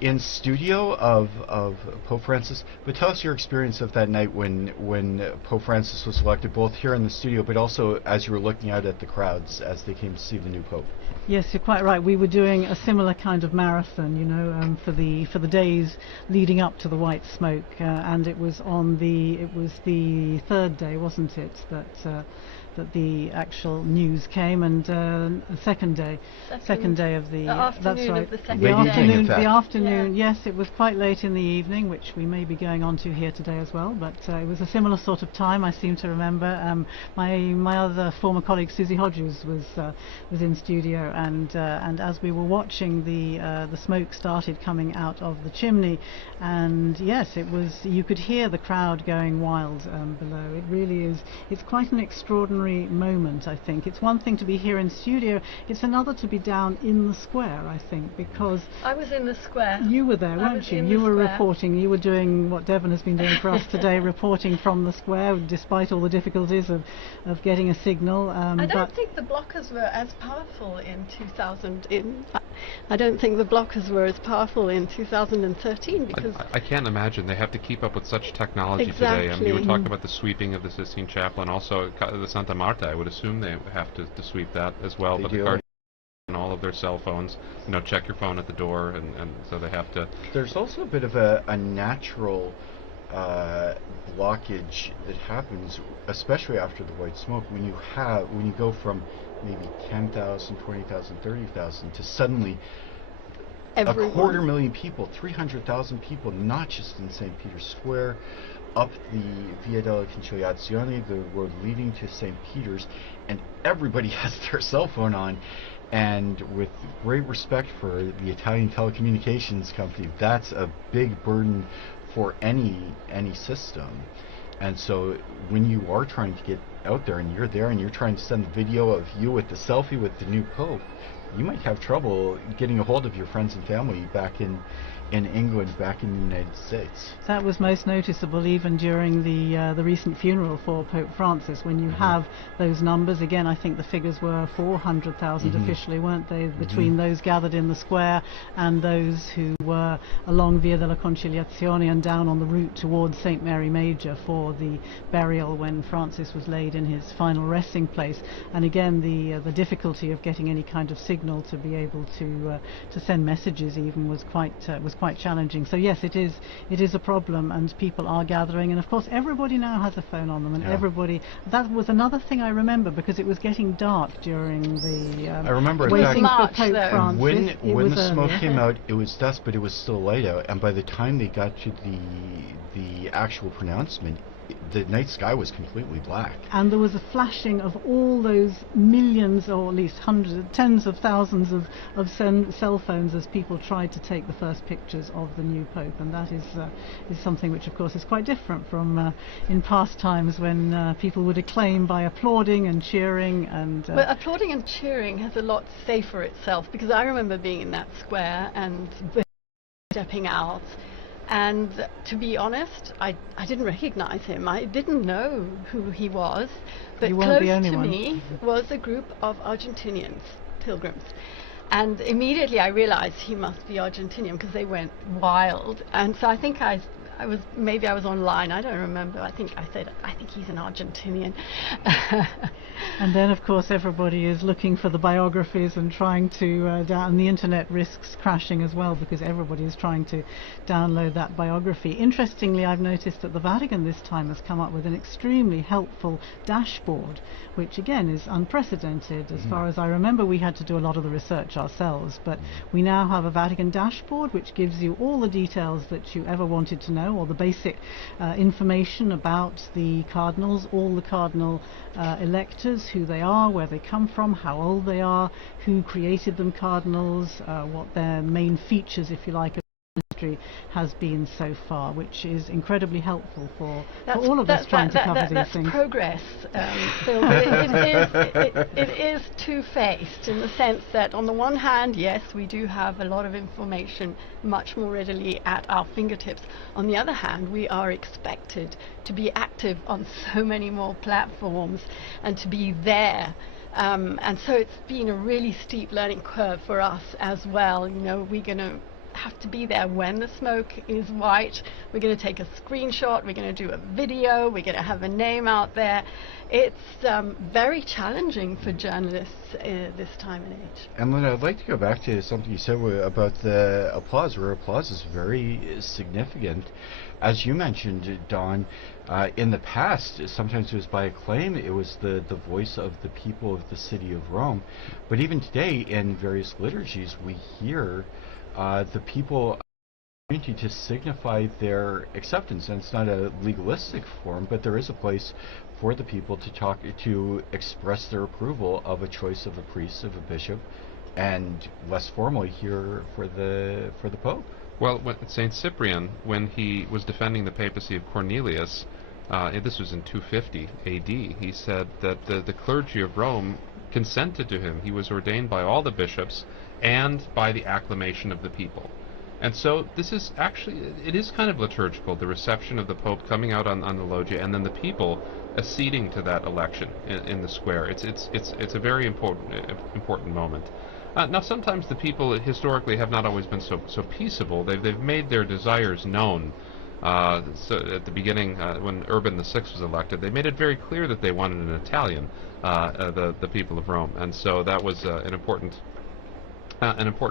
in studio of Pope Francis. But tell us your experience of that night when Pope Francis was elected, both here in the studio, but also as you were looking out at the crowds as they came to see the new Pope. Yes, you're quite right. We were doing a similar kind of marathon, for the days leading up to the white smoke, and it was the third day, wasn't it, that the actual news came, and second day of the afternoon, that's right, of the second the afternoon. Yes, it was quite late in the evening, which we may be going on to here today as well, but it was a similar sort of time. I seem to remember my other former colleague Susie Hodges was in studio, and as we were watching, the smoke started coming out of the chimney, and yes, you could hear the crowd going wild below. It really is. It's quite an extraordinary moment, I think. It's one thing to be here in studio, it's another to be down in the square, I think, because I was in the square. You were there, weren't you? You were reporting, you were doing what Devon has been doing for us today, reporting from the square, despite all the difficulties of getting a signal. I don't think the blockers were as powerful in 2000. I don't think the blockers were as powerful in 2013 because... I can't imagine. They have to keep up with such technology Exactly. today. I mean, you were talking about the sweeping of the Sistine Chapel, and also the Santa Marta. I would assume they have to sweep that as well. They but do. the Cardinals and all of their cell phones, check your phone at the door, and so they have to... There's also a bit of a natural blockage that happens, especially after the white smoke, when you go from maybe 10,000, 20,000, 30,000 to suddenly Everyone. 250,000 people, 300,000 people, not just in St. Peter's Square, up the Via della Conciliazione, the road leading to St. Peter's, and everybody has their cell phone on. And with great respect for the Italian telecommunications company, that's a big burden for any system. And so when you are trying to get out there and you're trying to send the video of you with the selfie with the new Pope, you might have trouble getting a hold of your friends and family back in England, back in the United States. That was most noticeable even during the recent funeral for Pope Francis, when you have those numbers. Again, I think the figures were 400,000 officially, weren't they, between those gathered in the square and those who were along Via della Conciliazione and down on the route towards St. Mary Major for the burial when Francis was laid in his final resting place. And again, the difficulty of getting any kind of signal to be able to send messages even was quite challenging. So yes, it is a problem, and people are gathering, and of course everybody now has a phone on them, and everybody. That was another thing I remember, because it was getting dark during the I remember waiting for March, Pope Francis. When the smoke came out, it was dusk, but it was still light out, and by the time they got to the actual pronouncement, the night sky was completely black. And there was a flashing of all those millions, or at least hundreds, tens of thousands of cell phones as people tried to take the first pictures of the new Pope. And that is something which, of course, is quite different from in past times when people would acclaim by applauding and cheering. But applauding and cheering has a lot to say for itself, because I remember being in that square and stepping out. And to be honest, I didn't recognize him. I didn't know who he was. But close to me was a group of Argentinians, pilgrims. And immediately I realized he must be Argentinian, because they went wild. And so I think I was online, I don't remember. I think I said, I think he's an Argentinian. And then, of course, everybody is looking for the biographies and trying to and the internet risks crashing as well, because everybody is trying to download that biography. Interestingly, I've noticed that the Vatican this time has come up with an extremely helpful dashboard, which again is unprecedented. As far as I remember, we had to do a lot of the research ourselves, but we now have a Vatican dashboard which gives you all the details that you ever wanted to know, or the basic information about the cardinals, all the cardinal electors, who they are, where they come from, how old they are, who created them cardinals, what their main features, if you like, of history has been so far, which is incredibly helpful for all of us trying to cover these things. That's progress, Phil. It is two-faced, in the sense that on the one hand, yes, we do have a lot of information much more readily at our fingertips. On the other hand, we are expected to be active on so many more platforms and to be there. And so it's been a really steep learning curve for us as well. We're going to have to be there when the smoke is white. We're going to take a screenshot, we're going to do a video, we're going to have a name out there. It's very challenging for journalists this time and age. And Lynn, I'd like to go back to something you said about the applause, where applause is very significant. As you mentioned, Dawn, in the past, sometimes it was by acclaim, it was the voice of the people of the city of Rome. But even today, in various liturgies, we hear the people to signify their acceptance, and it's not a legalistic form, but there is a place for the people to express their approval of a choice of a priest, of a bishop, and less formally here for the Pope. Well, Saint Cyprian, when he was defending the papacy of Cornelius, this was in 250 A.D., he said that the clergy of Rome consented to him. He was ordained by all the bishops and by the acclamation of the people. And so this is actually, it is kind of liturgical, the reception of the Pope coming out on the loggia, and then the people acceding to that election in the square. It's a very important moment. Now, sometimes the people historically have not always been so peaceable. They've made their desires known. So at the beginning, when Urban VI was elected, they made it very clear that they wanted an Italian, the people of Rome, and so that was an important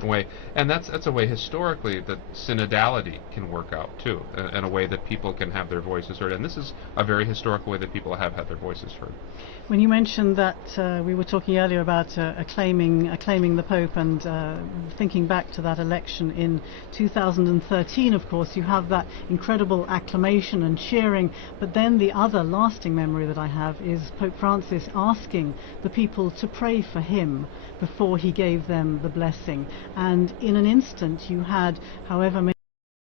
way, and that's a way historically that synodality can work out too, in a way that people can have their voices heard, and this is a very historical way that people have had their voices heard. When you mentioned that we were talking earlier about acclaiming the Pope and thinking back to that election in 2013, of course, you have that incredible acclamation and cheering, but then the other lasting memory that I have is Pope Francis asking the people to pray for him before he gave them the blessing. And in an instant you had however many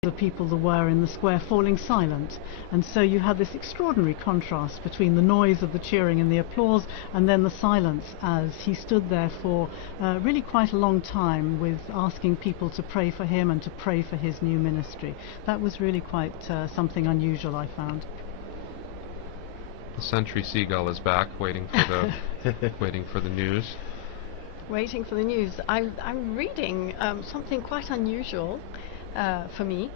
the people there were in the square falling silent, and so you had this extraordinary contrast between the noise of the cheering and the applause and then the silence as he stood there for really quite a long time with asking people to pray for him and to pray for his new ministry. That was really quite something unusual, I found. The sentry seagull is back, waiting for the waiting for the news. Waiting for the news. I'm reading something quite unusual for me.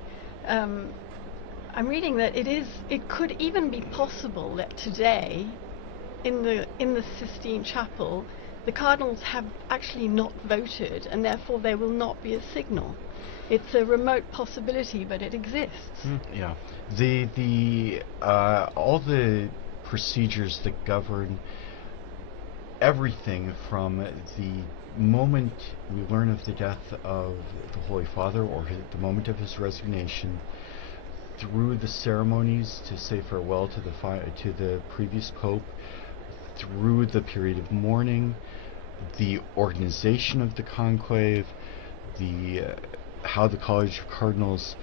I'm reading that it could even be possible that today, in the Sistine Chapel, the Cardinals have actually not voted, and therefore there will not be a signal. It's a remote possibility, but it exists. Yeah, all the procedures that govern everything from the moment we learn of the death of the Holy Father, or the moment of his resignation, through the ceremonies to say farewell to the previous Pope, through the period of mourning, the organization of the conclave, how the College of Cardinals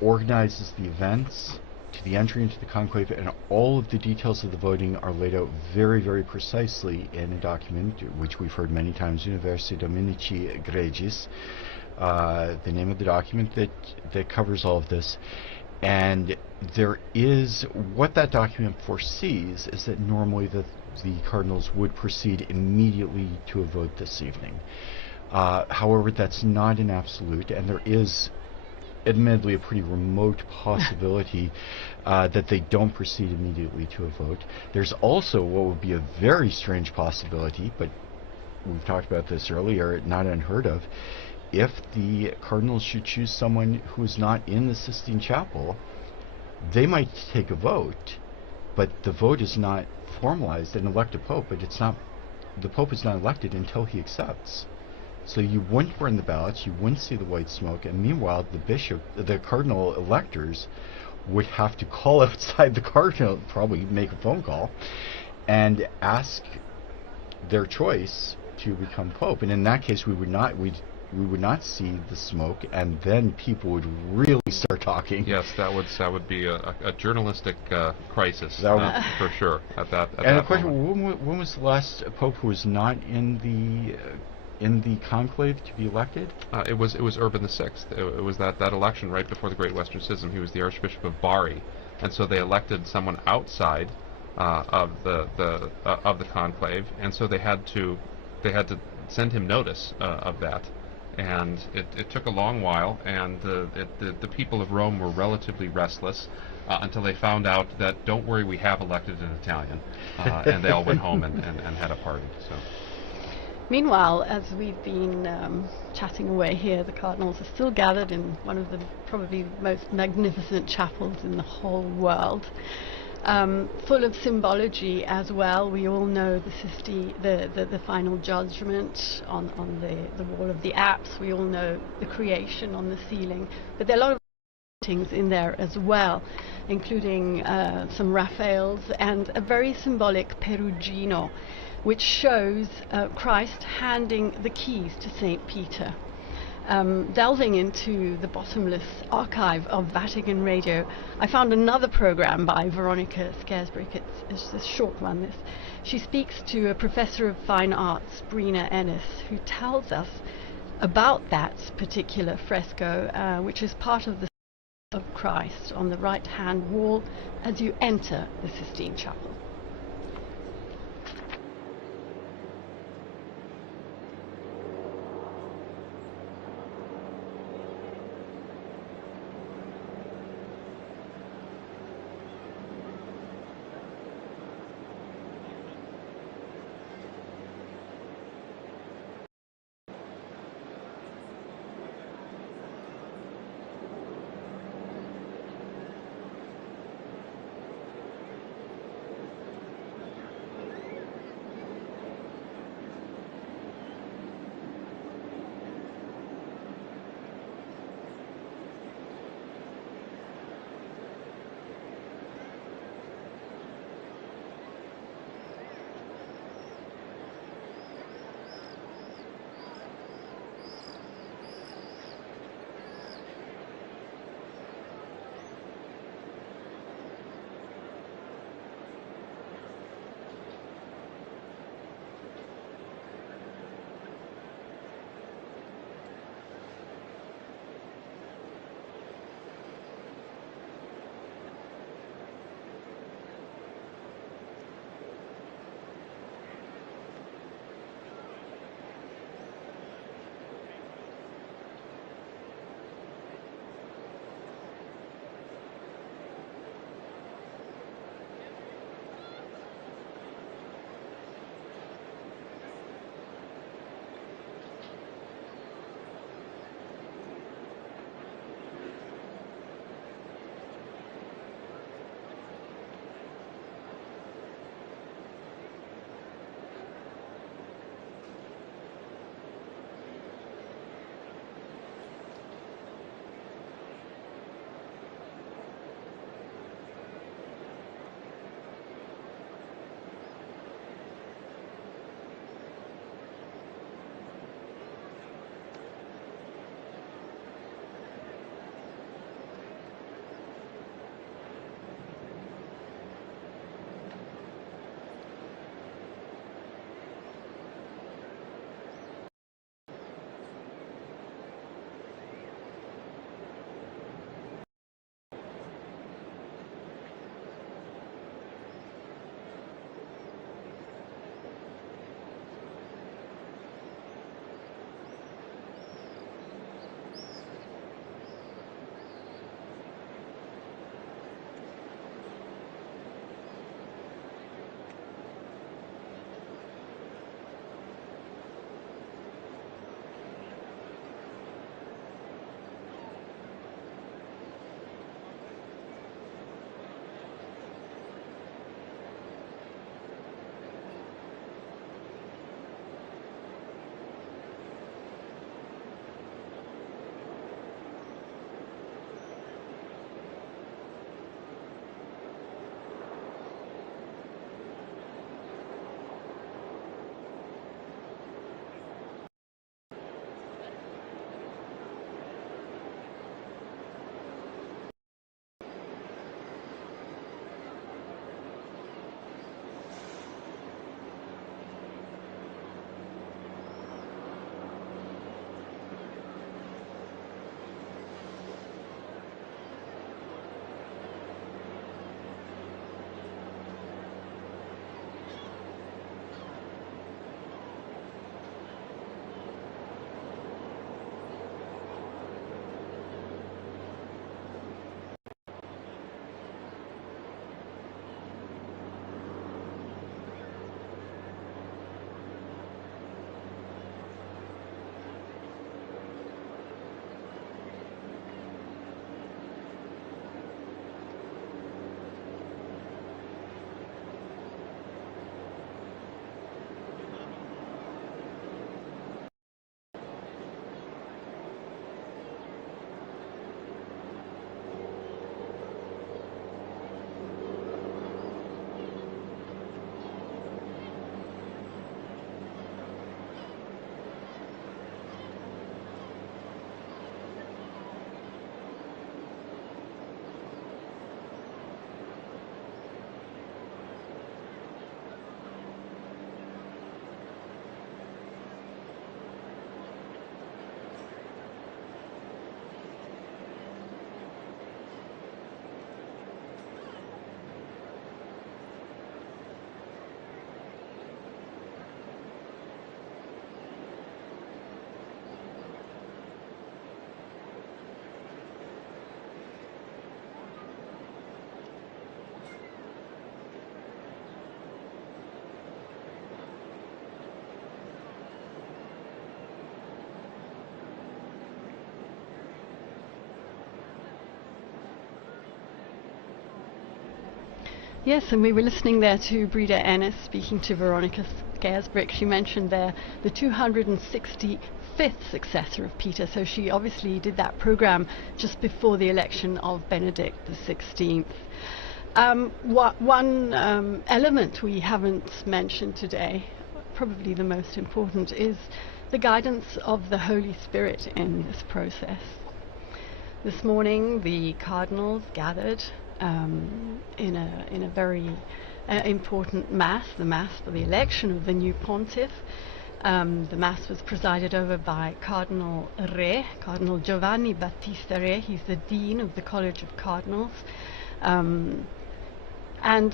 organizes the events, to the entry into the conclave, and all of the details of the voting are laid out very, very precisely in a document which we've heard many times, Universi Dominici Gregis, the name of the document that covers all of this. And what that document foresees is that normally the Cardinals would proceed immediately to a vote this evening. However, that's not an absolute, and there is admittedly a pretty remote possibility that they don't proceed immediately to a vote. There's also what would be a very strange possibility, but we've talked about this earlier, not unheard of, if the Cardinals should choose someone who is not in the Sistine Chapel, they might take a vote, but the vote is not formalized and elect a Pope, but the Pope is not elected until he accepts. So you wouldn't burn the ballots, you wouldn't see the white smoke, and meanwhile the cardinal electors would have to call outside the cardinal, probably make a phone call, and ask their choice to become Pope. And in that case, we would not see the smoke, and then people would really start talking. Yes, that would be a journalistic crisis for sure at that. And the question: when was the last Pope who was not in the conclave to be elected? It was Urban VI. It was that election right before the Great Western Schism. He was the Archbishop of Bari, and so they elected someone outside of the conclave, and so they had to send him notice of that. And it took a long while, and the people of Rome were relatively restless until they found out that, don't worry, we have elected an Italian, and they all went home and had a party. So. Meanwhile, as we've been chatting away here, the Cardinals are still gathered in one of the probably most magnificent chapels in the whole world, full of symbology as well. We all know the final judgment on the wall of the apse. We all know the creation on the ceiling, but there are a lot of paintings in there as well, including some Raphaels and a very symbolic Perugino, which shows Christ handing the keys to St. Peter. Delving into the bottomless archive of Vatican Radio, I found another program by Veronica Scaresbrick. It's a short one, this. She speaks to a professor of fine arts, Brina Ennis, who tells us about that particular fresco, which is part of the of Christ on the right-hand wall as you enter the Sistine Chapel. Yes, and we were listening there to Breda Ennis speaking to Veronica Gersbrick. She mentioned there the 265th successor of Peter, so she obviously did that program just before the election of Benedict XVI. One element we haven't mentioned today, probably the most important, is the guidance of the Holy Spirit in this process. This morning the Cardinals gathered in a very important Mass, the Mass for the election of the new Pontiff. The Mass was presided over by Cardinal Giovanni Battista Re. He's the Dean of the College of Cardinals. And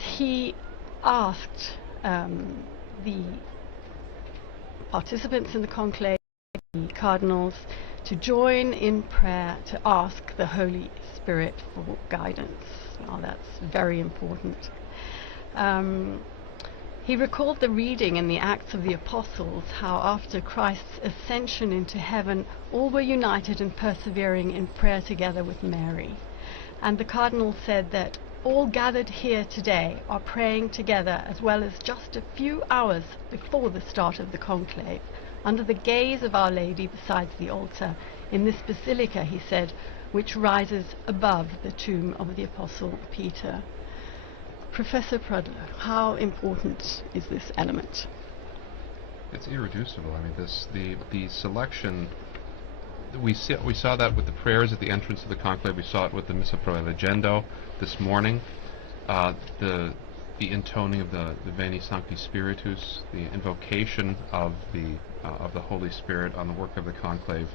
he asked the participants in the conclave, the cardinals, to join in prayer to ask the Holy Spirit for guidance. Well, that's very important. He recalled the reading in the Acts of the Apostles, how after Christ's ascension into heaven, all were united and persevering in prayer together with Mary. And the cardinal said that all gathered here today are praying together, as well as just a few hours before the start of the conclave, under the gaze of Our Lady beside the altar in this basilica, he said, which rises above the tomb of the Apostle Peter. Professor Prudler, how important is this element? It's irreducible. I mean, the selection. We saw that with the prayers at the entrance of the conclave. We saw it with the Missa Pro Elegendo this morning. The intoning of the Veni Sancti Spiritus, the invocation of the Holy Spirit on the work of the conclave.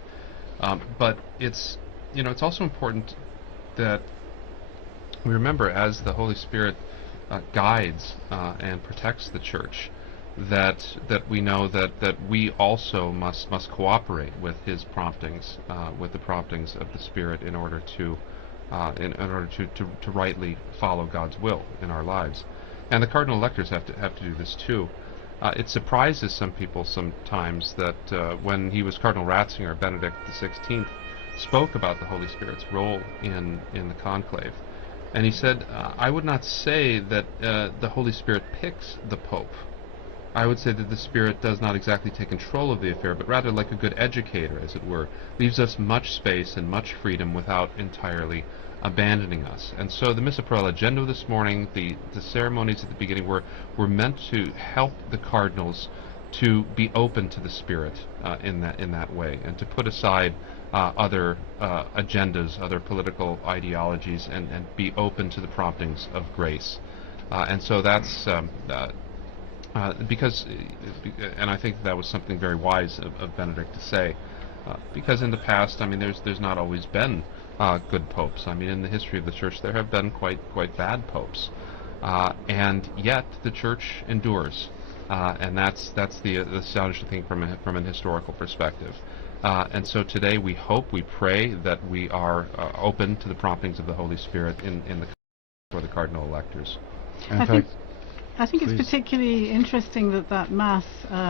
But it's also important that we remember, as the Holy Spirit guides and protects the Church, that we know that we also must cooperate with His promptings, with the promptings of the Spirit, in order to rightly follow God's will in our lives. And the cardinal electors have to do this too. It surprises some people sometimes that when he was Cardinal Ratzinger, Benedict XVI spoke about the Holy Spirit's role in the conclave, and he said, "I would not say that the Holy Spirit picks the Pope. I would say that the Spirit does not exactly take control of the affair, but rather, like a good educator, as it were, leaves us much space and much freedom without entirely abandoning us." And so the Missa Pro Elegendo this morning, the ceremonies at the beginning were meant to help the cardinals to be open to the Spirit in that way, and to put aside other agendas, other political ideologies, and be open to the promptings of grace. And so that's because, and I think that was something very wise of Benedict to say, because in the past, I mean, there's not always been good popes. I mean, in the history of the Church, there have been quite bad popes, and yet the Church endures, and that's the astonishing thing from an historical perspective. And so today, we hope, we pray that we are open to the promptings of the Holy Spirit for the cardinal electors. I think it's particularly interesting that Mass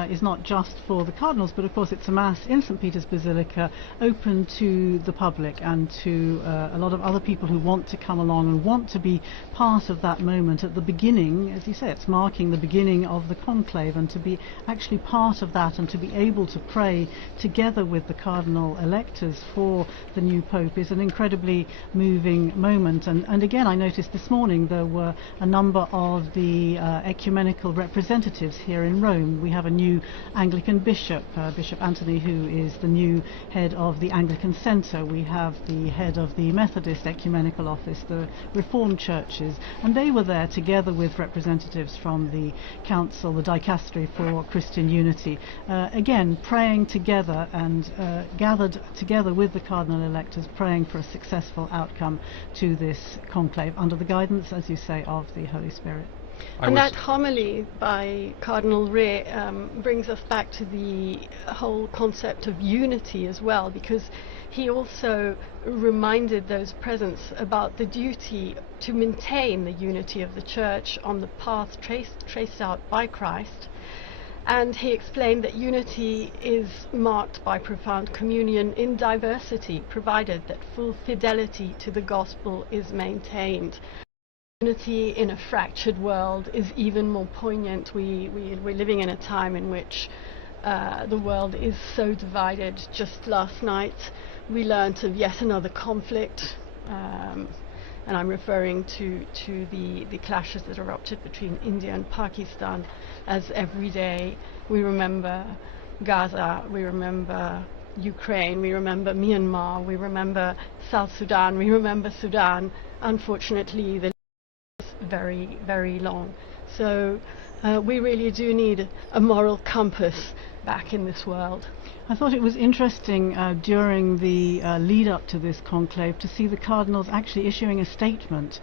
is not just for the cardinals, but of course it's a Mass in St. Peter's Basilica, open to the public and to a lot of other people who want to come along and want to be part of that moment at the beginning. As you say, it's marking the beginning of the conclave, and to be actually part of that and to be able to pray together with the cardinal electors for the new Pope is an incredibly moving moment. And again, I noticed this morning there were a number of the ecumenical representatives here in Rome. We have a new Anglican bishop, Bishop Anthony, who is the new head of the Anglican Centre. We have the head of the Methodist Ecumenical Office, the Reformed churches, and they were there together with representatives from the Council, the Dicastery for Christian Unity, again praying together and gathered together with the cardinal electors, praying for a successful outcome to this conclave under the guidance, as you say, of the Holy Spirit. And that homily by Cardinal Re brings us back to the whole concept of unity as well, because he also reminded those present about the duty to maintain the unity of the Church on the path traced out by Christ. And he explained that unity is marked by profound communion in diversity, provided that full fidelity to the gospel is maintained. unity in a fractured world is even more poignant. We're living in a time in which the world is so divided. Just last night we learnt of yet another conflict, and I'm referring to the clashes that erupted between India and Pakistan, as every day we remember Gaza, we remember Ukraine, we remember Myanmar, we remember South Sudan, we remember Sudan. Unfortunately, the very, very long. So we really do need a moral compass back in this world. I thought it was interesting during the lead up to this conclave to see the Cardinals actually issuing a statement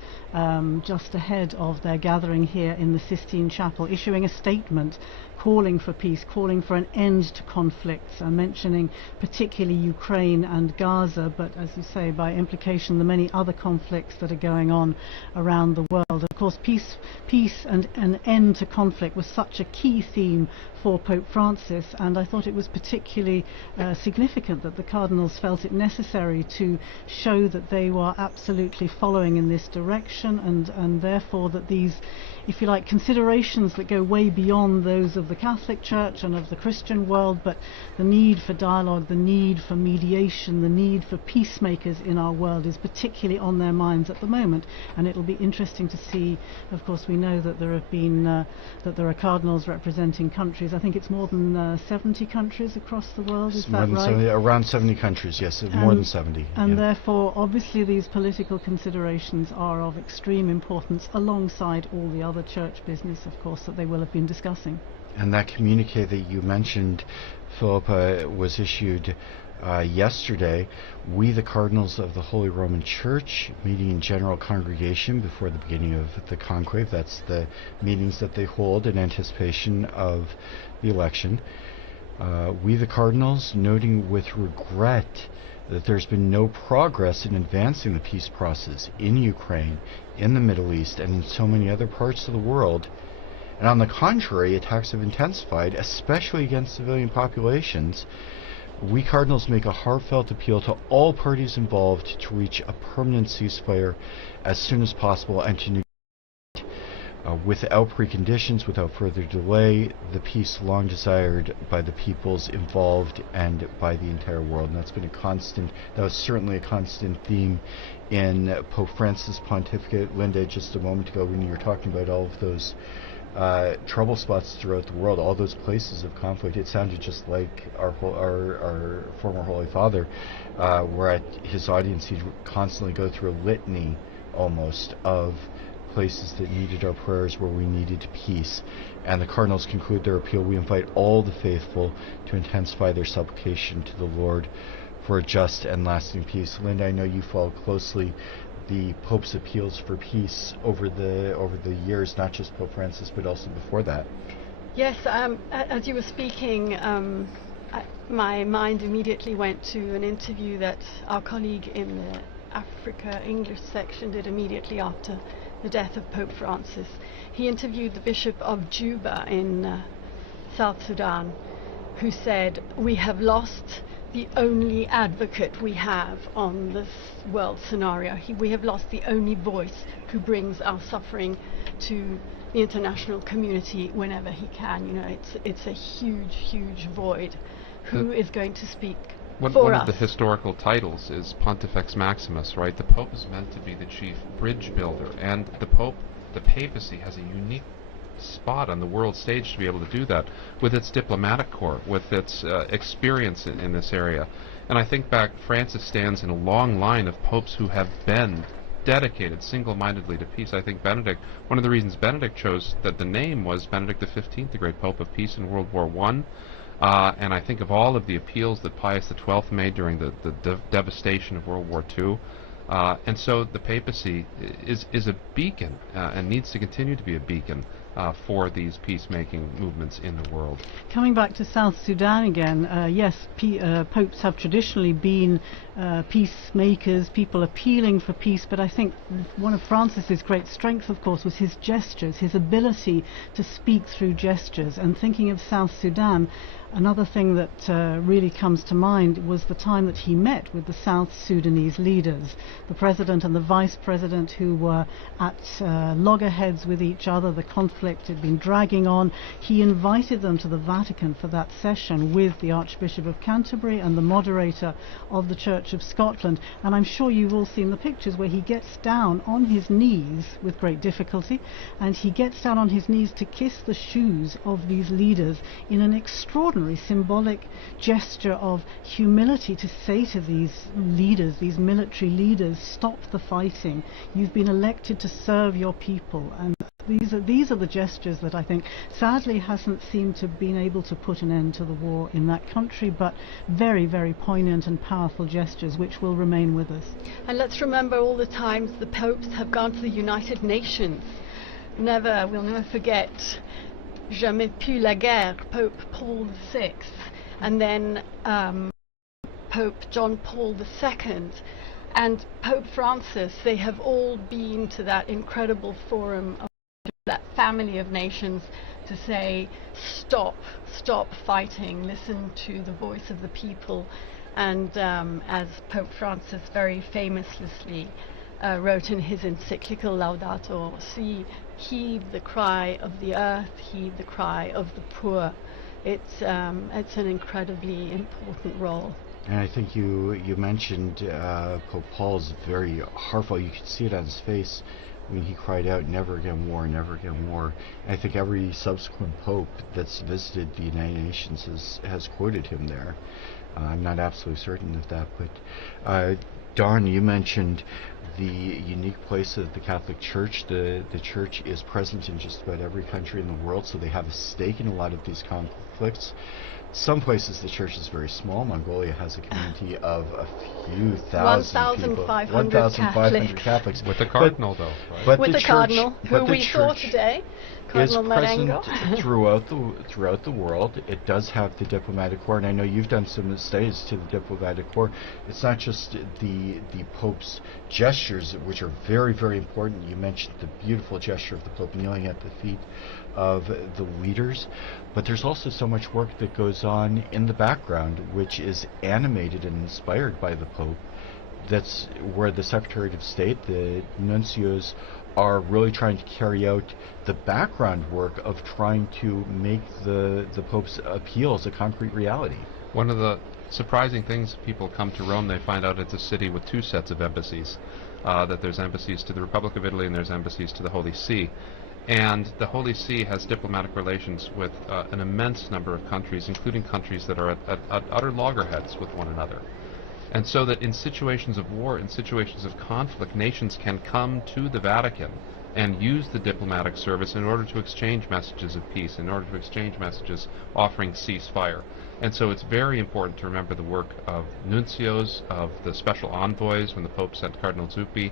just ahead of their gathering here in the Sistine Chapel, issuing a statement calling for peace, calling for an end to conflicts, mentioning particularly Ukraine and Gaza, but as you say, by implication the many other conflicts that are going on around the world. Of course, peace and an end to conflict was such a key theme for Pope Francis, and I thought it was particularly significant that the Cardinals felt it necessary to show that they were absolutely following in this direction, and therefore that these, if you like, considerations that go way beyond those of the Catholic Church and of the Christian world, but the need for dialogue, the need for mediation, the need for peacemakers in our world is particularly on their minds at the moment. And it'll be interesting to see. Of course, we know that there have been that there are cardinals representing countries. I think it's more than 70 countries across the world. Is that right? 70, around 70 countries, yes, more than 70. And therefore, obviously, these political considerations are of extreme importance, alongside all the other church business, of course, that they will have been discussing. And that communique that you mentioned, Philippa, was issued yesterday. We, the Cardinals of the Holy Roman Church, meeting in general congregation before the beginning of the conclave. That's the meetings that they hold in anticipation of the election. We, the Cardinals, noting with regret that there's been no progress in advancing the peace process in Ukraine, in the Middle East, and in so many other parts of the world. And on the contrary, attacks have intensified, especially against civilian populations. We Cardinals make a heartfelt appeal to all parties involved to reach a permanent ceasefire as soon as possible and to negotiate without preconditions, without further delay, the peace long desired by the peoples involved and by the entire world. And that's been that was certainly a constant theme in Pope Francis' pontificate. Linda, just a moment ago when you were talking about all of those trouble spots throughout the world, all those places of conflict, it sounded just like our former Holy Father, where at his audience he'd constantly go through a litany almost of places that needed our prayers, where we needed peace. And the Cardinals conclude their appeal: we invite all the faithful to intensify their supplication to the Lord for a just and lasting peace. Linda, I know you follow closely the Pope's appeals for peace over the years, not just Pope Francis, but also before that. Yes, as you were speaking, my mind immediately went to an interview that our colleague in the Africa English section did immediately after the death of Pope Francis. He interviewed the Bishop of Juba in South Sudan, who said, "We have lost the only advocate we have on this world scenario. We have lost the only voice who brings our suffering to the international community whenever he can." You know, it's a huge, huge void. Who is going to speak for us? One of the historical titles is Pontifex Maximus, right? The Pope is meant to be the chief bridge builder, and the papacy has a unique spot on the world stage to be able to do that with its diplomatic corps, with its experience in this area. And I think back, Francis stands in a long line of popes who have been dedicated single-mindedly to peace. I think Benedict, one of the reasons Benedict chose that the name was Benedict XV, the great Pope of Peace in World War I. And I think of all of the appeals that Pius XII made during the devastation of World War II. And so the papacy is a beacon and needs to continue to be a beacon for these peacemaking movements in the world. Coming back to South Sudan again, yes, popes have traditionally been peacemakers, people appealing for peace, but I think one of Francis's great strengths, of course, was his gestures, his ability to speak through gestures. And thinking of South Sudan, another thing that really comes to mind was the time that he met with the South Sudanese leaders, the president and the vice president, who were at loggerheads with each other. The conflict had been dragging on. He invited them to the Vatican for that session with the Archbishop of Canterbury and the moderator of the Church of Scotland, and I'm sure you've all seen the pictures where he gets down on his knees with great difficulty, and he gets down on his knees to kiss the shoes of these leaders in an extraordinary symbolic gesture of humility, to say to these leaders, these military leaders, stop the fighting. You've been elected to serve your people. And these are the gestures that I think sadly hasn't seemed to have been able to put an end to the war in that country, but very, very poignant and powerful gestures which will remain with us. And let's remember all the times the popes have gone to the United Nations. We'll never forget Jamais plus la guerre, Pope Paul VI, and then Pope John Paul II, and Pope Francis. They have all been to that incredible forum, that family of nations, to say stop fighting, listen to the voice of the people. And as Pope Francis very famously wrote in his encyclical Laudato Si, heed the cry of the earth, heed the cry of the poor. It's an incredibly important role. And I think you mentioned Pope Paul's very heartfelt. You could see it on his face when he cried out, "Never again war, never again war." And I think every subsequent pope that's visited the United Nations has quoted him there. I'm not absolutely certain of that, but Don, you mentioned the unique place of the Catholic Church. The Church is present in just about every country in the world, so they have a stake in a lot of these conflicts. Some places the Church is very small. Mongolia has a community of a few thousand people. 1,500 Catholics. With the Cardinal, though. Right? But with the Cardinal, who we saw today. Is Cardinal present Marengo. throughout the world. It does have the diplomatic corps, and I know you've done some studies to the diplomatic corps. It's not just the Pope's gestures, which are very, very important. You mentioned the beautiful gesture of the Pope kneeling at the feet of the leaders, but there's also so much work that goes on in the background, which is animated and inspired by the Pope. That's where the Secretary of State, the nuncios, are really trying to carry out the background work of trying to make the Pope's appeals a concrete reality. One of the surprising things, people come to Rome, they find out it's a city with two sets of embassies, that there's embassies to the Republic of Italy and there's embassies to the Holy See. And the Holy See has diplomatic relations with an immense number of countries, including countries that are at utter loggerheads with one another. And so that in situations of war, in situations of conflict, nations can come to the Vatican and use the diplomatic service in order to exchange messages of peace, in order to exchange messages offering ceasefire. And so it's very important to remember the work of nuncios, of the special envoys, when the Pope sent Cardinal Zuppi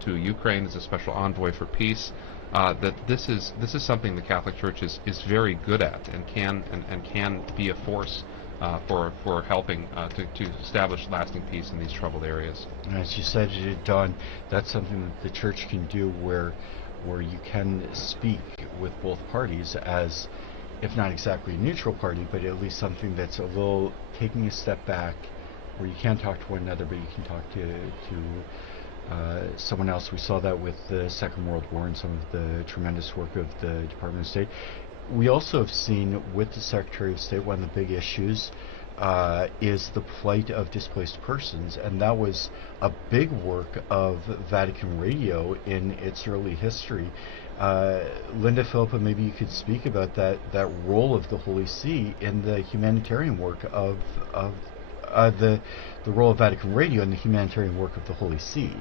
to Ukraine as a special envoy for peace, that this is something the Catholic Church is very good at and can be a force for helping to establish lasting peace in these troubled areas. As you said, Don, that's something that the Church can do, where you can speak with both parties as, if not exactly a neutral party, but at least something that's a little taking a step back, where you can't talk to one another, but you can talk to someone else. We saw that with the Second World War and some of the tremendous work of the Department of State. We also have seen with the Secretary of State, one of the big issues is the plight of displaced persons, and that was a big work of Vatican Radio in its early history. Linda Philippa, maybe you could speak about that role of the Holy See in the humanitarian work of the role of Vatican Radio in the humanitarian work of the Holy See.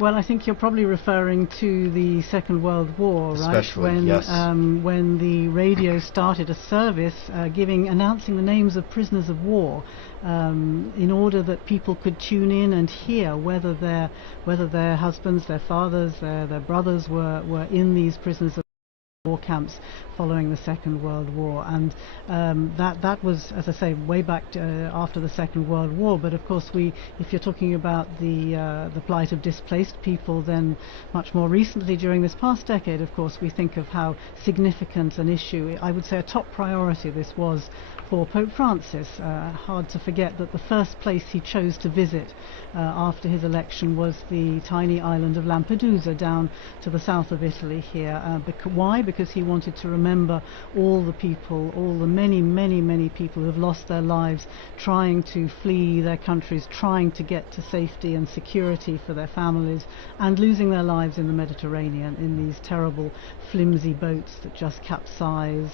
Well, I think you're probably referring to the Second World War, right? Especially, yes. When the radio started a service announcing the names of prisoners of war, in order that people could tune in and hear whether their husbands, their fathers, their brothers were in these prisoners of war camps following the Second World War, and that was, as I say, way back after the Second World War. But of course, if you're talking about the plight of displaced people, then much more recently, during this past decade, of course, we think of how significant an issue, I would say a top priority, this was for Pope Francis. Hard to forget that the first place he chose to visit after his election was the tiny island of Lampedusa, down to the south of Italy here. Why? Because he wanted to remember all the people, all the many people who have lost their lives trying to flee their countries, trying to get to safety and security for their families, and losing their lives in the Mediterranean in these terrible flimsy boats that just capsize.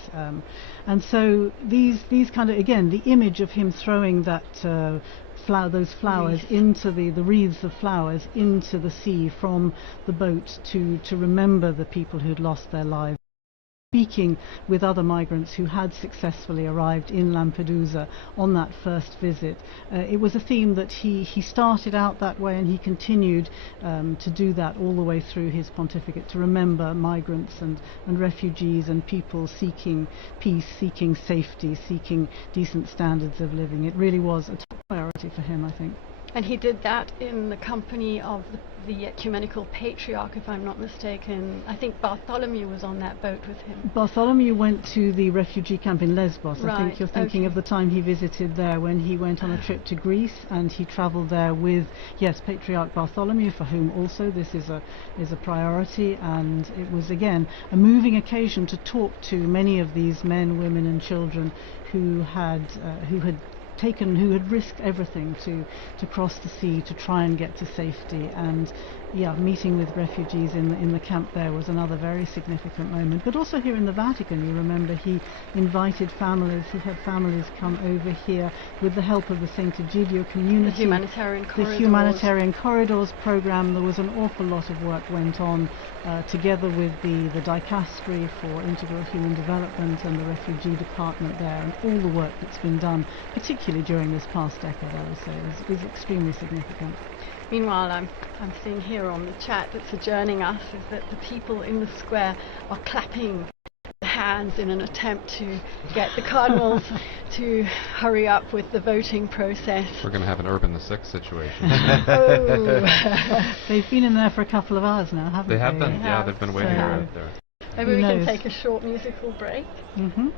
And so these kind of, again, the image of him throwing that those flowers into the wreaths of flowers into the sea from the boat to remember the people who'd lost their lives. Speaking with other migrants who had successfully arrived in Lampedusa on that first visit, it was a theme that he started out that way, and he continued to do that all the way through his pontificate, to remember migrants and refugees and people seeking peace, seeking safety, seeking decent standards of living. It really was a top priority for him, I think. And he did that in the company of the ecumenical patriarch, if I'm not mistaken. I think Bartholomew was on that boat with him. Bartholomew went to the refugee camp in Lesbos. Right. I think you're thinking of the time he visited there when he went on a trip to Greece, and he travelled there with, yes, Patriarch Bartholomew, for whom also this is a priority. And it was, again, a moving occasion to talk to many of these men, women and children who had risked everything to cross the sea to try and get to safety. And yeah, meeting with refugees in the camp there was another very significant moment. But also here in the Vatican, you remember, he invited families, he had families come over here with the help of the St. Egidio community. The humanitarian corridors. The humanitarian corridors program. There was an awful lot of work went on together with the dicastery for integral human development and the refugee department there, and all the work that's been done, particularly during this past decade, I would say, is extremely significant. Meanwhile, I'm seeing here on the chat that's adjourning us is that the people in the square are clapping their hands in an attempt to get the Cardinals to hurry up with the voting process. We're going to have an Urban the Sixth situation. Oh. They've been in there for a couple of hours now, haven't they? They have been, yeah, they've been waiting out there. Maybe we can take a short musical break. Mm-hmm.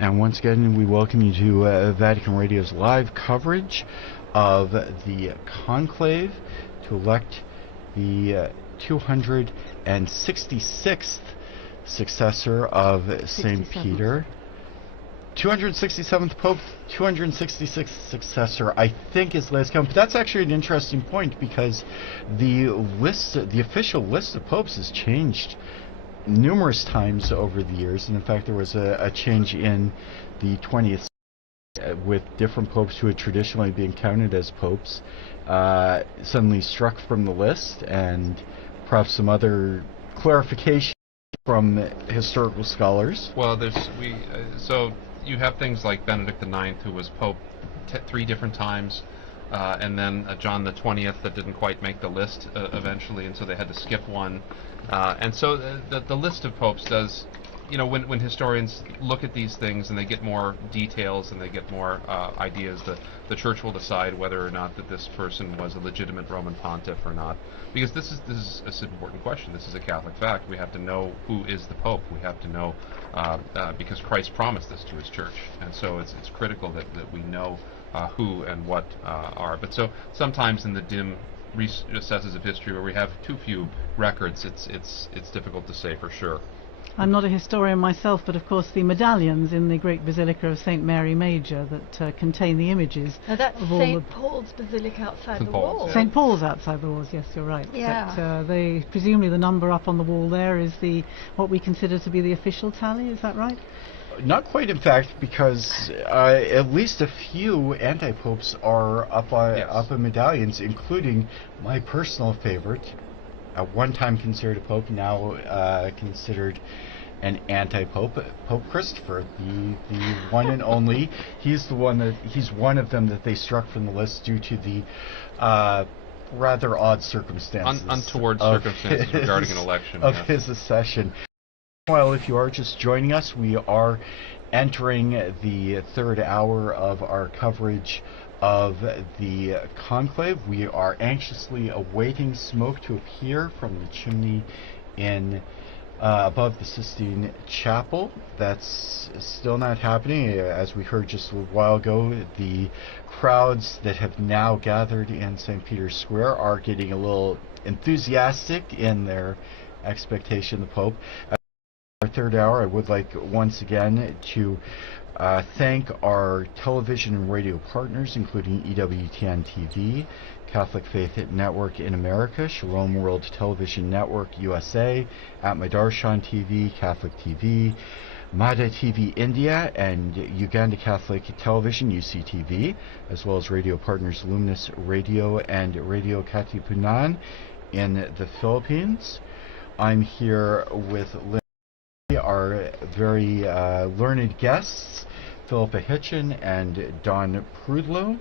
And once again, we welcome you to Vatican Radio's live coverage of the conclave to elect the 266th successor of St. Peter. 267th Pope, 266th successor, I think is last count. But that's actually an interesting point, because the official list of popes has changed numerous times over the years. And in fact, there was a change in the 20th with different popes who had traditionally been counted as popes suddenly struck from the list, and perhaps some other clarification from historical scholars. Well, so you have things like Benedict IX, who was pope 3 different times, and then John the 20th that didn't quite make the list eventually, and so they had to skip one. And so the list of popes does, when historians look at these things and they get more details and they get more ideas, the Church will decide whether or not that this person was a legitimate Roman pontiff or not. Because this is an important question. This is a Catholic fact. We have to know who is the Pope. We have to know because Christ promised this to his Church, and so it's critical that we know who and what are. But so sometimes in the dim recesses of history where we have too few records, it's difficult to say for sure. I'm not a historian myself, but of course the medallions in the great Basilica of St. Mary Major that contain the images. Now that's St. Paul's Basilica outside the walls. St. Paul's outside the walls, yes, you're right. Yeah. But presumably the number up on the wall there is what we consider to be the official tally, is that right? Not quite, in fact, because at least a few anti-popes are up in medallions, including my personal favorite, at one time considered a pope, now considered an anti-pope, Pope Christopher, the one and only. He's one of them that they struck from the list due to the rather odd circumstances, untoward circumstances regarding an election of his accession. Well, if you are just joining us, we are entering the third hour of our coverage of the conclave. We are anxiously awaiting smoke to appear from the chimney in above the Sistine Chapel. That's still not happening. As we heard just a little while ago, the crowds that have now gathered in St. Peter's Square are getting a little enthusiastic in their expectation of the Pope. Our third hour, I would like once again to thank our television and radio partners, including EWTN TV, Catholic Faith Network in America, Shalom World Television Network USA, Atmadarshan TV, Catholic TV, Mada TV India, and Uganda Catholic Television, UCTV, as well as radio partners Luminous Radio and Radio Katipunan in the Philippines. I'm here with our very learned guests, Philippa Hitchin and Don Prudlow,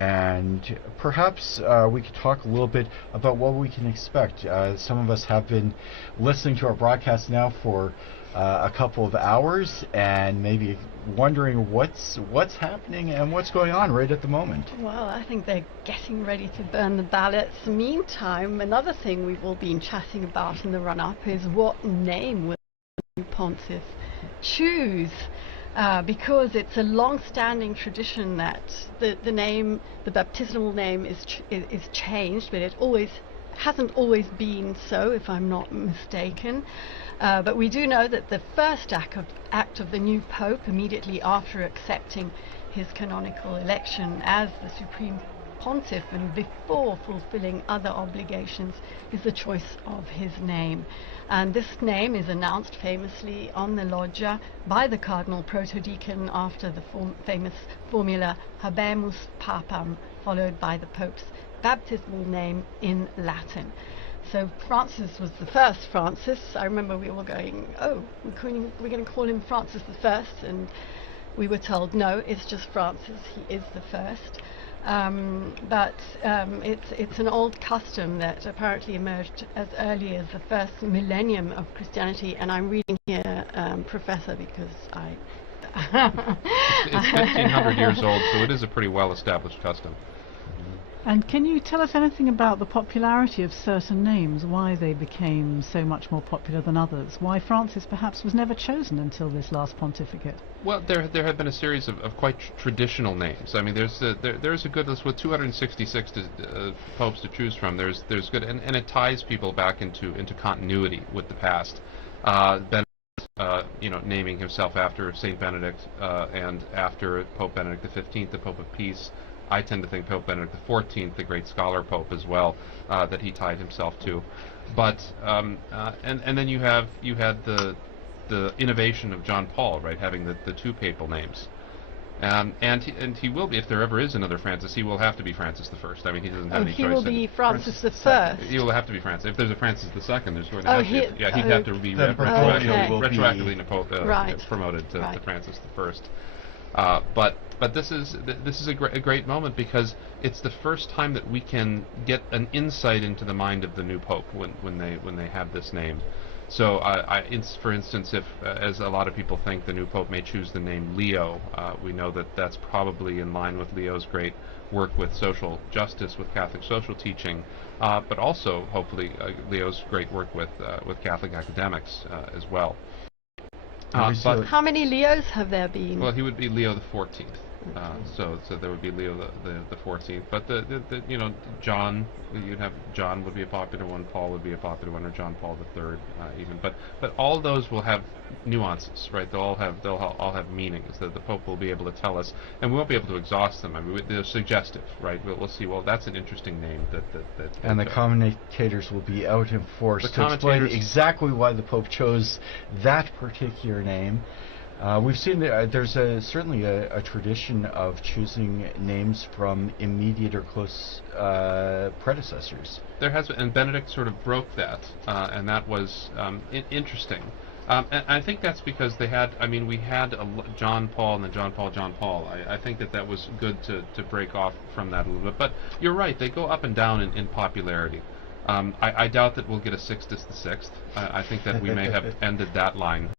and perhaps we could talk a little bit about what we can expect. Some of us have been listening to our broadcast now for a couple of hours and maybe wondering what's happening and what's going on right at the moment. Well, I think they're getting ready to burn the ballots. Meantime, another thing we've all been chatting about in the run-up is what name will Pontiff choose, because it's a long-standing tradition that the baptismal name is changed, but it hasn't always been so, if I'm not mistaken. But we do know that the first act of the new Pope, immediately after accepting his canonical election as the Supreme Pontiff and before fulfilling other obligations, is the choice of his name. And this name is announced famously on the loggia by the Cardinal Protodeacon after the famous formula Habemus Papam, followed by the Pope's baptismal name in Latin. So Francis was the first Francis. I remember we were going, we're going to call him Francis the First, and we were told, no, it's just Francis, he is the first. But it's an old custom that apparently emerged as early as the first millennium of Christianity, and I'm reading here, Professor, because it's 1,500 years old, so it is a pretty well-established custom. And can you tell us anything about the popularity of certain names, why they became so much more popular than others, why Francis perhaps was never chosen until this last pontificate? Well, there have been a series of quite traditional names. I mean, there's a good list with 266 popes to choose from. There's good, and it ties people back into continuity with the past. Benedict, naming himself after Saint Benedict, and after Pope Benedict XV, the Pope of Peace. I tend to think Pope Benedict XIV, the great scholar pope as well, that he tied himself to. But and then you had the innovation of John Paul, right, having the two papal names. And he will be, if there ever is another Francis, he will have to be Francis I. I mean, he doesn't have any choice. He will be Francis I. He will have to be Francis. If there's a Francis II, there's going to have to be. Yeah, he'd have to be retroactively promoted to Francis I. But this is a great moment, because it's the first time that we can get an insight into the mind of the new pope when they have this name. So, for instance, if, as a lot of people think, the new pope may choose the name Leo, we know that that's probably in line with Leo's great work with social justice, with Catholic social teaching, but also, hopefully, Leo's great work with Catholic academics as well. But how many Leos have there been? Well, he would be Leo the 14th. So there would be Leo the 14th. But John, you'd have John would be a popular one, Paul would be a popular one, or John Paul III even. But all those will have nuances, right? They'll all have meanings that the Pope will be able to tell us, and we won't be able to exhaust them. I mean, they're suggestive, right? We'll see. Well, that's an interesting name. And the commentators will be out in force to explain exactly why the Pope chose that particular name. We've seen there's certainly a tradition of choosing names from immediate or close predecessors. There has been, and Benedict sort of broke that, and that was interesting. And I think that's because we had John Paul and then John Paul. I think that was good to break off from that a little bit. But you're right, they go up and down in popularity. I doubt that we'll get a Sixtus VI. I think that we may have ended that line.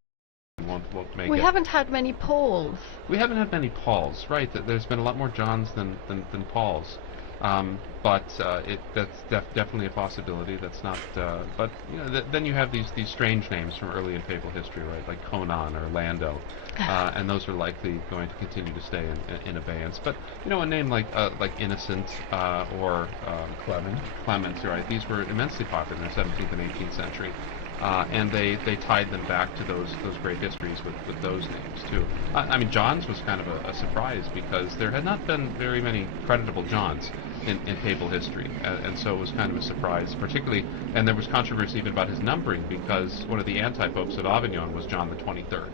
Won't make we it. Haven't had many Pauls. We haven't had many Pauls, right? There's been a lot more Johns than Pauls. But that's definitely a possibility. That's not. But then you have these strange names from early in papal history, right? Like Conon or Lando, and those are likely going to continue to stay in abeyance. But a name like Innocent or Clement, right? These were immensely popular in the 17th and 18th century. And they tied them back to those great histories with those names too. I mean, John's was kind of a surprise, because there had not been very many creditable Johns in papal history, and so it was kind of a surprise, particularly. And there was controversy even about his numbering, because one of the anti-popes of Avignon was John the 23rd.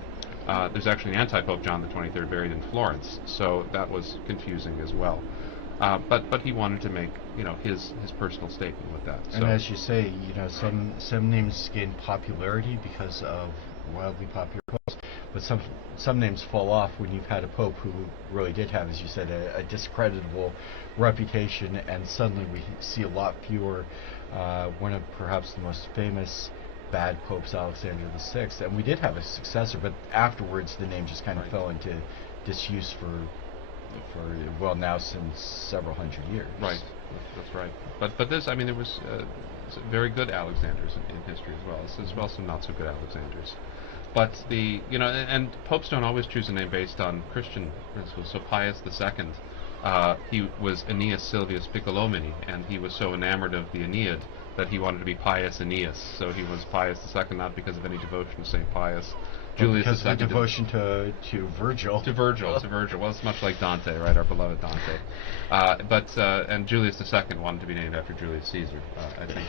There's actually an anti-pope, John the 23rd, buried in Florence, so that was confusing as well. But he wanted to make his personal statement with that. And as you say, some names gain popularity because of wildly popular popes, but some names fall off when you've had a pope who really did have, as you said, a discreditable reputation, and suddenly we see a lot fewer. One of perhaps the most famous bad popes, Alexander VI, and we did have a successor, but afterwards the name just kind of fell into disuse for now since several hundred years. Right, that's right. But this, I mean, there was very good Alexanders in history as well some not so good Alexanders. But and popes don't always choose a name based on Christian principles. So Pius II, he was Aeneas Silvius Piccolomini, and he was so enamored of the Aeneid that he wanted to be Pius Aeneas. So he was Pius II, not because of any devotion to St. Pius. Julius because of devotion to Virgil. To Virgil. Well, it's much like Dante, right? Our beloved Dante. And Julius II wanted to be named after Julius Caesar. I think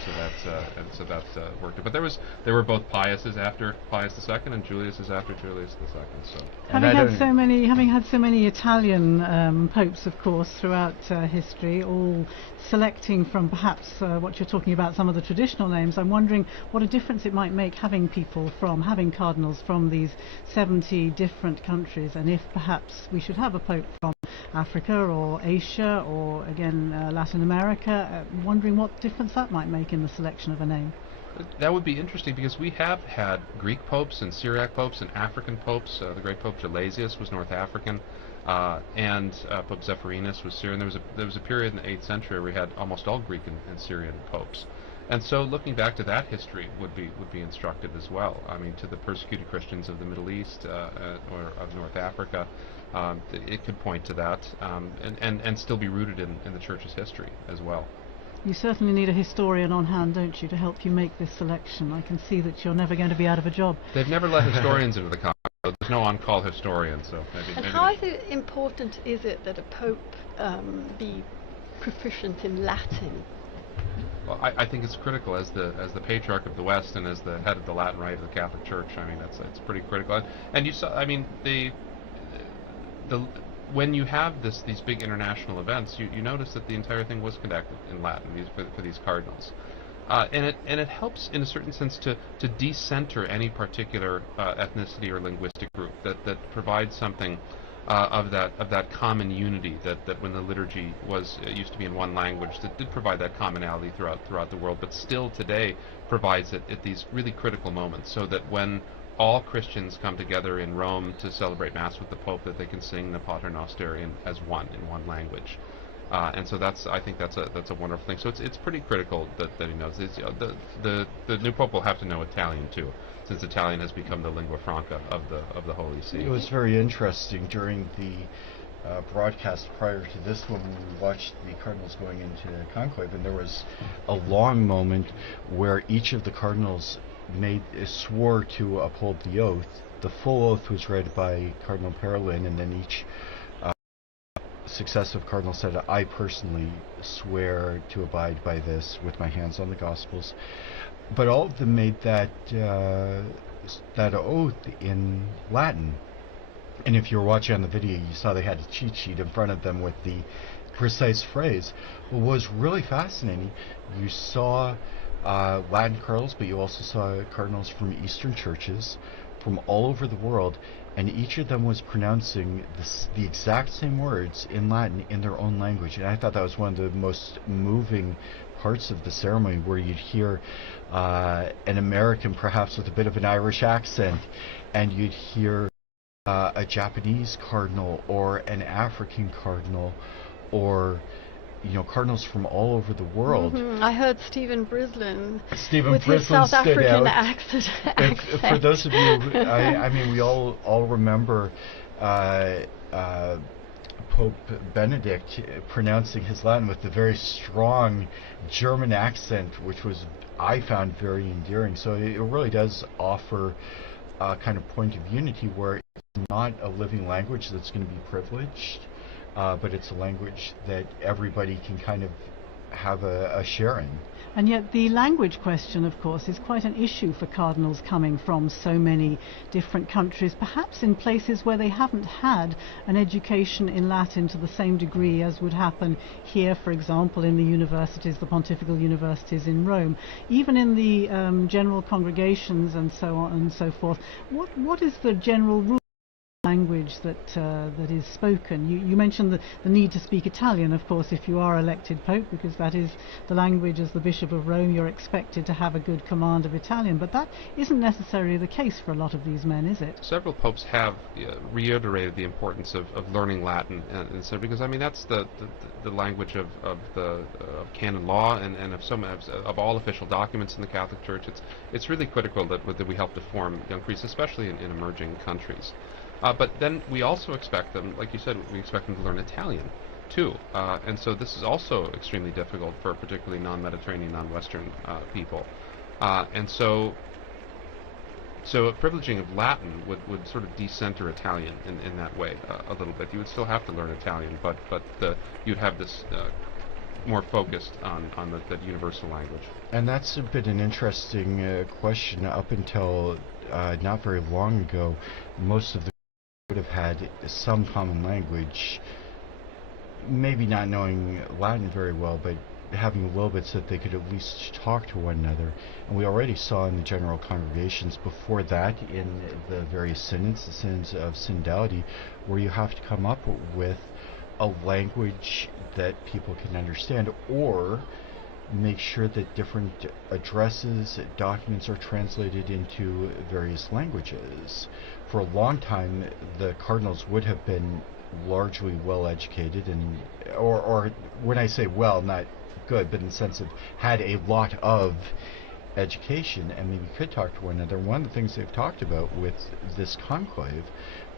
so. That worked. But there were both Piuses after Pius II and Juliuses after Julius II. So having had so many Italian popes, of course, throughout history, all selecting from perhaps what you're talking about, some of the traditional names, I'm wondering what a difference it might make having cardinals from these 70 different countries, and if perhaps we should have a pope from Africa or Asia or again Latin America, wondering what difference that might make in the selection of a name. That would be interesting, because we have had Greek popes and Syriac popes and African popes. The great Pope Gelasius was North African. and Pope Zephyrinus was Syrian. There was a period in the 8th century where we had almost all Greek and Syrian popes. And so looking back to that history would be instructive as well. I mean, to the persecuted Christians of the Middle East or of North Africa, it could point to that and still be rooted in the Church's history as well. You certainly need a historian on hand, don't you, to help you make this selection? I can see that you're never going to be out of a job. They've never let historians into the conclave. There's no on-call historian, so maybe. And how important is it that a pope be proficient in Latin? Well, I think it's critical as the patriarch of the West and as the head of the Latin Rite of the Catholic Church. I mean, it's pretty critical. And you saw, I mean, when you have these big international events, you notice that the entire thing was conducted in Latin for these cardinals, and it helps in a certain sense to decenter any particular ethnicity or linguistic group that provides something of that common unity that when the liturgy used to be in one language, that did provide that commonality throughout the world, but still today provides it at these really critical moments, so that when all Christians come together in Rome to celebrate Mass with the Pope, that they can sing the Pater Noster as one in one language, and so I think that's a wonderful thing. So it's pretty critical that he knows. The new Pope will have to know Italian too, since Italian has become the lingua franca of the Holy See. It was very interesting during the broadcast prior to this one when we watched the Cardinals going into conclave, and there was a long moment where each of the Cardinals swore to uphold the oath. The full oath was read by Cardinal Parolin, and then each successive cardinal said, "I personally swear to abide by this with my hands on the Gospels." But all of them made that oath in Latin. And if you were watching on the video, you saw they had a cheat sheet in front of them with the precise phrase. What was really fascinating, you saw Latin cardinals, but you also saw cardinals from Eastern churches from all over the world, and each of them was pronouncing the exact same words in Latin in their own language. And I thought that was one of the most moving parts of the ceremony, where you'd hear an American perhaps with a bit of an Irish accent, and you'd hear a Japanese cardinal or an African cardinal, or cardinals from all over the world. I heard Stephen Brislin with his South African accent. For those of you, I mean, we all remember Pope Benedict pronouncing his Latin with the very strong German accent, which I found very endearing. So it really does offer a kind of point of unity where it's not a living language that's going to be privileged, but it's a language that everybody can kind of have a share in. And yet the language question, of course, is quite an issue for cardinals coming from so many different countries, perhaps in places where they haven't had an education in Latin to the same degree as would happen here, for example, in the universities, the pontifical universities in Rome. Even in the general congregations and so on and so forth, what is the general rule language that is spoken? You mentioned the need to speak Italian, of course, if you are elected Pope, because that is the language. As the Bishop of Rome, you're expected to have a good command of Italian, but that isn't necessarily the case for a lot of these men, is it? Several popes have reiterated the importance of learning Latin, and so, because I mean that's the language of canon law and of all official documents in the Catholic Church. It's really critical that we help to form young priests, especially in emerging countries. But then we also expect them, like you said, we expect them to learn Italian too, and so this is also extremely difficult for particularly non-Mediterranean, non-Western people, and so a privileging of Latin would sort of decenter Italian in that way a little bit. You would still have to learn Italian, but you'd have this more focused on the universal language. And that's a bit an interesting question. Up until not very long ago, most of the would have had some common language, maybe not knowing Latin very well, but having a little bit so that they could at least talk to one another. And we already saw in the general congregations before that in the various synods, the synods of synodality, where you have to come up with a language that people can understand, or make sure that different addresses, documents are translated into various languages. For a long time, the cardinals would have been largely well educated, and or when I say well, not good, but in the sense of had a lot of education and maybe could talk to one another. One of the things they've talked about with this conclave,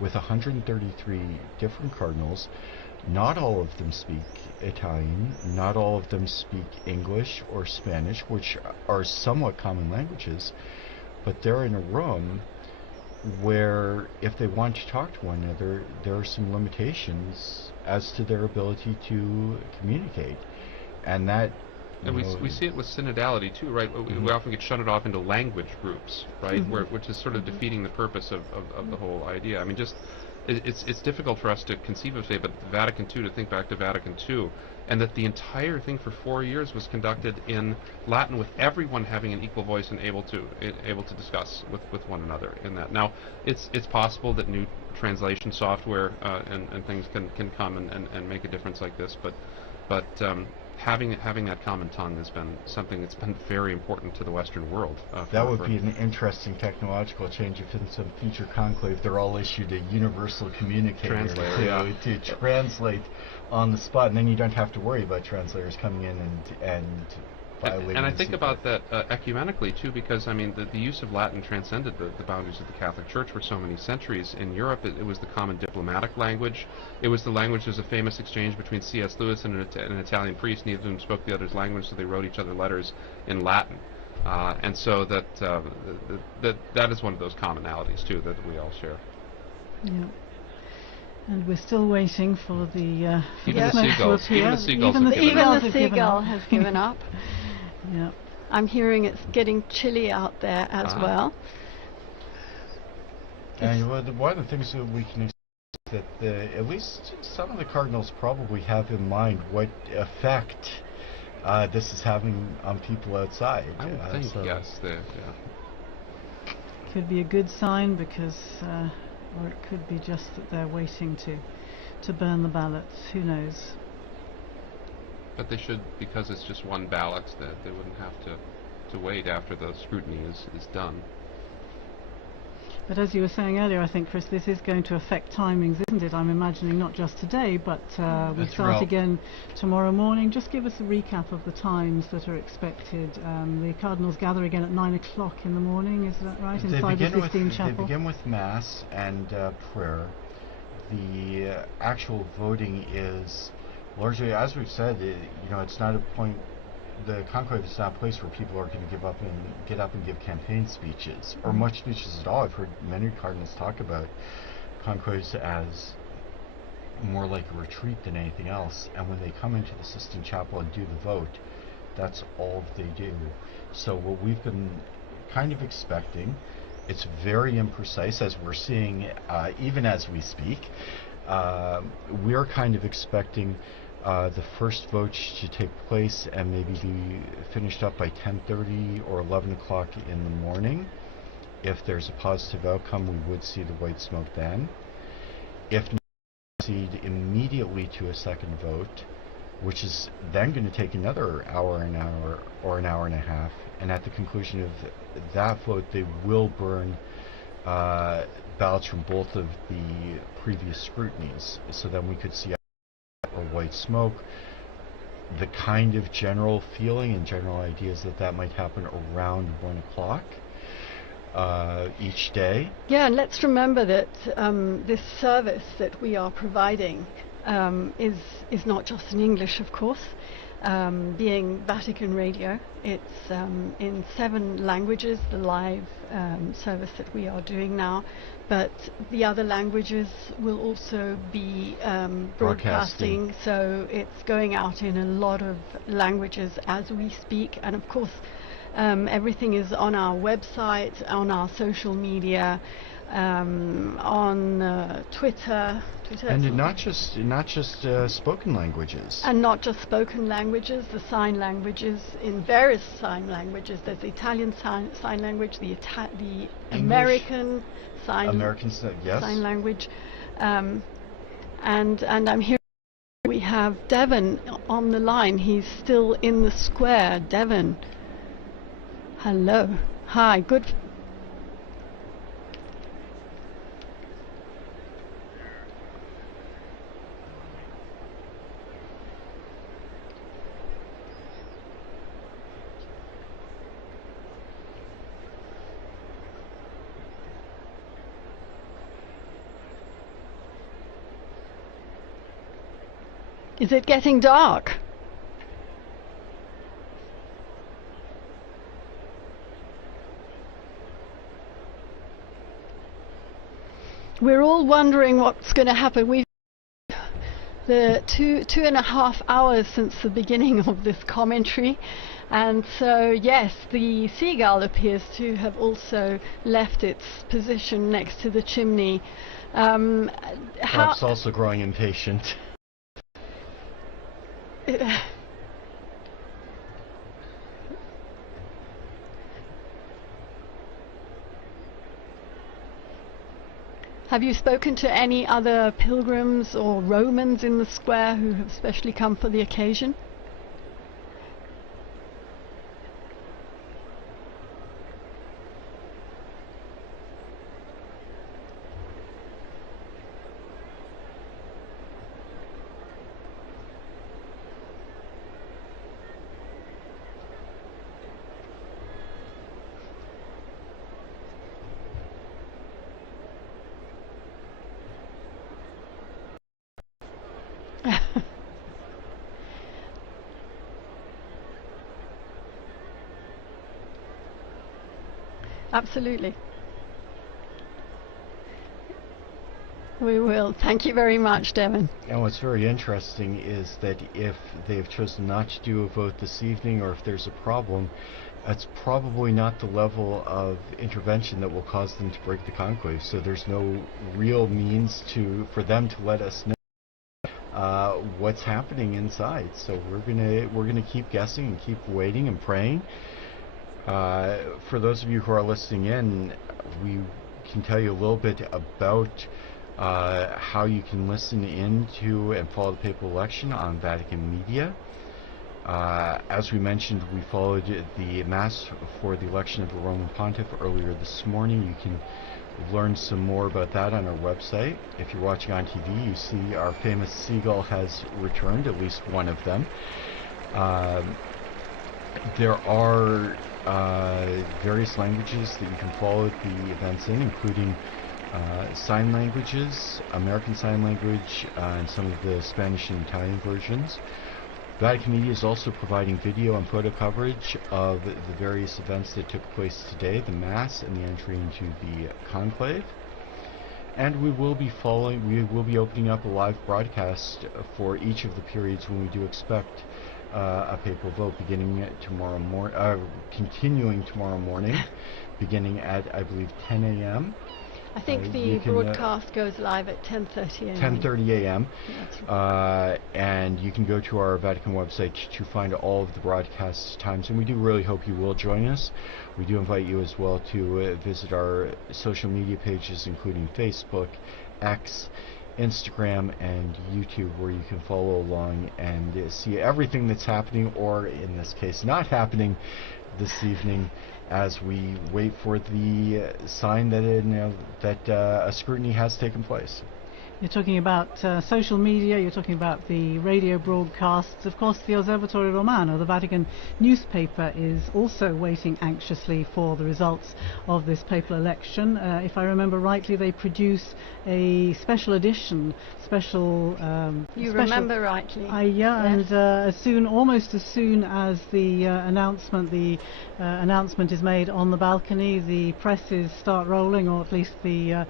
with 133 different cardinals, not all of them speak Italian, not all of them speak English or Spanish, which are somewhat common languages, but they're in a room where if they want to talk to one another, there are some limitations as to their ability to communicate. And that and we see it with synodality too, right? We often get shunted off into language groups, right? Which is sort of defeating the purpose of the whole idea. I mean, just it's difficult for us to conceive of, say, but Vatican II, to think back to Vatican II, and that the entire thing for 4 years was conducted in Latin, with everyone having an equal voice and able to discuss with one another in that. Now, it's possible that new translation software and things can come and make a difference like this, but having that common tongue has been something that's been very important to the Western world. That would be an interesting technological change if in some future conclave they're all issued a universal communicator to translate on the spot, and then you don't have to worry about translators coming in and violating. And I think about that ecumenically too, because I mean the use of Latin transcended the boundaries of the Catholic Church for so many centuries. In Europe, it was the common diplomatic language. It was the language. There's a famous exchange between C.S. Lewis and an Italian priest. Neither of them spoke the other's language, so they wrote each other letters in Latin. And so that is one of those commonalities too that we all share. Yeah. And we're still waiting for the even the seagulls. Even the seagull has given up. Yeah. I'm hearing it's getting chilly out there as well. And one of the things that we can expect that at least some of the cardinals probably have in mind what effect this is having on people outside. I would think yes. Could be a good sign because. Or it could be just that they're waiting to burn the ballots. Who knows? But they should, because it's just one ballot, that they wouldn't have to wait after the scrutiny is done. But as you were saying earlier, I think, Chris, this is going to affect timings, isn't it? I'm imagining not just today, but we start again tomorrow morning. Just give us a recap of the times that are expected. The Cardinals gather again at 9 o'clock in the morning, is that right? Inside the Sistine Chapel? They begin with Mass and prayer. The actual voting is largely, as we've said, it's not a point. The conclave is not a place where people are going to get up and give campaign speeches, or much speeches at all. I've heard many cardinals talk about conclaves as more like a retreat than anything else, and when they come into the Sistine Chapel and do the vote, that's all they do. So what we've been kind of expecting, it's very imprecise, as we're seeing even as we speak, we're kind of expecting the first vote to take place and maybe be finished up by 10:30 or 11 o'clock in the morning. If there's a positive outcome, we would see the white smoke then. If not, proceed immediately to a second vote, which is then going to take another hour, an hour, or an hour and a half. And at the conclusion of that vote, they will burn ballots from both of the previous scrutinies. So then we could see or white smoke. The kind of general feeling and general ideas that might happen around 1 o'clock each day. Yeah, and let's remember that this service that we are providing is not just in English, of course. Being Vatican Radio, it's in 7 languages, the live service that we are doing now, but the other languages will also be broadcasting, so it's going out in a lot of languages as we speak, and of course everything is on our website, on our social media, on Twitter, and not just spoken languages. And not just spoken languages, the sign languages, in various sign languages. There's the Italian sign language, the American sign language, and I'm here. We have Devon on the line. He's still in the square. Devon, hello, hi, good. Is it getting dark? We're all wondering what's going to happen. We've the two and a half hours since the beginning of this commentary, and so yes, the seagull appears to have also left its position next to the chimney. Perhaps also growing impatient. Have you spoken to any other pilgrims or Romans in the square who have specially come for the occasion? Absolutely. We will. Thank you very much, Devon. And what's very interesting is that if they've chosen not to do a vote this evening, or if there's a problem, it's probably not the level of intervention that will cause them to break the conclave. So there's no real means for them to let us know what's happening inside. So we're gonna keep guessing and keep waiting and praying. For those of you who are listening in, we can tell you a little bit about how you can listen in to and follow the papal election on Vatican Media. As we mentioned, we followed the Mass for the election of the Roman Pontiff earlier this morning. You can learn some more about that on our website. If you're watching on TV, you see our famous seagull has returned, at least one of them. There are various languages that you can follow the events in, including sign languages, American Sign Language, and some of the Spanish and Italian versions. Vatican Media is also providing video and photo coverage of the various events that took place today, the Mass and the entry into the conclave. And we will be opening up a live broadcast for each of the periods when we do expect a papal vote, continuing tomorrow morning, beginning at, I believe, 10 a.m. I think the broadcast goes live at 10:30 a.m. 10:30 a.m. And you can go to our Vatican website to find all of the broadcast times, and we do really hope you will join us. We do invite you as well to visit our social media pages, including Facebook, X, Instagram, and YouTube, where you can follow along and see everything that's happening, or in this case not happening, this evening, as we wait for the sign that a scrutiny has taken place. You're talking about social media, you're talking about the radio broadcasts. Of course, the Osservatore Romano, the Vatican newspaper, is also waiting anxiously for the results of this papal election. If I remember rightly, they produce a special edition, remember rightly. Yes. And almost as soon as the announcement is made on the balcony, the presses start rolling, or at least the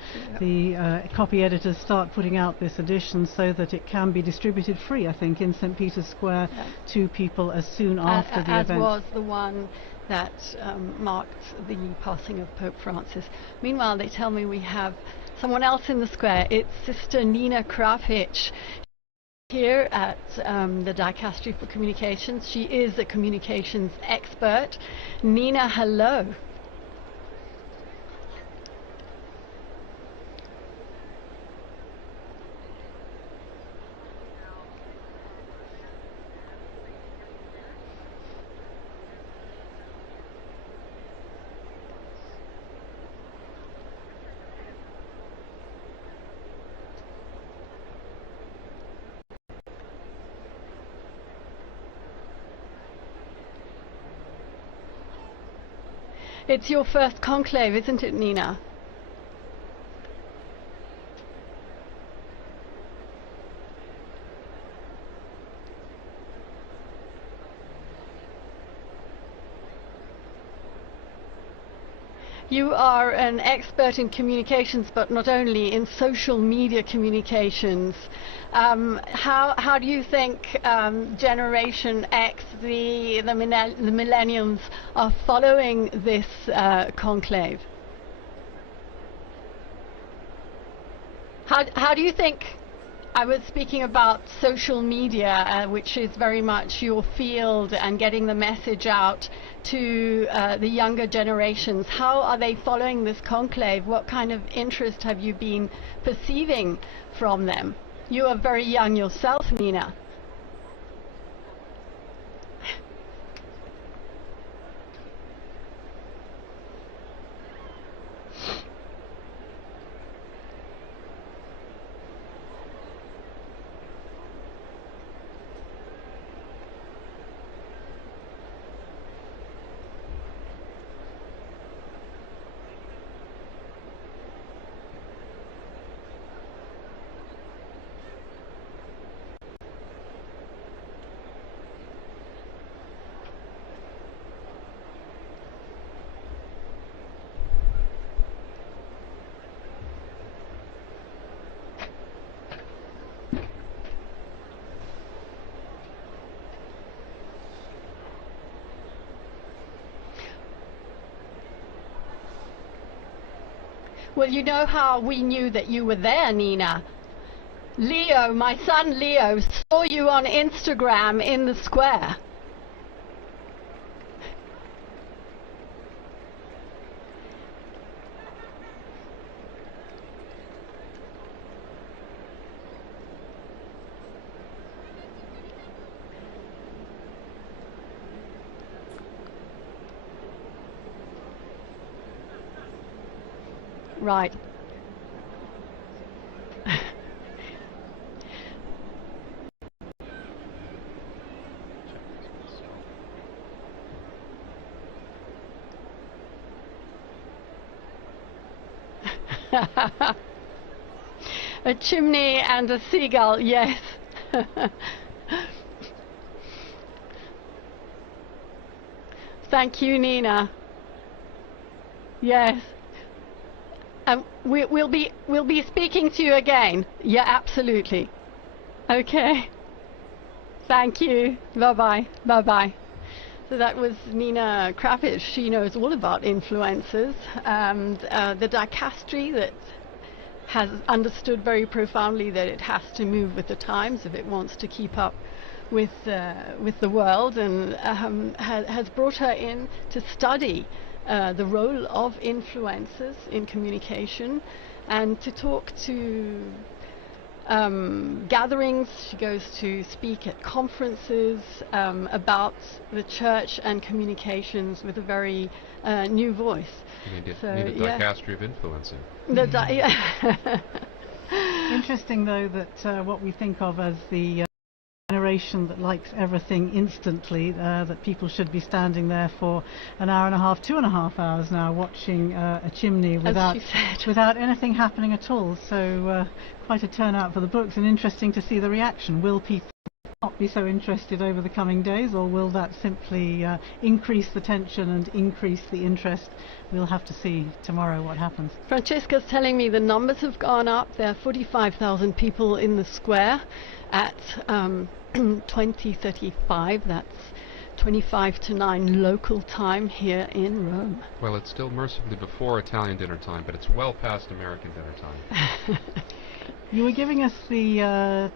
copy editors start putting out this edition so that it can be distributed free, I think, in St. Peter's Square to people as soon after the event. As was the one that marked the passing of Pope Francis. Meanwhile, they tell me we have someone else in the square. It's Sister Nina Krafic here at the Dicastery for Communications. She is a communications expert. Nina, hello. It's your first conclave, isn't it, Nina? You are an expert in communications, but not only in social media communications. How do you think Generation X, the millennials, are following this conclave? How do you think? I was speaking about social media, which is very much your field, and getting the message out to the younger generations. How are they following this conclave? What kind of interest have you been perceiving from them? You are very young yourself, Nina. Well, you know how we knew that you were there, Nina? Leo, my son Leo, saw you on Instagram in the square. Right. A chimney and a seagull, yes. Thank you, Nina. Yes. We'll be speaking to you again. Yeah, absolutely. Okay. Thank you. Bye-bye. Bye-bye. So that was Nina Kravish. She knows all about influencers and the dicastery that has understood very profoundly that it has to move with the times if it wants to keep up with the world, and has brought her in to study the role of influencers in communication and to talk to gatherings. She goes to speak at conferences about the church and communications with a very new voice. You need a dicastery of influencing. Interesting, though, that what we think of as the generation that likes everything instantly, that people should be standing there for an hour and a half, 2.5 hours now, watching a chimney without anything happening at all. So quite a turnout for the books, and interesting to see the reaction. Will people not be so interested over the coming days, or will that simply increase the tension and increase the interest? We'll have to see tomorrow what happens. Francesca's telling me the numbers have gone up. There are 45,000 people in the square at 20:35. That's 25 to 9 local time here in Rome. Well, it's still mercifully before Italian dinner time, but it's well past American dinner time. You were giving us the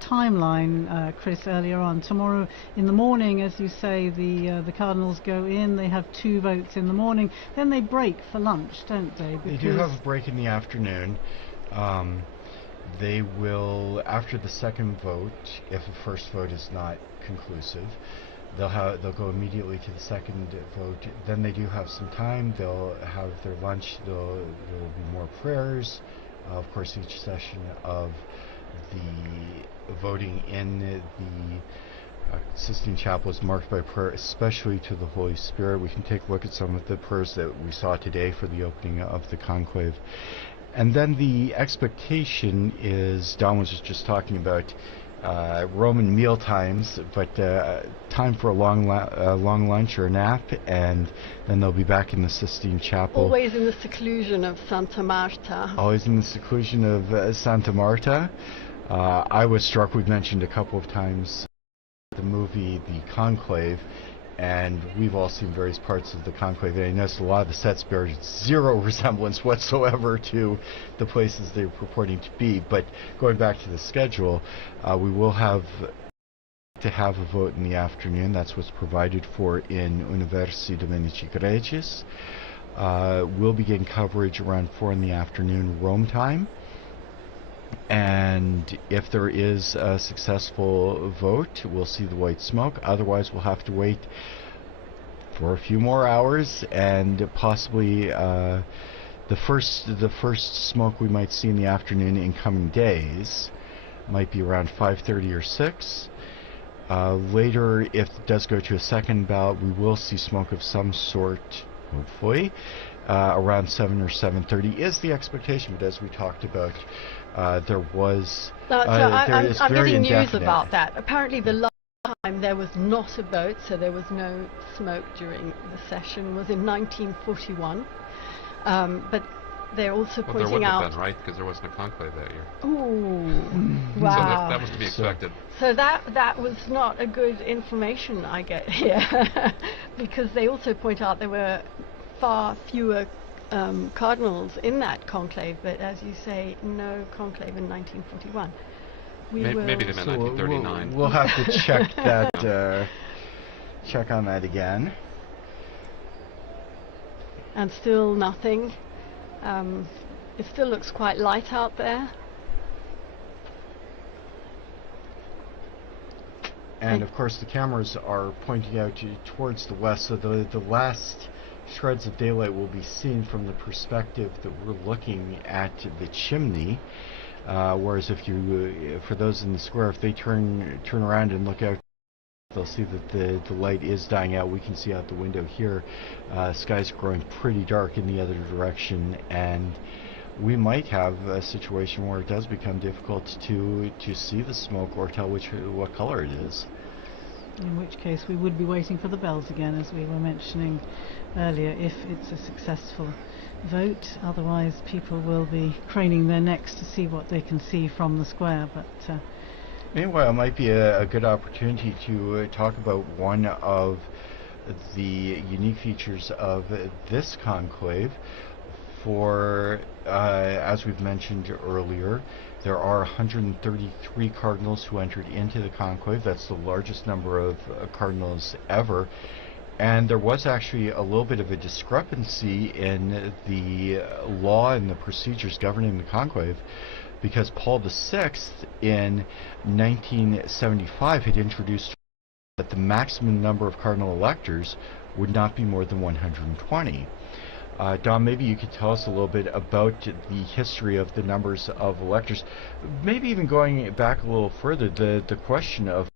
timeline, Chris, earlier on. Tomorrow in the morning, as you say, the Cardinals go in. They have 2 votes in the morning. Then they break for lunch, don't they? They do have a break in the afternoon. They will, after the second vote, if the first vote is not conclusive, they'll go immediately to the second vote. Then they do have some time. They'll have their lunch. There will be more prayers. Of course, each session of the voting in the Sistine Chapel is marked by prayer, especially to the Holy Spirit. We can take a look at some of the prayers that we saw today for the opening of the conclave. And then the expectation is, Don was just talking about Roman meal times, but time for a long lunch or a nap, and then they'll be back in the Sistine Chapel. Always in the seclusion of Santa Marta. Always in the seclusion of Santa Marta. I was struck, we've mentioned a couple of times, the movie The Conclave, and we've all seen various parts of the conclave, and I noticed a lot of the sets bear zero resemblance whatsoever to the places they're purporting to be. But going back to the schedule, we will have to have a vote in the afternoon. That's what's provided for in Universi Dominici Gregis. We'll begin coverage around 4 in the afternoon Rome time. And if there is a successful vote, we'll see the white smoke. Otherwise, we'll have to wait for a few more hours, and possibly the first smoke we might see in the afternoon in coming days might be around 5:30 or 6. Later, if it does go to a second ballot, we will see smoke of some sort, hopefully, around 7 or 7:30 is the expectation. But as we talked about, there was I'm getting news about that. Apparently the last time there was not a vote, so there was no smoke during the session, was in 1941. But they're also pointing there wouldn't out... have been, right? Because there wasn't a conclave that year. Ooh, wow. So that was to be expected. So that was not a good information I get here. Because they also point out there were far fewer cardinals in that conclave, but as you say, no conclave in 1941. Maybe they meant 1939. We'll have to check that. Check on that again. And still nothing. It still looks quite light out there. And of course, the cameras are pointing out towards the west, so the last shreds of daylight will be seen from the perspective that we're looking at the chimney, whereas if you, for those in the square, if they turn around and look out, they'll see that the light is dying out. We can see out the window here, sky's growing pretty dark in the other direction, and we might have a situation where it does become difficult to see the smoke or tell what color it is. In which case we would be waiting for the bells again, as we were mentioning earlier, if it's a successful vote. Otherwise people will be craning their necks to see what they can see from the square. But meanwhile, it might be a good opportunity to talk about one of the unique features of this conclave. For, as we've mentioned earlier, there are 133 cardinals who entered into the conclave. That's the largest number of cardinals ever. And there was actually a little bit of a discrepancy in the law and the procedures governing the conclave, because Paul VI in 1975 had introduced that the maximum number of cardinal electors would not be more than 120. Don, maybe you could tell us a little bit about the history of the numbers of electors. Maybe even going back a little further, the question of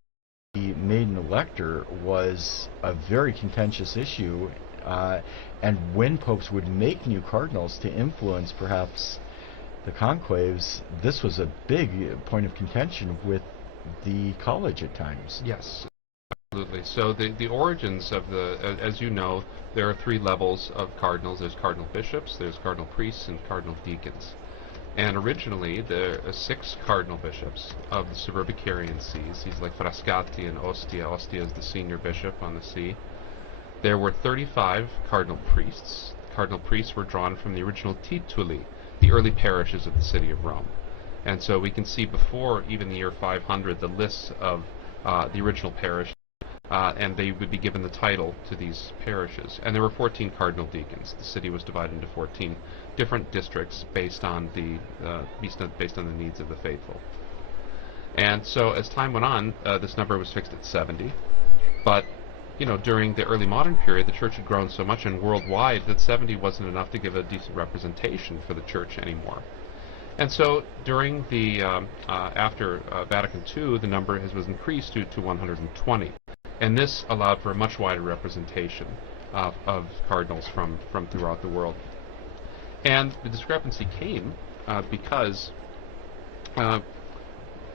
the maiden elector was a very contentious issue, and when popes would make new cardinals to influence perhaps the conclaves, this was a big point of contention with the college at times. Yes. Absolutely. So the origins of as you know, there are 3 levels of cardinals. There's cardinal bishops, there's cardinal priests, and cardinal deacons. And originally, there are 6 cardinal bishops of the Suburbicarian sees. He's like Frascati and Ostia. Ostia is the senior bishop on the see. There were 35 cardinal priests. Cardinal priests were drawn from the original tituli, the early parishes of the city of Rome. And so we can see before even the year 500 the lists of the original parish. And they would be given the title to these parishes. And there were 14 cardinal deacons. The city was divided into 14 different districts based on the needs of the faithful. And so as time went on, this number was fixed at 70. But during the early modern period, the church had grown so much and worldwide that 70 wasn't enough to give a decent representation for the church anymore. And so during the after Vatican II, the number was increased to 120. And this allowed for a much wider representation of cardinals from throughout the world. And the discrepancy came because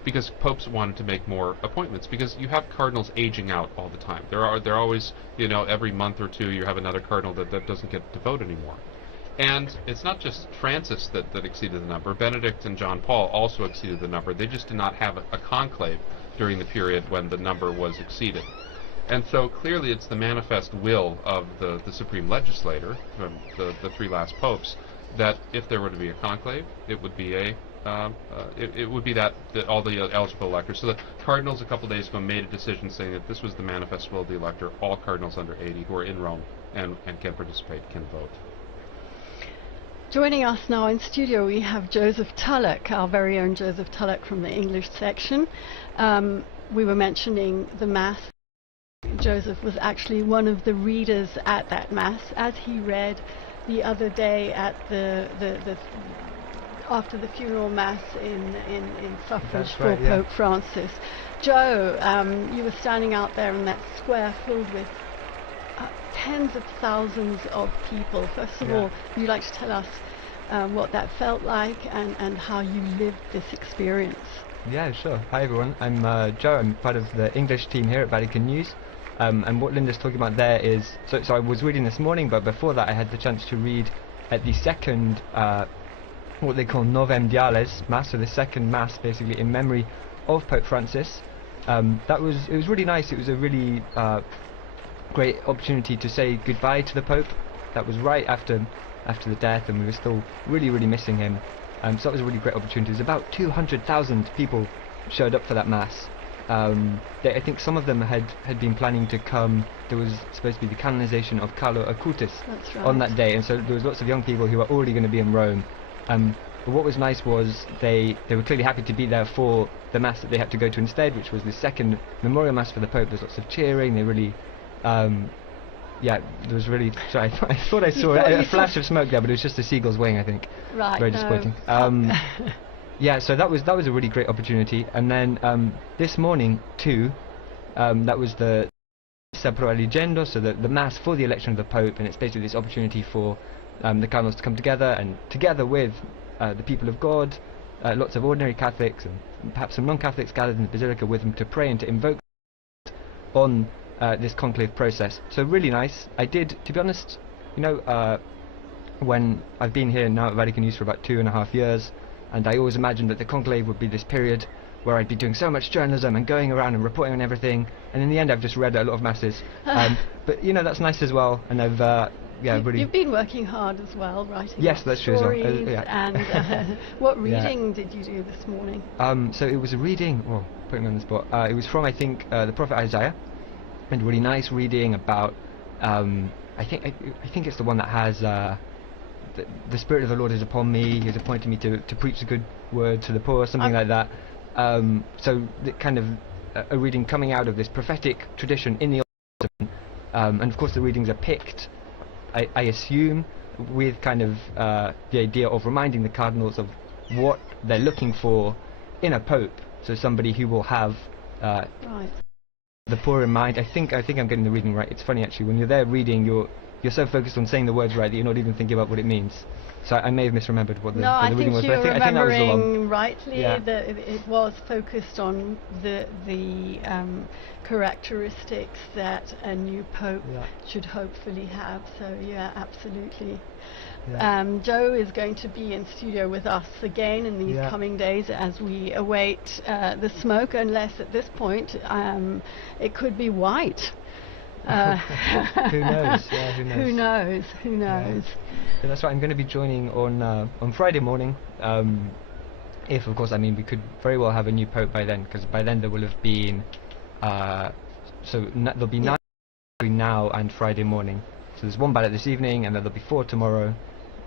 because popes wanted to make more appointments, because you have cardinals aging out all the time. They're always, every month or two you have another cardinal that doesn't get to vote anymore. And it's not just Francis that exceeded the number. Benedict and John Paul also exceeded the number. They just did not have a conclave during the period when the number was exceeded. And so clearly it's the manifest will of the supreme legislator, the three last popes, that if there were to be a conclave, it would be that all the eligible electors. So the cardinals a couple days ago made a decision saying that this was the manifest will of the elector. All cardinals under 80 who are in Rome and can participate can vote. Joining us now in studio, we have Joseph Tulloch, our very own Joseph Tulloch from the English section. We were mentioning the Mass. Joseph was actually one of the readers at that Mass, as he read the other day at after the funeral Mass in suffrage for Pope Francis. Joe, you were standing out there in that square filled with tens of thousands of people. First of all, would you like to tell us what that felt like and how you lived this experience? Yeah, sure. Hi everyone, I'm Joe. I'm part of the English team here at Vatican News. And what Linda's talking about there is, so I was reading this morning, but before that I had the chance to read at the second, what they call Novem Diales Mass, so the second Mass basically in memory of Pope Francis. It was really nice. It was a really great opportunity to say goodbye to the Pope. That was right after the death, and we were still really missing him. So that was a really great opportunity. There's about 200,000 people showed up for that Mass. I think some of them had been planning to come. There was supposed to be the canonization of Carlo Acutis on that day, and so there was lots of young people who were already going to be in Rome. But what was nice was they were clearly happy to be there for the Mass that they had to go to instead, which was the second memorial Mass for the Pope. There's lots of cheering. They really, there was really. Sorry, I thought I saw a flash of smoke there, but it was just a seagull's wing, I think. Right. Very disappointing. Yeah, so that was a really great opportunity. And then this morning too, that was the Pro Eligendo, so the Mass for the election of the Pope, and it's basically this opportunity for the cardinals to come together, and together with the people of God, lots of ordinary Catholics and perhaps some non-Catholics gathered in the Basilica with them to pray and to invoke on this conclave process. So really nice. I did, to be honest, when I've been here now at Vatican News for about 2.5 years, and I always imagined that the conclave would be this period where I'd be doing so much journalism and going around and reporting on everything, and in the end I've just read a lot of Masses. But that's nice as well, and I've really... You've been working hard as well, writing yes, that's true as well. And what reading did you do this morning? So it was a reading, putting me on the spot, it was from, I think, the prophet Isaiah, and really nice reading about, I think it's the one that has... the Spirit of the Lord is upon me, He has appointed me to preach the good word to the poor, something like that. So the kind of a reading coming out of this prophetic tradition in the Old Testament, and of course the readings are picked, I assume, with kind of the idea of reminding the cardinals of what they're looking for in a pope, so somebody who will have the poor in mind. I think I'm getting the reading right. It's funny actually, when you're there reading, you're so focused on saying the words right that you're not even thinking about what it means. So I may have misremembered what the reading was, but I think that was the one. Rightly, that it was focused on the characteristics that a new pope should hopefully have. So yeah, absolutely. Joe is going to be in studio with us again in these coming days as we await the smoke, unless at this point it could be white. Who knows? Yeah, who knows? Who knows? So that's right. I'm going to be joining on Friday morning. If, of course, we could very well have a new pope by then, because by then there will have been there'll be 9 between now and Friday morning. So there's one ballot this evening, and then there'll be 4 tomorrow.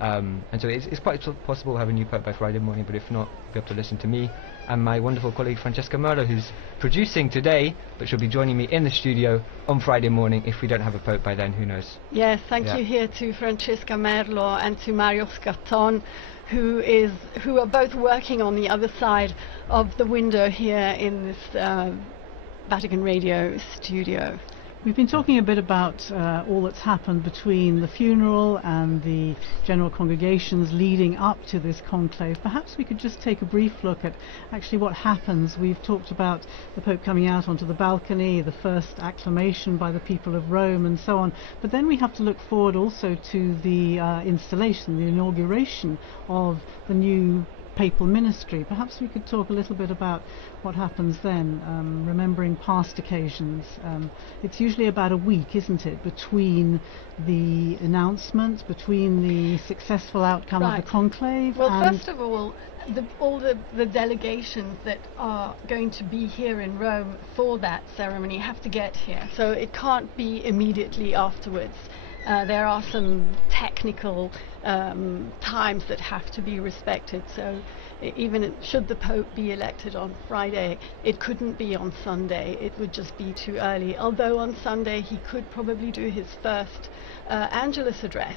And so it's quite possible to have a new pope by Friday morning, but if not, you'll be able to listen to me and my wonderful colleague Francesca Merlo, who's producing today, but she'll be joining me in the studio on Friday morning. If we don't have a pope by then, who knows? Yes, thank you here to Francesca Merlo and to Mario Scarton, who are both working on the other side of the window here in this Vatican Radio studio. We've been talking a bit about all that's happened between the funeral and the general congregations leading up to this conclave. Perhaps we could just take a brief look at actually what happens. We've talked about the Pope coming out onto the balcony, the first acclamation by the people of Rome and so on, but then we have to look forward also to the installation, the inauguration of the new papal ministry. Perhaps we could talk a little bit about what happens then, remembering past occasions. It's usually about a week, isn't it, between the announcement, between the successful outcome of the conclave. Well, first of all, all the delegations that are going to be here in Rome for that ceremony have to get here, so it can't be immediately afterwards. There are some technical times that have to be respected, so even should the Pope be elected on Friday, it couldn't be on Sunday. It would just be too early, although on Sunday he could probably do his first Angelus address.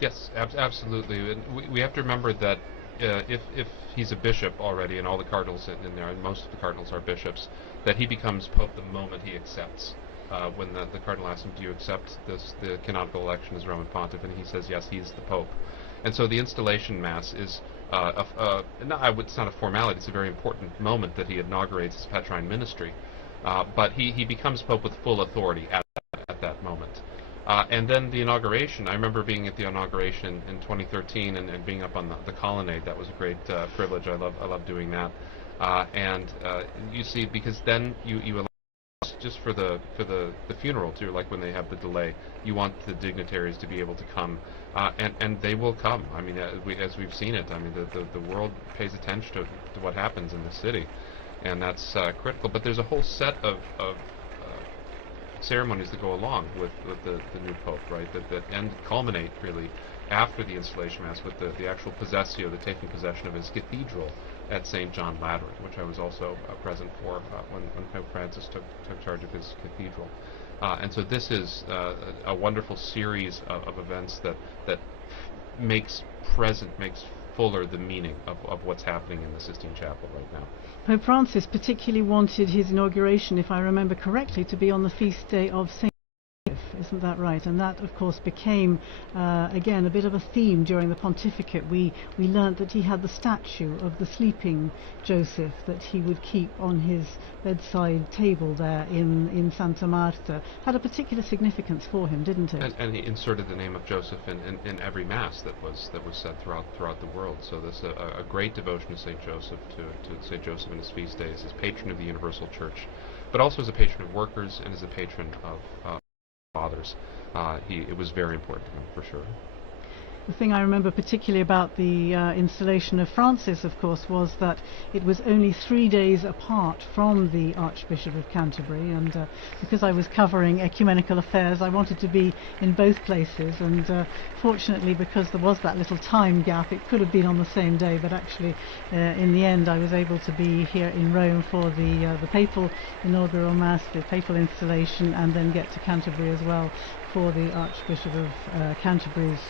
Yes, absolutely. And we have to remember that if he's a bishop already, and all the cardinals in there, and most of the cardinals are bishops, that he becomes Pope the moment he accepts. When the cardinal asks him, do you accept the canonical election as Roman Pontiff, and he says yes, he's the Pope. And so the installation Mass is, it's not a formality, it's a very important moment that he inaugurates his Petrine ministry, but he becomes Pope with full authority at that moment. And then the inauguration, I remember being at the inauguration in 2013 and being up on the colonnade. That was a great privilege. I love doing that. And you see, because then you allow just for the funeral too, like when they have the delay, you want the dignitaries to be able to come, and they will come. I mean, as we've seen it, I mean, the world pays attention to what happens in the city, and that's critical. But there's a whole set of ceremonies that go along with the new Pope, right? That culminate really after the installation Mass with the actual possessio, the taking possession of his cathedral at St. John Lateran, which I was also present for when Pope Francis took charge of his cathedral. And so this is a wonderful series of events that makes fuller the meaning of what's happening in the Sistine Chapel right now. Pope Francis particularly wanted his inauguration, if I remember correctly, to be on the feast day of St. Isn't that right? And that, of course, became, again, a bit of a theme during the pontificate. We learnt that he had the statue of the sleeping Joseph that he would keep on his bedside table there in Santa Marta. Had a particular significance for him, didn't it? And he inserted the name of Joseph in every Mass that was said throughout the world. So this a great devotion to St. Joseph, to St. Joseph in his feast days, as patron of the Universal Church, but also as a patron of workers and as a patron of fathers. It was very important to him, for sure. The thing I remember particularly about the installation of Francis, of course, was that it was only 3 days apart from the Archbishop of Canterbury, and because I was covering ecumenical affairs, I wanted to be in both places, and fortunately, because there was that little time gap, it could have been on the same day, but actually in the end I was able to be here in Rome for the papal inaugural Mass, the papal installation, and then get to Canterbury as well for the Archbishop of Canterbury's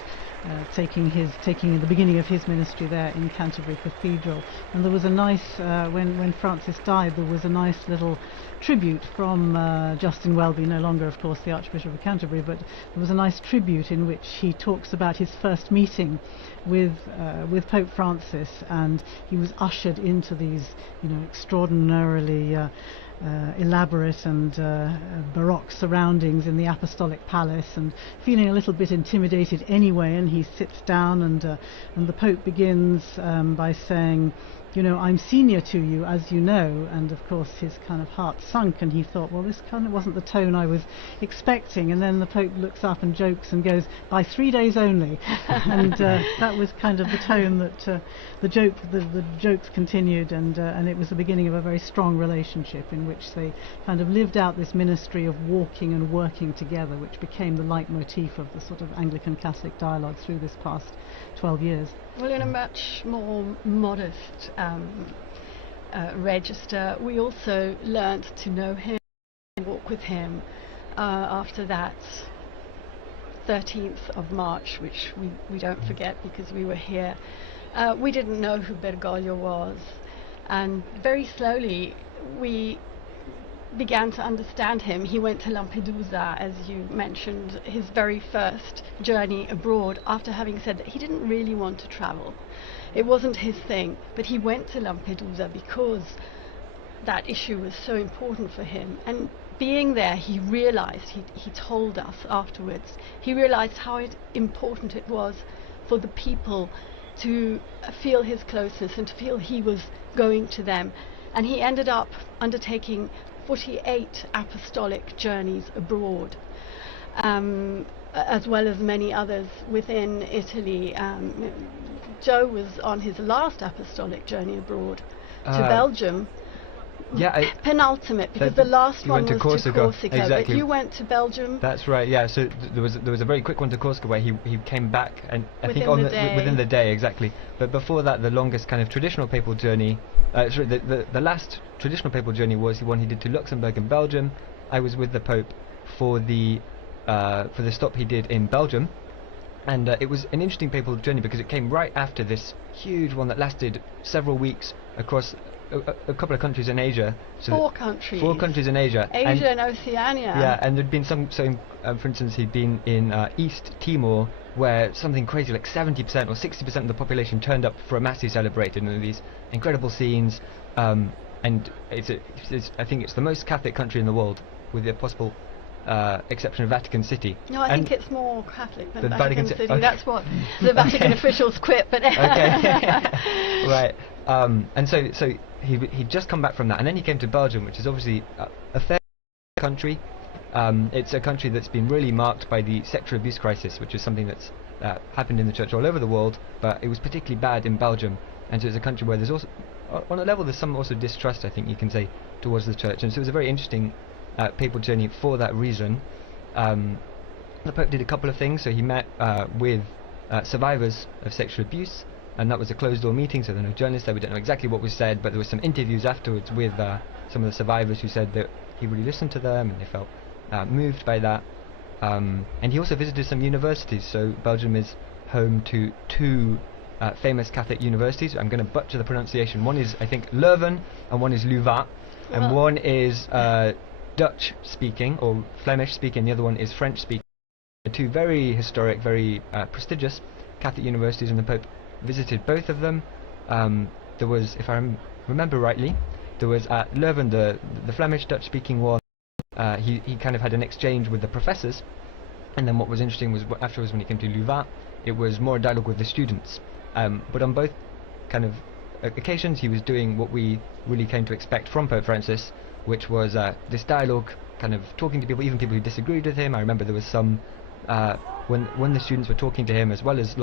taking the beginning of his ministry there in Canterbury Cathedral. And there was a nice, when Francis died, there was a nice little tribute from Justin Welby, no longer of course the Archbishop of Canterbury, but there was a nice tribute in which he talks about his first meeting with Pope Francis, and he was ushered into these, extraordinarily elaborate and baroque surroundings in the Apostolic Palace, and feeling a little bit intimidated anyway, and he sits down, and the Pope begins by saying, I'm senior to you, as you know, and of course his kind of heart sunk, and he thought, well, this kind of wasn't the tone I was expecting, and then the Pope looks up and jokes and goes, by 3 days only, and that was kind of the tone that the jokes continued, and it was the beginning of a very strong relationship in which they kind of lived out this ministry of walking and working together, which became the leitmotif of the sort of Anglican Catholic dialogue through this past 12 years. Well, in a much more modest register, we also learnt to know him and walk with him after that 13th of March, which we don't forget because we were here. We didn't know who Bergoglio was, and very slowly we began to understand him, he went to Lampedusa, as you mentioned, his very first journey abroad, after having said that he didn't really want to travel. It wasn't his thing, but he went to Lampedusa because that issue was so important for him. And being there, he realized, he told us afterwards, he realized how important it was for the people to feel his closeness and to feel he was going to them. And he ended up undertaking 48 apostolic journeys abroad, as well as many others within Italy. Joe was on his last apostolic journey abroad to Belgium. Yeah, penultimate, because the last one was to Corsica. Exactly. But you went to Belgium. That's right. Yeah. So there was a very quick one to Corsica where he came back, and I think within the day, exactly. But before that, the longest kind of traditional papal journey, sorry, the last traditional papal journey was the one he did to Luxembourg and Belgium. I was with the Pope for the stop he did in Belgium, and it was an interesting papal journey because it came right after this huge one that lasted several weeks across a couple of countries in Asia. So 4 countries. 4 countries in Asia. Asia and Oceania. Yeah, and there'd been some. So, for instance, he'd been in East Timor, where something crazy like 70% or 60% of the population turned up for a mass he celebrated, and these incredible scenes. And I think it's the most Catholic country in the world, with the possible exception of Vatican City. No, I think it's more Catholic than the Vatican City. Okay. That's what the Vatican officials quit. But right. And so he'd just come back from that, and then he came to Belgium, which is obviously a fair country. It's a country that's been really marked by the sexual abuse crisis, which is something that's happened in the church all over the world, but it was particularly bad in Belgium. And so it's a country where there's also, on a level, there's some also distrust, I think you can say, towards the church. And so it was a very interesting papal journey for that reason. The Pope did a couple of things. So he met with survivors of sexual abuse, and that was a closed-door meeting, so there were no journalists there. We don't know exactly what was said, but there were some interviews afterwards with some of the survivors who said that he really listened to them, and they felt moved by that. And he also visited some universities. So Belgium is home to 2 famous Catholic universities. I'm going to butcher the pronunciation. One is, I think, Leuven, and one is Louvain, and one is Dutch-speaking or Flemish-speaking. The other one is French-speaking. 2 very historic, very prestigious Catholic universities, and the Pope visited both of them. There was, if I remember rightly, there was at Leuven, the Flemish Dutch-speaking one. He kind of had an exchange with the professors, and then what was interesting was afterwards when he came to Louvain, it was more dialogue with the students. But on both kind of occasions, he was doing what we really came to expect from Pope Francis, which was this dialogue, kind of talking to people, even people who disagreed with him. I remember there was some when the students were talking to him, as well as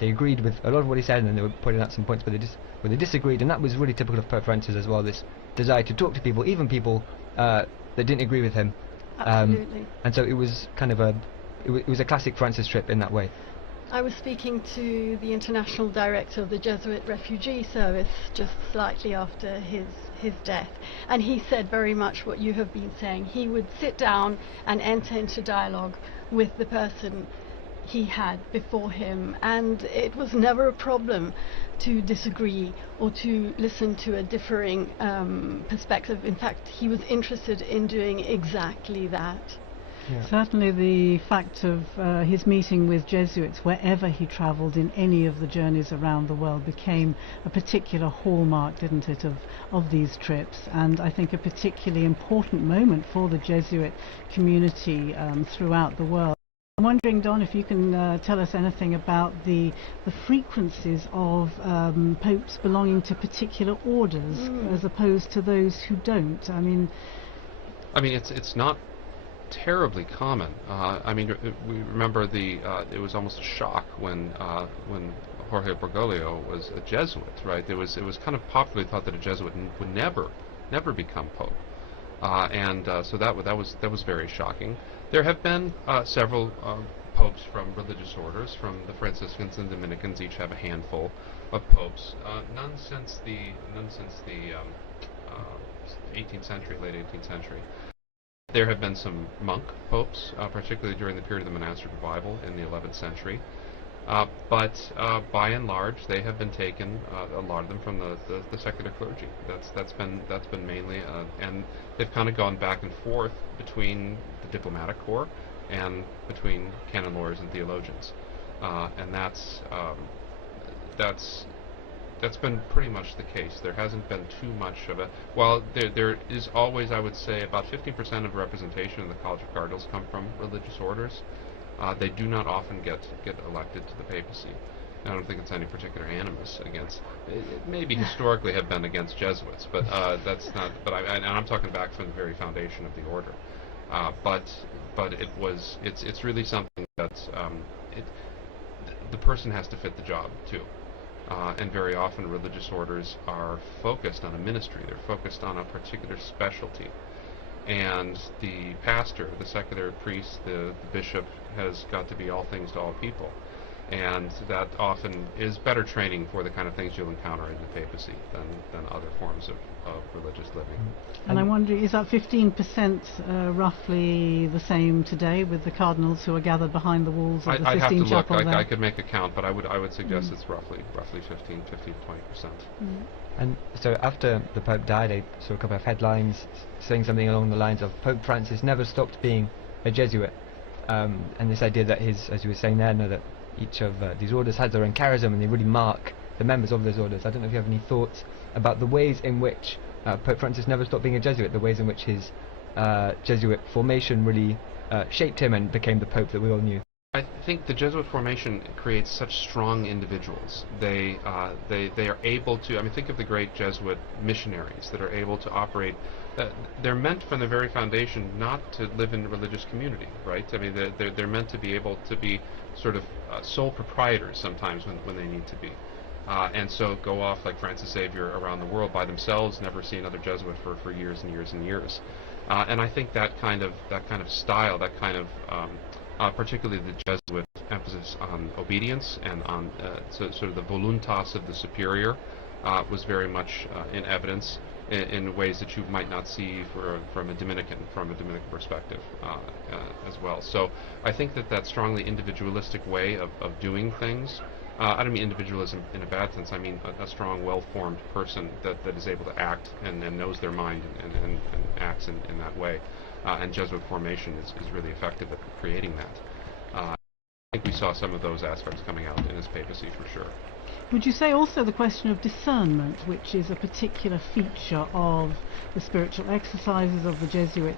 they agreed with a lot of what he said, and then they were pointing out some points where they disagreed, and that was really typical of Pope Francis as well, this desire to talk to people, even people that didn't agree with him. Absolutely. And so it was kind of it was a classic Francis trip in that way. I was speaking to the international director of the Jesuit refugee service just slightly after his death, and he said very much what you have been saying. He would sit down and enter into dialogue with the person he had before him, and it was never a problem to disagree or to listen to a differing perspective. In fact, he was interested in doing exactly that. Yeah. Certainly the fact of his meeting with Jesuits wherever he travelled in any of the journeys around the world became a particular hallmark, didn't it, of these trips, and I think a particularly important moment for the Jesuit community throughout the world. I'm wondering, Don, if you can tell us anything about the frequencies of popes belonging to particular orders as opposed to those who don't. I mean, it's not terribly common. We remember it was almost a shock when Jorge Bergoglio was a Jesuit, right? It was kind of popularly thought that a Jesuit would never become pope, so that was very shocking. There have been several popes from religious orders, from the Franciscans and Dominicans. Each have a handful of popes. None since the 18th century, late 18th century. There have been some monk popes, particularly during the period of the monastic revival in the 11th century. But by and large, they have been taken, a lot of them, from the secular clergy. That's been mainly, and they've kind of gone back and forth between the diplomatic corps and between canon lawyers and theologians, and that's been pretty much the case. There hasn't been too much of a, while there is always, I would say, about 15% of representation in the College of Cardinals come from religious orders. They do not often get elected to the papacy. I don't think it's any particular animus against. It maybe historically have been against Jesuits, but that's not. But and I'm talking back from the very foundation of the order. But it's really something that the person has to fit the job too. And very often religious orders are focused on a ministry. They're focused on a particular specialty. And the pastor, the secular priest, the bishop has got to be all things to all people. And that often is better training for the kind of things you'll encounter in the papacy than other forms of religious living. And I'm wondering, is that 15% roughly the same today with the cardinals who are gathered behind the walls of the Sistine Chapel? I'd have to look. There? I could make a count, but I would suggest it's roughly 15 to 20%. And so after the Pope died, I saw a couple of headlines saying something along the lines of Pope Francis never stopped being a Jesuit. And this idea that as you were saying there, that each of these orders has their own charism and they really mark the members of those orders. I don't know if you have any thoughts about the ways in which Pope Francis never stopped being a Jesuit, the ways in which his Jesuit formation really shaped him and became the Pope that we all knew. I think the Jesuit formation creates such strong individuals. They are able to, I mean, think of the great Jesuit missionaries that are able to operate. They're meant from the very foundation not to live in religious community, right? I mean, they're meant to be able to be sort of sole proprietors sometimes when they need to be. And so go off like Francis Xavier around the world by themselves, never see another Jesuit for years and years and years. And I think that kind of style, that kind of particularly the Jesuit emphasis on obedience and on sort of the voluntas of the superior was very much in evidence in ways that you might not see from a Dominican perspective as well. So I think that strongly individualistic way of doing things. I don't mean individualism in a bad sense. I mean a strong, well-formed person that is able to act and knows their mind and acts in that way. And Jesuit formation is really effective at creating that. I think we saw some of those aspects coming out in his papacy for sure. Would you say also the question of discernment, which is a particular feature of the spiritual exercises of the Jesuit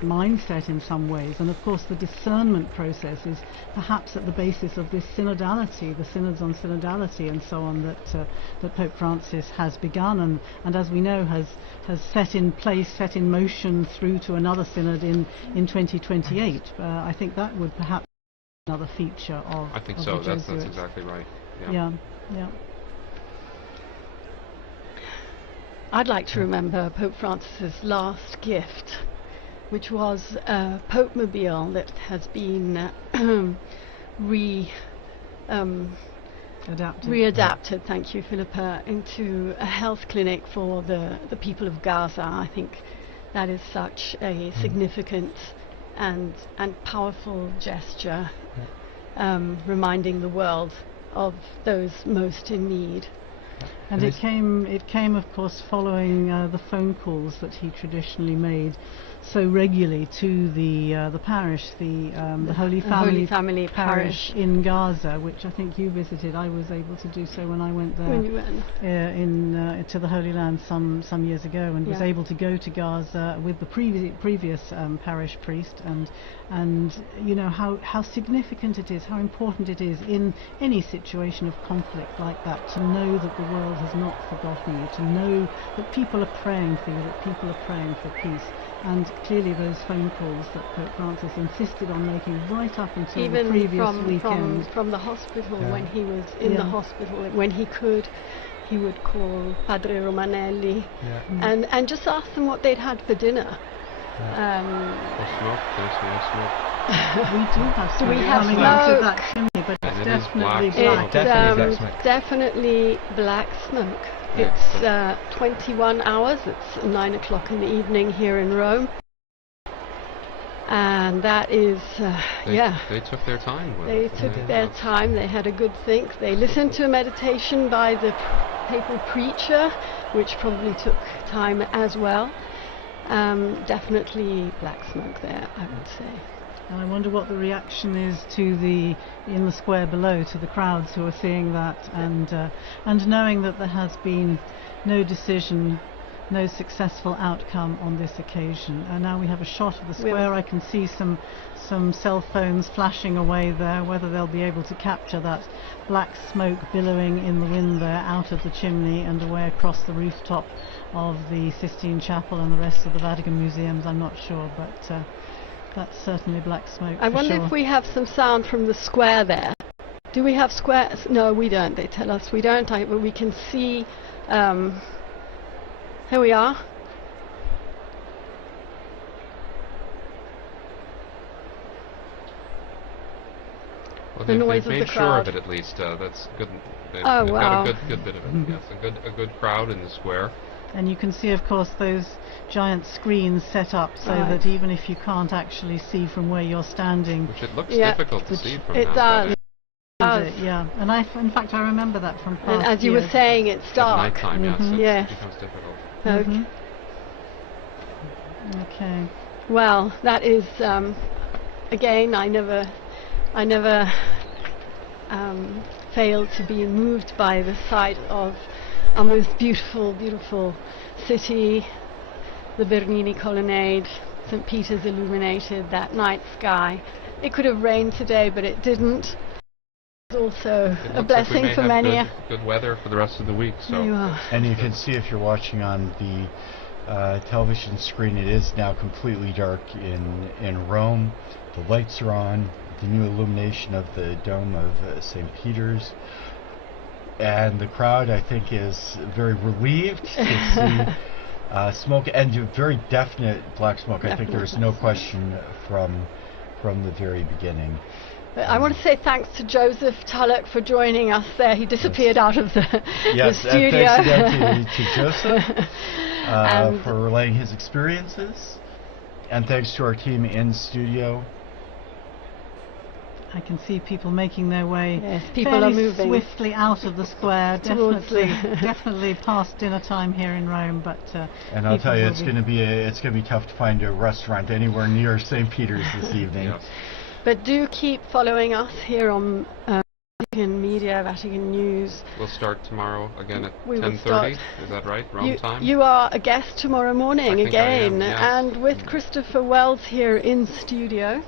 mindset in some ways, and of course the discernment process is perhaps at the basis of this synodality, the synods on synodality and so on that Pope Francis has begun and as we know has set in place, set in motion through to another synod in 2028. I think that would perhaps be another feature of I think of so. the That's Jesuits. exactly right. Yeah. I'd like to remember Pope Francis's last gift, which was a Pope Mobile that has been readapted, thank you, Philippa, into a health clinic for the people of Gaza. I think that is such a significant and powerful gesture, reminding the world of those most in need. And it came of course following the phone calls that he traditionally made so regularly to the parish, the Holy Family Parish in Gaza, which I think you visited. I was able to do so when I went there when you went. To the Holy Land some years ago, and was able to go to Gaza with the previous parish priest, and you know how significant it is, how important it is in any situation of conflict like that to know that the world has not forgotten you, to know that people are praying for you, that people are praying for peace. And clearly those phone calls that Pope Francis insisted on making right up until even the previous weekend. From the hospital, when he was in the hospital, when he could, he would call Padre Romanelli and just ask them what they'd had for dinner. There's smoke. We do have smoke coming out of that chimney, but it's definitely black. Definitely black smoke. It's 21 hours, it's 9 o'clock in the evening here in Rome. And that is, They took their time with it. They took their time, they had a good think. They listened to a meditation by the papal preacher, which probably took time as well. Definitely black smoke there, I would say. And I wonder what the reaction is to the in the square below, to the crowds who are seeing that, and knowing that there has been no decision, no successful outcome on this occasion. And now we have a shot of the square. I can see some cell phones flashing away there. Whether they'll be able to capture that black smoke billowing in the wind there out of the chimney and away across the rooftop of the Sistine Chapel and the rest of the Vatican museums, I'm not sure, but that's certainly black smoke. I wonder if we have some sound from the square there. Do we have squares? No, we don't. They tell us we don't. But we can see. Here we are. Well, the noise they've made of the sure crowd. of it at least. That's good. They've wow. got a good bit of it. Yes, a good crowd in the square. And you can see, of course, those giant screens set up so that even if you can't actually see from where you're standing, which it looks difficult to see from it now. Does. Yeah, and in fact, I remember that from past And as you years. were saying, it's dark. At nighttime, yes, it becomes difficult. Okay. Well, that is again. I never fail to be moved by the sight of our most beautiful, beautiful city, the Bernini Colonnade, St. Peter's illuminated, that night sky. It could have rained today, but it didn't. It's also a blessing for many. Good weather for the rest of the week. So. And you can see if you're watching on the television screen, it is now completely dark in Rome. The lights are on, the new illumination of the dome of St. Peter's. And the crowd, I think, is very relieved to see smoke, and very definite black smoke. I think there's no question from the very beginning. I want to say thanks to Joseph Tulloch for joining us there. He disappeared out of the studio. And thanks again to Joseph for relaying his experiences. And thanks to our team in studio. I can see people making their way people are moving swiftly out of the square, definitely past dinner time here in Rome. But and I'll tell you, it's going to be tough to find a restaurant anywhere near St. Peter's this evening. Yes. But do keep following us here on Vatican Media, Vatican News. We'll start tomorrow again at 10:30. Is that right? Rome time. You are a guest tomorrow morning again, yes. And with Christopher Wells here in studio.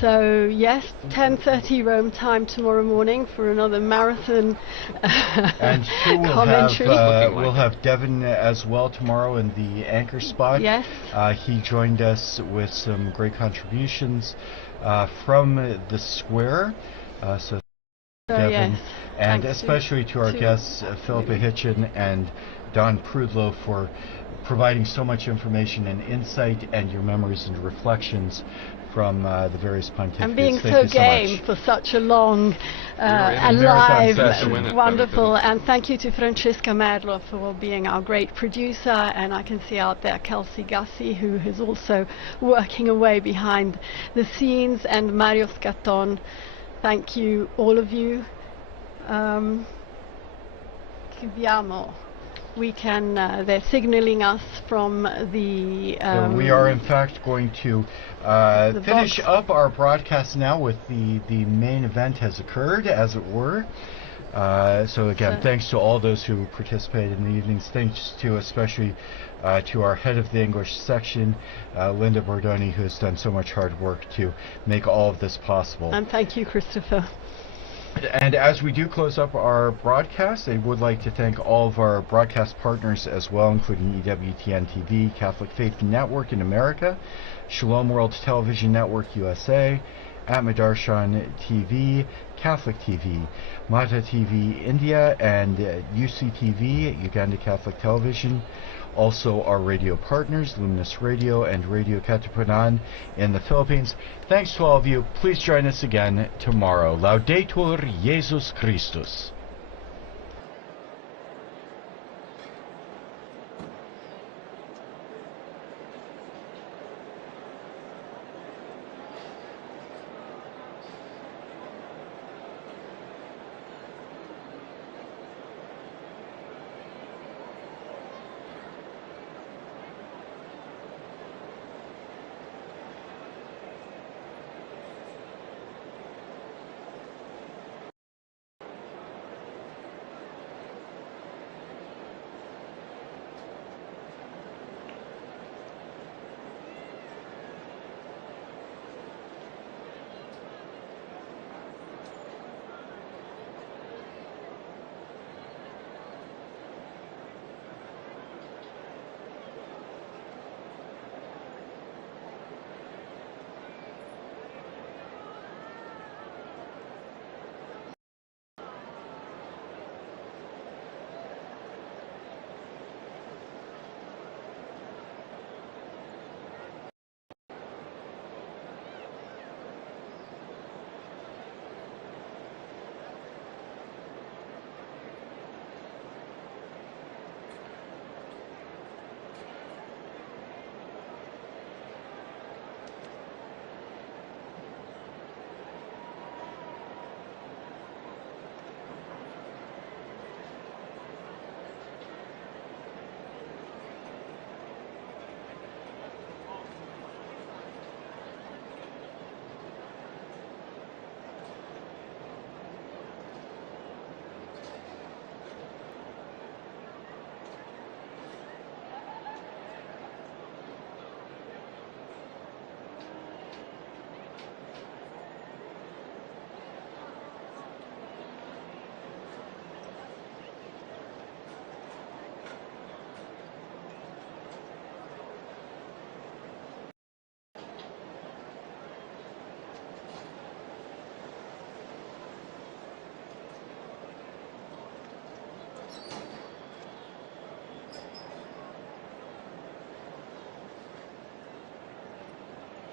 So yes, 10:30 Rome time tomorrow morning for another marathon and commentary. We'll have Devin as well tomorrow in the anchor spot. Yes. He joined us with some great contributions from the square. So Devin, and especially to our guests Philippa Hitchin and Don Prudlow for providing so much information and insight and your memories and reflections from the various pontificates. And being so game for such a long, alive, wonderful. And thank you to Francesca Merlo for being our great producer. And I can see out there Kelsey Gussie, who is also working away behind the scenes, and Mario Scatton. Thank you, all of you. They're signaling us from the... we are in fact going to finish up our broadcast now with the main event has occurred, as it were. So again, thanks to all those who participated in the evenings. Thanks to especially to our head of the English section, Linda Bordoni, who has done so much hard work to make all of this possible. And thank you, Christopher. And as we do close up our broadcast, I would like to thank all of our broadcast partners as well, including EWTN TV, Catholic Faith Network in America, Shalom World Television Network USA, Atmadarshan TV, Catholic TV, Mata TV India, and UCTV, Uganda Catholic Television. Also our radio partners, Luminous Radio and Radio Katipunan in the Philippines. Thanks to all of you. Please join us again tomorrow. Laudetur Jesus Christus.